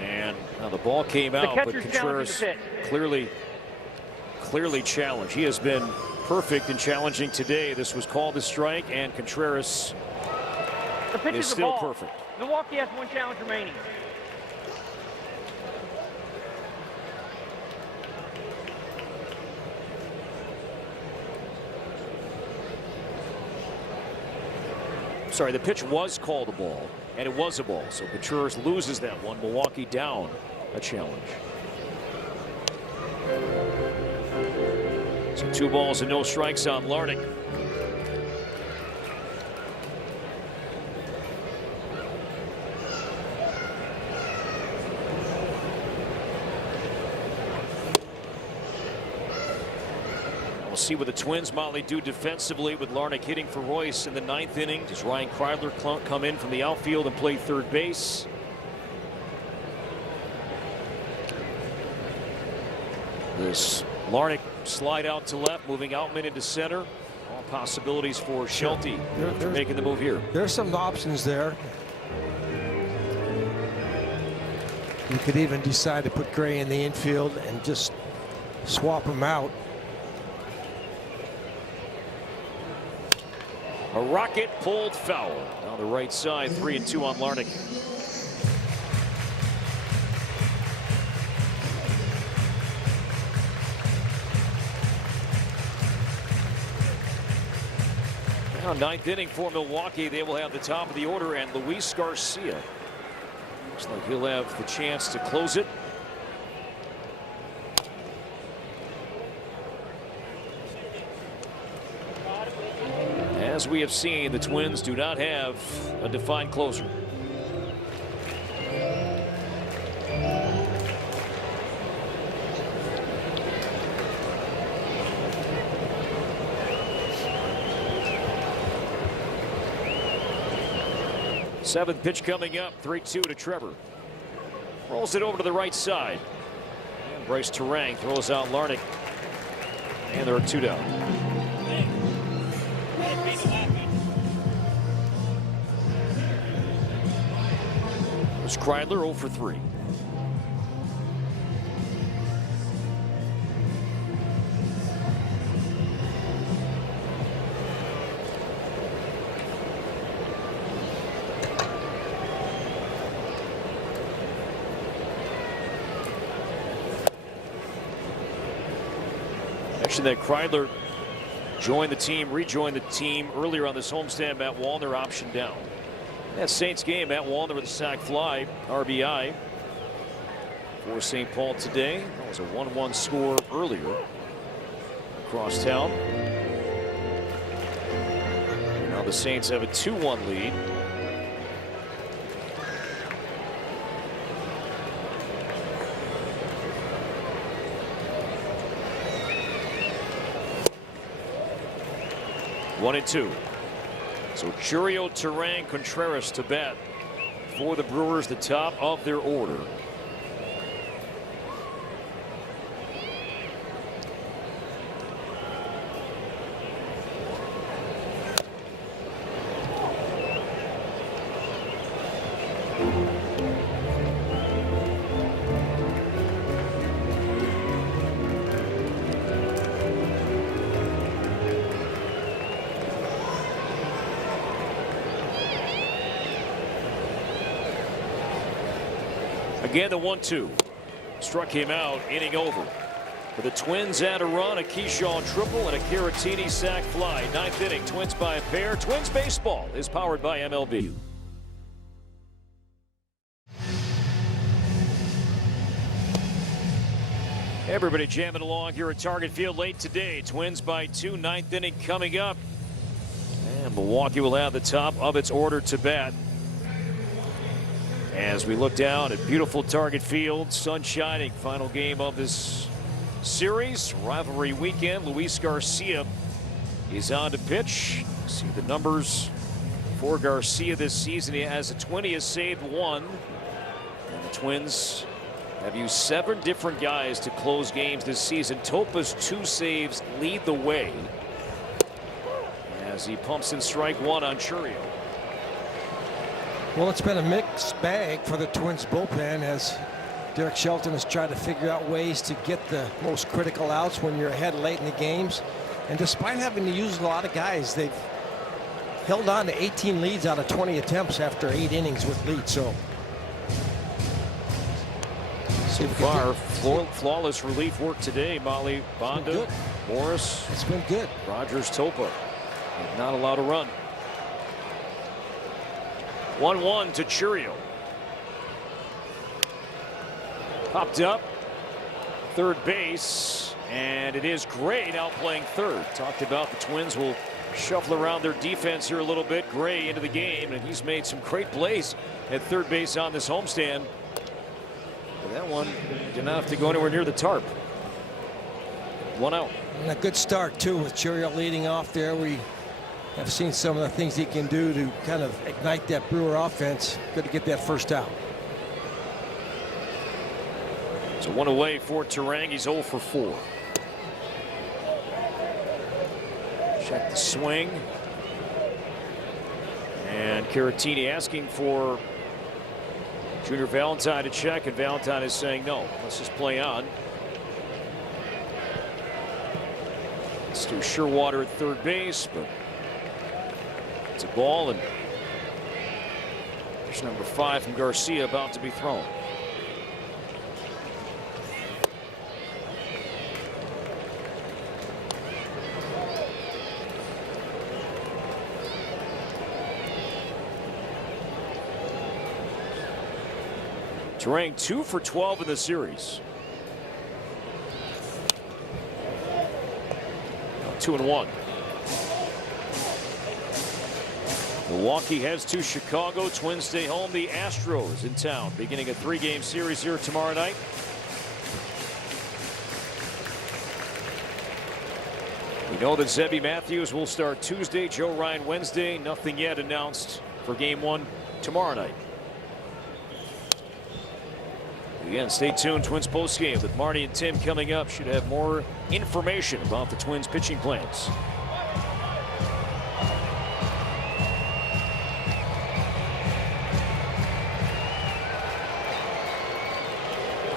And now the ball came out, but Contreras clearly challenged. He has been perfect in challenging today. This was called a strike, and Contreras is still perfect. Milwaukee has 1 challenge remaining. Sorry, the pitch was called a ball, and it was a ball. So Contreras loses that one. Milwaukee down a challenge. So 2 balls and no strikes on Larnach. We'll see what the Twins Motley do defensively with Larnach hitting for Royce in the 9th inning. Does Ryan Kreidler come in from the outfield and play third base? This Larnach slide out to left, moving Outman into center. All possibilities for Schulte making the move here. There's some options there. You could even decide to put Gray in the infield and just swap him out. A rocket pulled foul down the right side. 3-2 on Larnach. Now 9th inning for Milwaukee. They will have the top of the order, and Luis Garcia. Looks like he'll have the chance to close it. As we have seen, the Twins do not have a defined closer. Seventh pitch coming up, 3-2 to Trevor. Rolls it over to the right side. And Bryce Terang throws out Larnach. And there are 2 down. Kreidler 0 for 3. Mentioned that Kreidler rejoined the team earlier on this homestand. Matt Wallner optioned down. That Saints game, Matt Wallner with a sac fly, RBI for St. Paul today. That was a 1-1 score earlier across town. And now the Saints have a 2-1 lead. One and 2. So Churio, Terang, Contreras to bat for the Brewers, the top of their order. Again, the 1-2 struck him out, inning over. For the Twins add a run, a Keyshaw triple, and a Caratini sac fly. 9th inning, Twins by a pair. Twins baseball is powered by MLB. Everybody jamming along here at Target Field late today. Twins by 2, 9th inning coming up. And Milwaukee will have the top of its order to bat. As we look down at beautiful Target Field, sun shining, final game of this series, rivalry weekend. Luis Garcia is on to pitch. See the numbers For Garcia this season, he has a 20, has saved 1. And the Twins have used 7 different guys to close games this season. Topa's 2 saves lead the way as he pumps in strike 1 on Chourio. Well, it's been a mixed bag for the Twins bullpen as Derek Shelton has tried to figure out ways to get the most critical outs when you're ahead late in the games. And despite having to use a lot of guys, they've held on to 18 leads out of 20 attempts after 8 innings with leads. So far, flawless relief work today. Molly, Bonda, Morris. It's been good. Rogers, Topa. Not allowed to run. 1-1 to Chourio. Popped up. Third base. And it is Gray now playing third. Talked about the Twins will shuffle around their defense here a little bit. Gray into the game, and he's made some great plays at third base on this homestand. But that one did not have to go anywhere near the tarp. 1 out. And a good start, too, with Chourio leading off there. We have seen some of the things he can do to kind of ignite that Brewer offense. Good to get that first out. So 1 away for Turang. He's 0 for 4. Check the swing. And Caratini asking for Junior Valentine to check, and Valentine is saying no. Let's just play on. Let's do Sherwater at third base, but it's a ball, and there's number 5 from Garcia about to be thrown. Turang 2 for 12 in the series. 2-1. Milwaukee heads to Chicago. Twins stay home. The Astros in town, beginning a 3-game series here tomorrow night. We know that Zebby Matthews will start Tuesday, Joe Ryan Wednesday. Nothing yet announced for Game 1 tomorrow night. Again, stay tuned. Twins postgame with Marty and Tim coming up. Should have more information about the Twins pitching plans.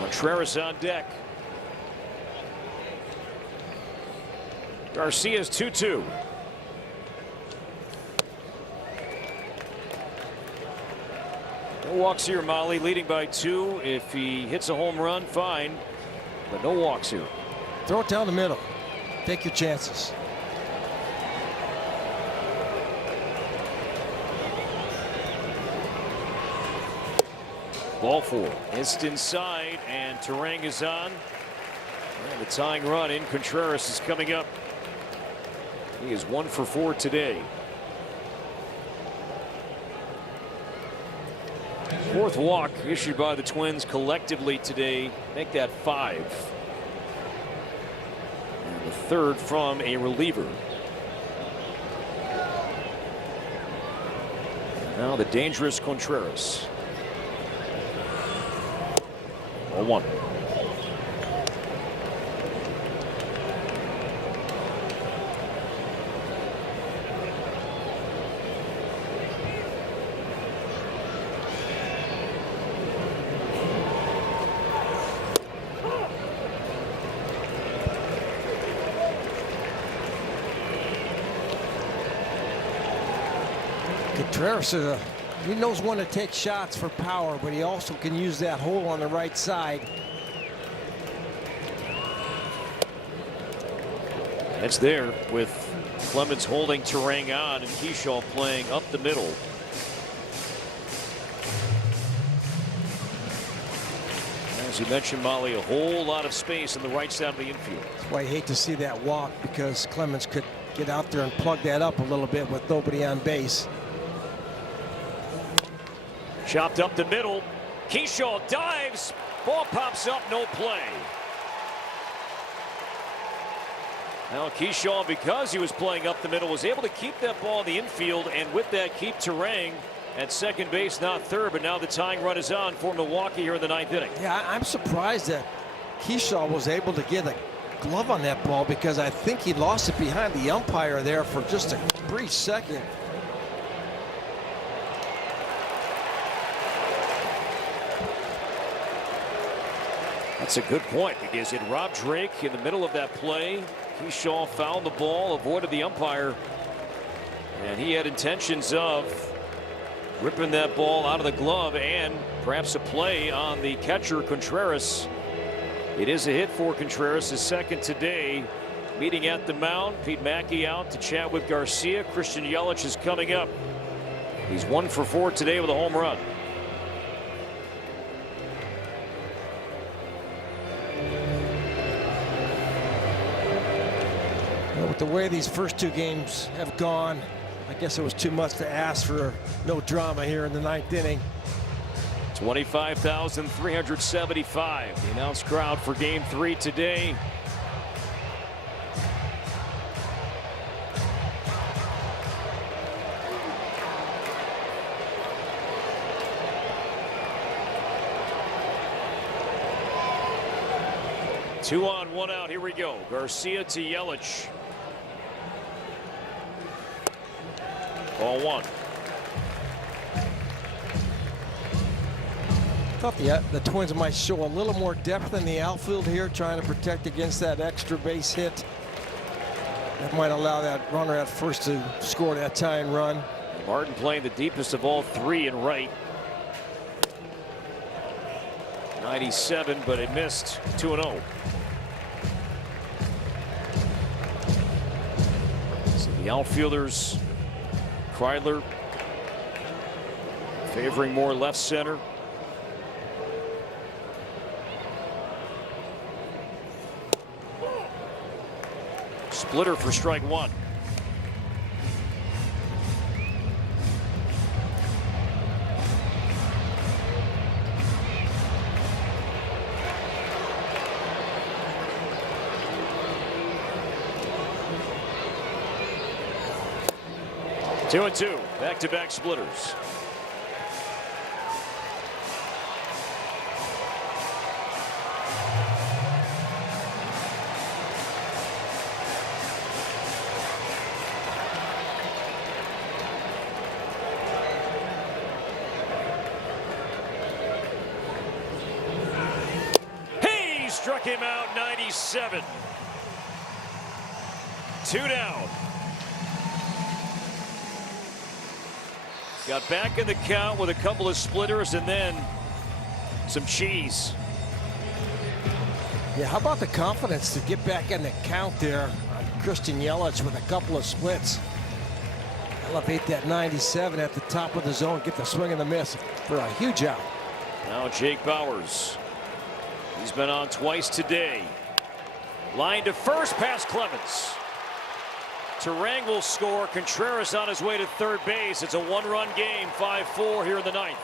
Contreras on deck. Garcia's 2-2. No walks here, Molly, leading by 2. If he hits a home run, fine, but no walks here. Throw it down the middle. Take your chances. Ball 4. It's inside, and Turang is on. And the tying run in Contreras is coming up. He is 1 for 4 today. 4th walk issued by the Twins collectively today. Make that 5. And the 3rd from a reliever. And now the dangerous Contreras. 0-1. Contreras he knows when to take shots for power, but he also can use that hole on the right side. That's there with Clemens holding Turang on and Kershaw playing up the middle. As you mentioned, Molly, a whole lot of space on the right side of the infield. That's why I hate to see that walk, because Clemens could get out there and plug that up a little bit with nobody on base. Chopped up the middle. Kershaw dives. Ball pops up, no play. Now Keyshaw, because he was playing up the middle, was able to keep that ball in the infield, and with that keep Terang at second base, not third. But now the tying run is on for Milwaukee here in the 9th inning. Yeah, I'm surprised that Keyshaw was able to get a glove on that ball, because I think he lost it behind the umpire there for just a brief second. That's a good point, because it robbed Drake in the middle of that play. Keyshaw fouled the ball, avoided the umpire, and he had intentions of ripping that ball out of the glove and perhaps a play on the catcher Contreras. It is a hit for Contreras, his second today. Meeting at the mound, Pete Mackey out to chat with Garcia. Christian Yelich is coming up. He's 1 for 4 today with a home run. With the way these first 2 games have gone, I guess it was too much to ask for no drama here in the 9th inning. 25,375, the announced crowd for Game 3 today. Two on, 1 out. Here we go. Garcia to Yelich. Ball 1. Thought the Twins might show a little more depth in the outfield here, trying to protect against that extra base hit. That might allow that runner at first to score that tying run. Martin playing the deepest of all 3 in right. 97, but it missed. 2-0. So the outfielders, Kreidler favoring more left center. Splitter for strike 1. Two and 2, back-to-back splitters. He struck him out, 97. 2 down. Got back in the count with a couple of splitters and then some cheese. Yeah, how about the confidence to get back in the count there on Christian Yelich with a couple of splits? Elevate that 97 at the top of the zone, get the swing and the miss for a huge out. Now Jake Bauers. He's been on twice today. Line to first, past Clemens. Terang will score. Contreras on his way to third base. It's a 1-run game, 5-4 here in the 9th.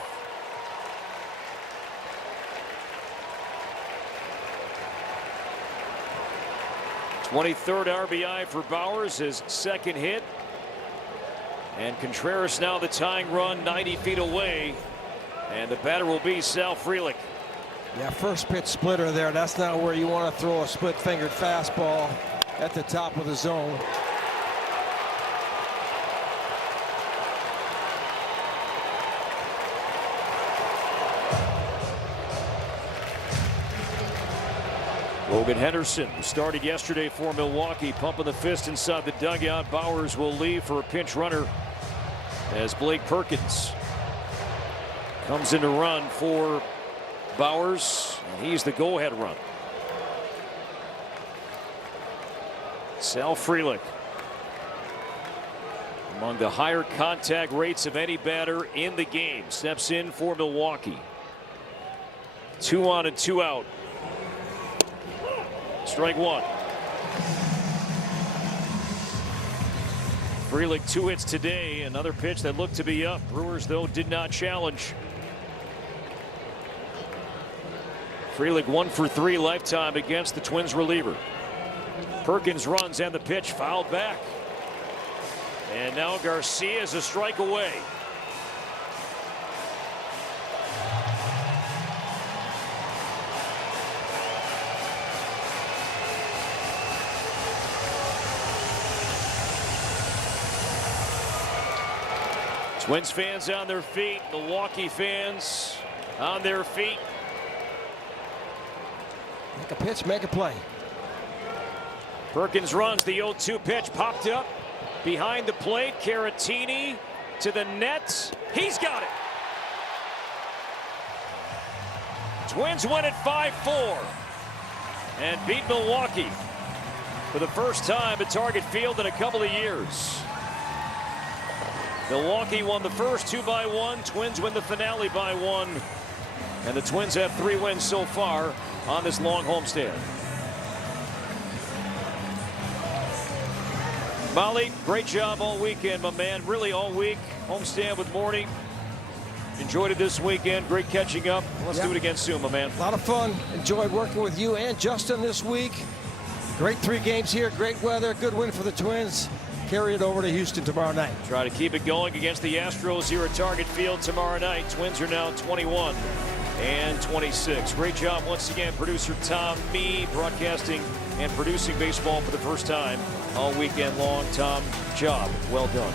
'23rd RBI for Bauers, his second hit. And Contreras now the tying run, 90 feet away. And the batter will be Sal Frelick. Yeah, first pitch splitter there. That's not where you want to throw a split-fingered fastball at the top of the zone. Logan Henderson started yesterday for Milwaukee, pumping the fist inside the dugout. Bauers will leave for a pinch runner as Blake Perkins comes in to run for Bauers, and he's the go-ahead run. Sal Frelick, among the higher contact rates of any batter in the game, steps in for Milwaukee. 2 on and 2 out. Strike 1. Frelick 2 hits today. Another pitch that looked to be up. Brewers, though, did not challenge. Frelick 1 for 3 lifetime against the Twins reliever. Perkins runs and the pitch fouled back. And now Garcia is a strike away. Twins fans on their feet. Milwaukee fans on their feet. Make a pitch, make a play. Perkins runs the 0-2 pitch, popped up behind the plate. Caratini to the net. He's got it. Twins win it 5-4 and beat Milwaukee for the first time at Target Field in a couple of years. Milwaukee won the first 2-1. Twins win the finale by 1. And the Twins have 3 wins so far on this long homestand. Molly, great job all weekend, my man. Really all week. Homestand with Morty. Enjoyed it this weekend. Great catching up. Let's do it again soon, my man. A lot of fun. Enjoyed working with you and Justin this week. Great 3 games here. Great weather. Good win for the Twins. Carry it over to Houston tomorrow night. Try to keep it going against the Astros here at Target Field tomorrow night. Twins are now 21 and 26. Great job once again, producer Tom, me, broadcasting and producing baseball for the first time all weekend long. Tom, job well done.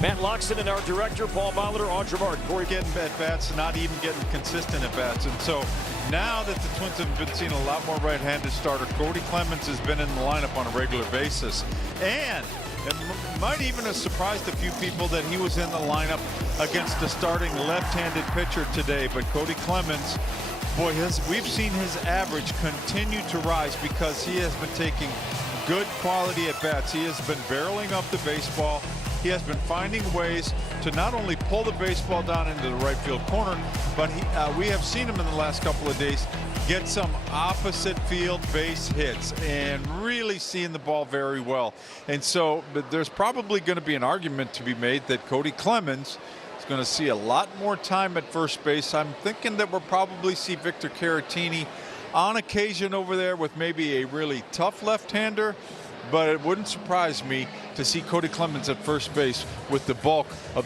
Matt Loxton and our director, Paul Molitor, Audra Martin. Corey getting at-bats, not even getting consistent at-bats. And so now that the Twins have been seeing a lot more right-handed starter, Cody Clemens has been in the lineup on a regular basis. And it might even have surprised a few people that he was in the lineup against the starting left-handed pitcher today. But Cody Clemens, boy, we've seen his average continue to rise because he has been taking good quality at-bats. He has been barreling up the baseball. He has been finding ways to not only pull the baseball down into the right field corner, but we have seen him in the last couple of days get some opposite field base hits and really seeing the ball very well. And so there's probably going to be an argument to be made that Cody Clemens is going to see a lot more time at first base. I'm thinking that we'll probably see Victor Caratini on occasion over there with maybe a really tough left-hander, but it wouldn't surprise me to see Cody Clemens at first base with the bulk of the